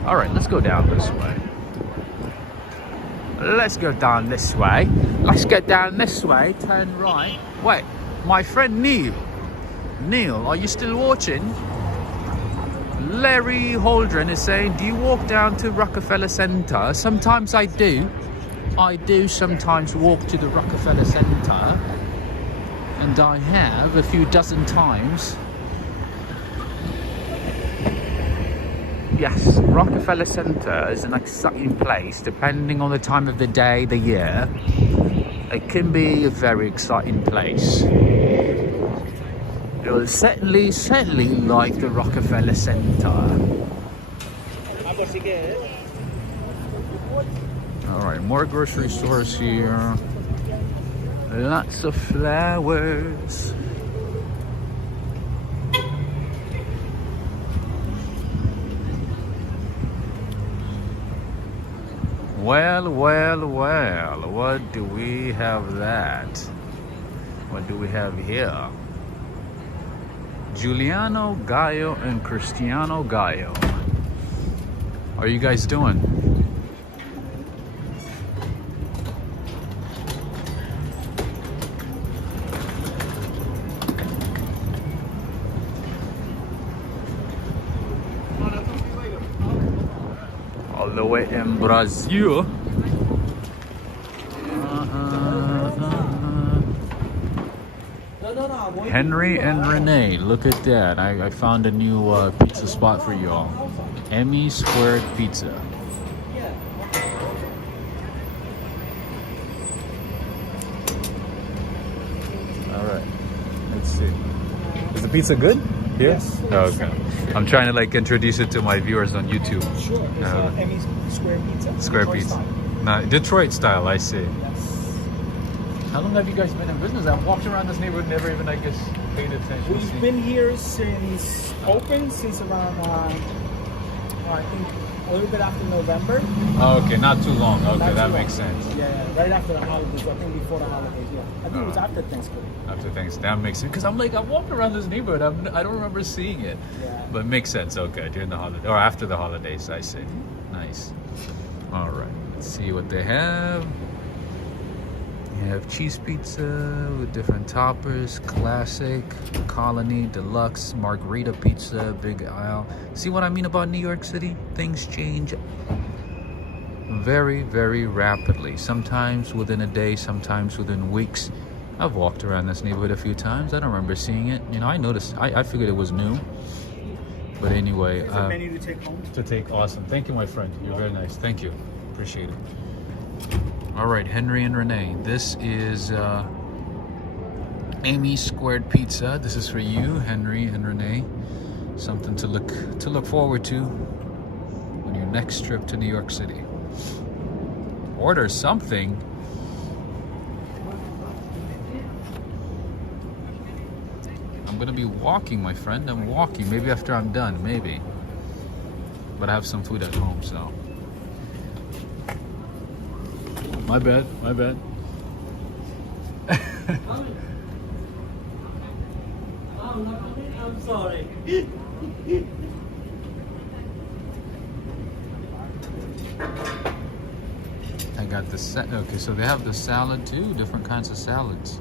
All right, let's go down this way. Let's go down this way. Let's get down this way, turn right. Wait, my friend Neil. Neil, are you still watching? Larry Holdren is saying, do you walk down to Rockefeller Center? Sometimes I do. I do sometimes walk to the Rockefeller Center. And I have a few dozen times. Yes, Rockefeller Center is an exciting place depending on the time of the day, the year. It can be a very exciting place. You'll certainly like the Rockefeller Center. Alright, more grocery stores here. Lots of flowers. Well, what do we have that? What do we have here? Giuliano Gallo and Cristiano Gallo. How are you guys doing? All the way in Brazil. Henry and Renee, look at that. I found a new pizza spot for y'all. Emmy Squared Pizza. Alright, let's see. Is the pizza good? Here? Yes. Oh, okay. I'm trying to like introduce it to my viewers on YouTube. Sure. It's Emmy's Square Pizza. Square Detroit pizza. style. Nah, Detroit style, I see. Yes. How long have you guys been in business? I've walked around this neighborhood, never even, I guess, paid attention. We've been here since around, I think a little bit after November. Oh, okay, not too long. Okay, Not that too makes long. sense. Yeah, right after the holidays. I think before the holidays. Yeah, I think it was after Thanksgiving. After things, that makes sense. Because I'm like, I'm walking around this neighborhood, I don't remember seeing it. Yeah. But it makes sense, okay, during the holiday, or after the holidays, I see. Nice. All right, let's see what they have. You have cheese pizza with different toppers, classic, colony, deluxe, margarita pizza, big aisle. See what I mean about New York City? Things change very, very rapidly. Sometimes within a day, sometimes within weeks. I've walked around this neighborhood a few times. I don't remember seeing it. You know, I noticed, I figured it was new. But anyway. There's a menu to take home. To take, awesome. Thank you, my friend. You're very nice. Thank you. Appreciate it. All right, Henry and Renee. This is Amy Squared Pizza. This is for you, Henry and Renee. Something to look forward to on your next trip to New York City. Order something. I'm gonna be walking, my friend. I'm walking. Maybe after I'm done, maybe. But I have some food at home, so. My bad, my bad. I'm sorry. I got the set. Okay, so they have the salad too, different kinds of salads.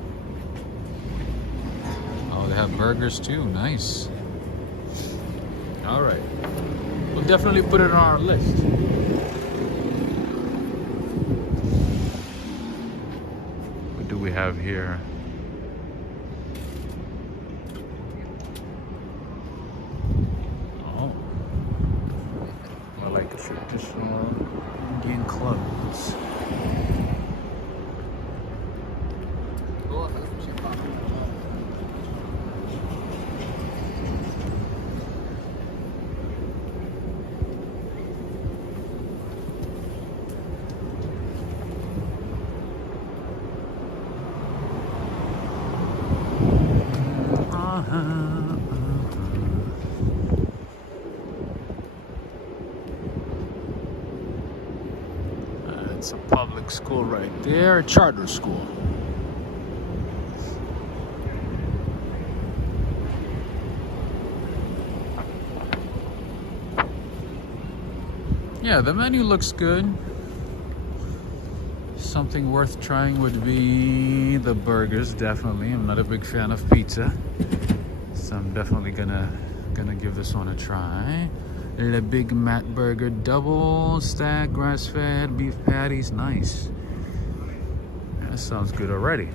Oh, they have burgers too. Nice. All right. We'll definitely put it on our list. What do we have here? Oh, I like traditional Indian clothes. It's a public school right there, a charter school. Yeah, the menu looks good. Something worth trying would be the burgers, definitely. I'm not a big fan of pizza, so I'm definitely gonna give this one a try. The Big Mac Burger, double stack, grass-fed, beef patties, nice. That sounds good already.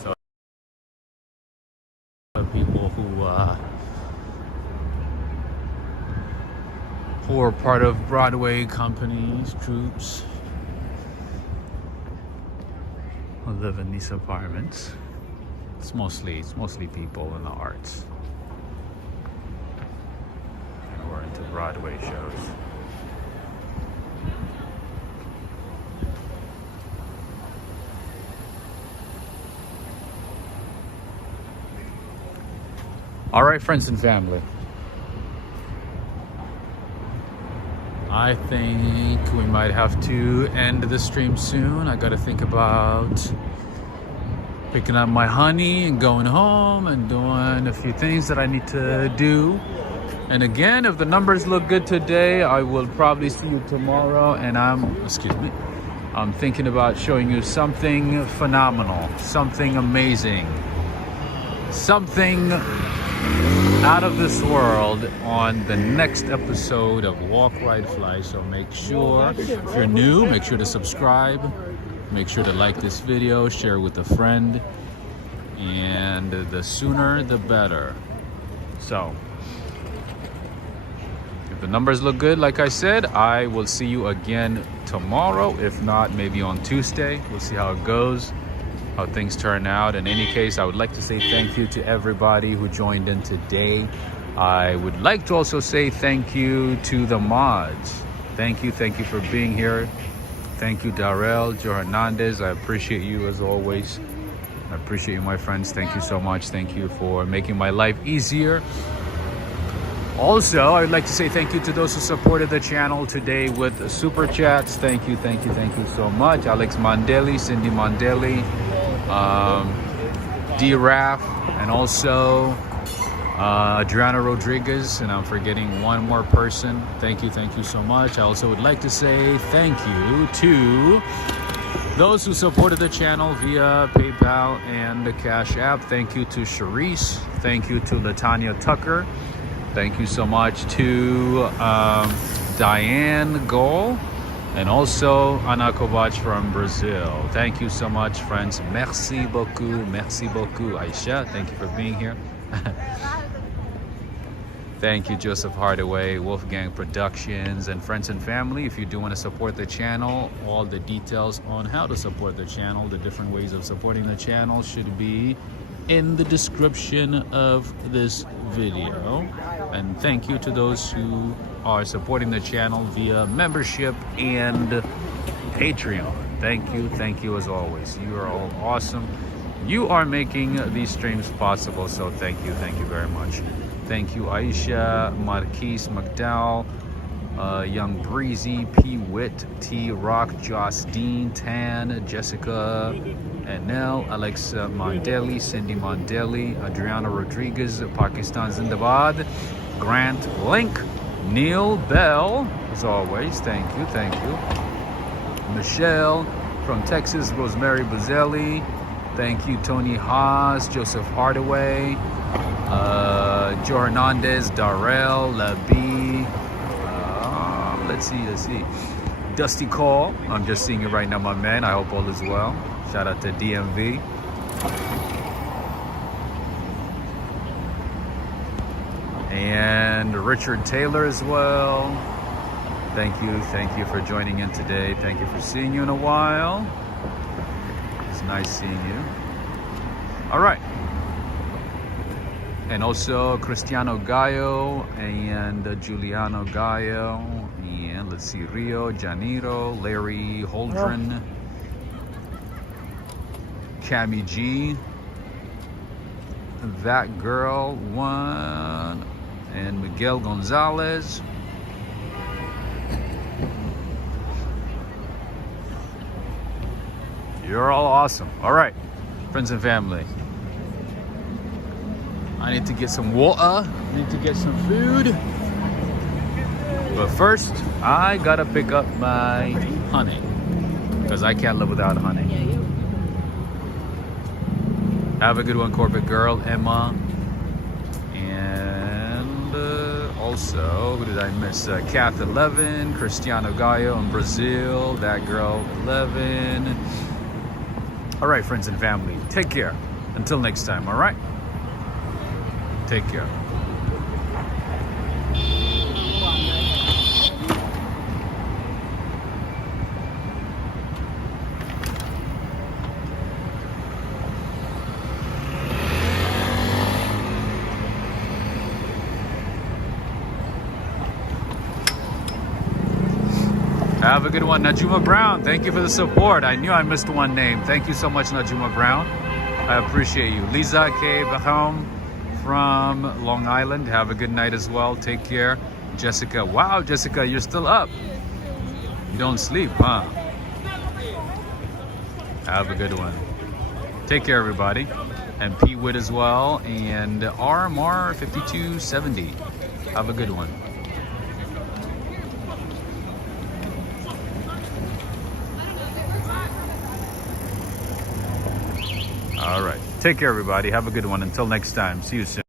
So, people who are part of Broadway companies, troops, who live in these apartments. It's mostly people in the arts. And we're into Broadway shows. All right, friends and family. I think we might have to end the stream soon. I gotta think about picking up my honey and going home and doing a few things that I need to do. And again, if the numbers look good today, I will probably see you tomorrow. And I'm thinking about showing you something phenomenal, something amazing, something out of this world on the next episode of Walk, Ride, Fly. So make sure, if you're new, make sure to subscribe, make sure to like this video, share with a friend, and the sooner the better. So if the numbers look good, like I said, I will see you again tomorrow. If not, maybe on Tuesday. We'll see how it goes, how things turn out. In any case, I would like to say thank you to everybody who joined in today. I would like to also say thank you to the mods. Thank you for being here. Thank you, Darrell, Joe Hernandez. I appreciate you as always. I appreciate you, my friends. Thank you so much. Thank you for making my life easier. Also, I'd like to say thank you to those who supported the channel today with super chats. Thank you so much. Alex Mandeli, Cindy Mandeli, D-Raf, and also Adriana Rodriguez, and I'm forgetting one more person. Thank you so much. I also would like to say thank you to those who supported the channel via PayPal and the Cash App. Thank you to Charisse. Thank you to Latanya Tucker. Thank you so much to Diane Gol, and also Ana Kovac from Brazil. Thank you so much, friends. Merci beaucoup, Aisha. Thank you for being here. Thank you, Joseph Hardaway, Wolfgang Productions, and friends and family. If you do want to support the channel, all the details on how to support the channel, the different ways of supporting the channel, should be in the description of this video. And thank you to those who are supporting the channel via membership and Patreon. Thank you as always. You are all awesome. You are making these streams possible, so thank you very much. Thank you, Aisha, Marquise McDowell, Young Breezy, P. Witt, T. Rock, Joss Dean, Tan, Jessica, Nell, Alex Mandeli, Cindy Mandeli, Adriana Rodriguez, Pakistan Zindabad, Grant Link, Neil Bell, as always, thank you. Michelle from Texas, Rosemary Bazzelli, thank you, Tony Haas, Joseph Hardaway, Joe Hernandez, Darrell, Labi, let's see, Dusty Call, I'm just seeing it right now, my man, I hope all is well. Shout out to DMV. And Richard Taylor as well. Thank you for joining in today. Thank you for seeing you in a while. It's nice seeing you. All right. And also Cristiano Gallo and Giuliano Gallo. And let's see, Rio Janiro, Larry Holdren, Cami G, That Girl 1, and Miguel Gonzalez. You're all awesome. All right, friends and family. I need to get some water. I need to get some food. But first, I gotta pick up my honey, because I can't live without honey. Have a good one, Corbett Girl, Emma. And also, who did I miss? Kath 11, Cristiano Gallo in Brazil, That Girl 11. All right, friends and family, take care. Until next time, all right? Take care. Have a good one. Najuma Brown, thank you for the support. I knew I missed one name. Thank you so much, Najuma Brown. I appreciate you. Lisa K. Baham, from Long Island. Have a good night as well. Take care. Jessica. Wow, Jessica, you're still up. You don't sleep, huh? Have a good one. Take care, everybody. And P. Witt as well. And RMR 5270. Have a good one. All right. Take care, everybody. Have a good one. Until next time. See you soon.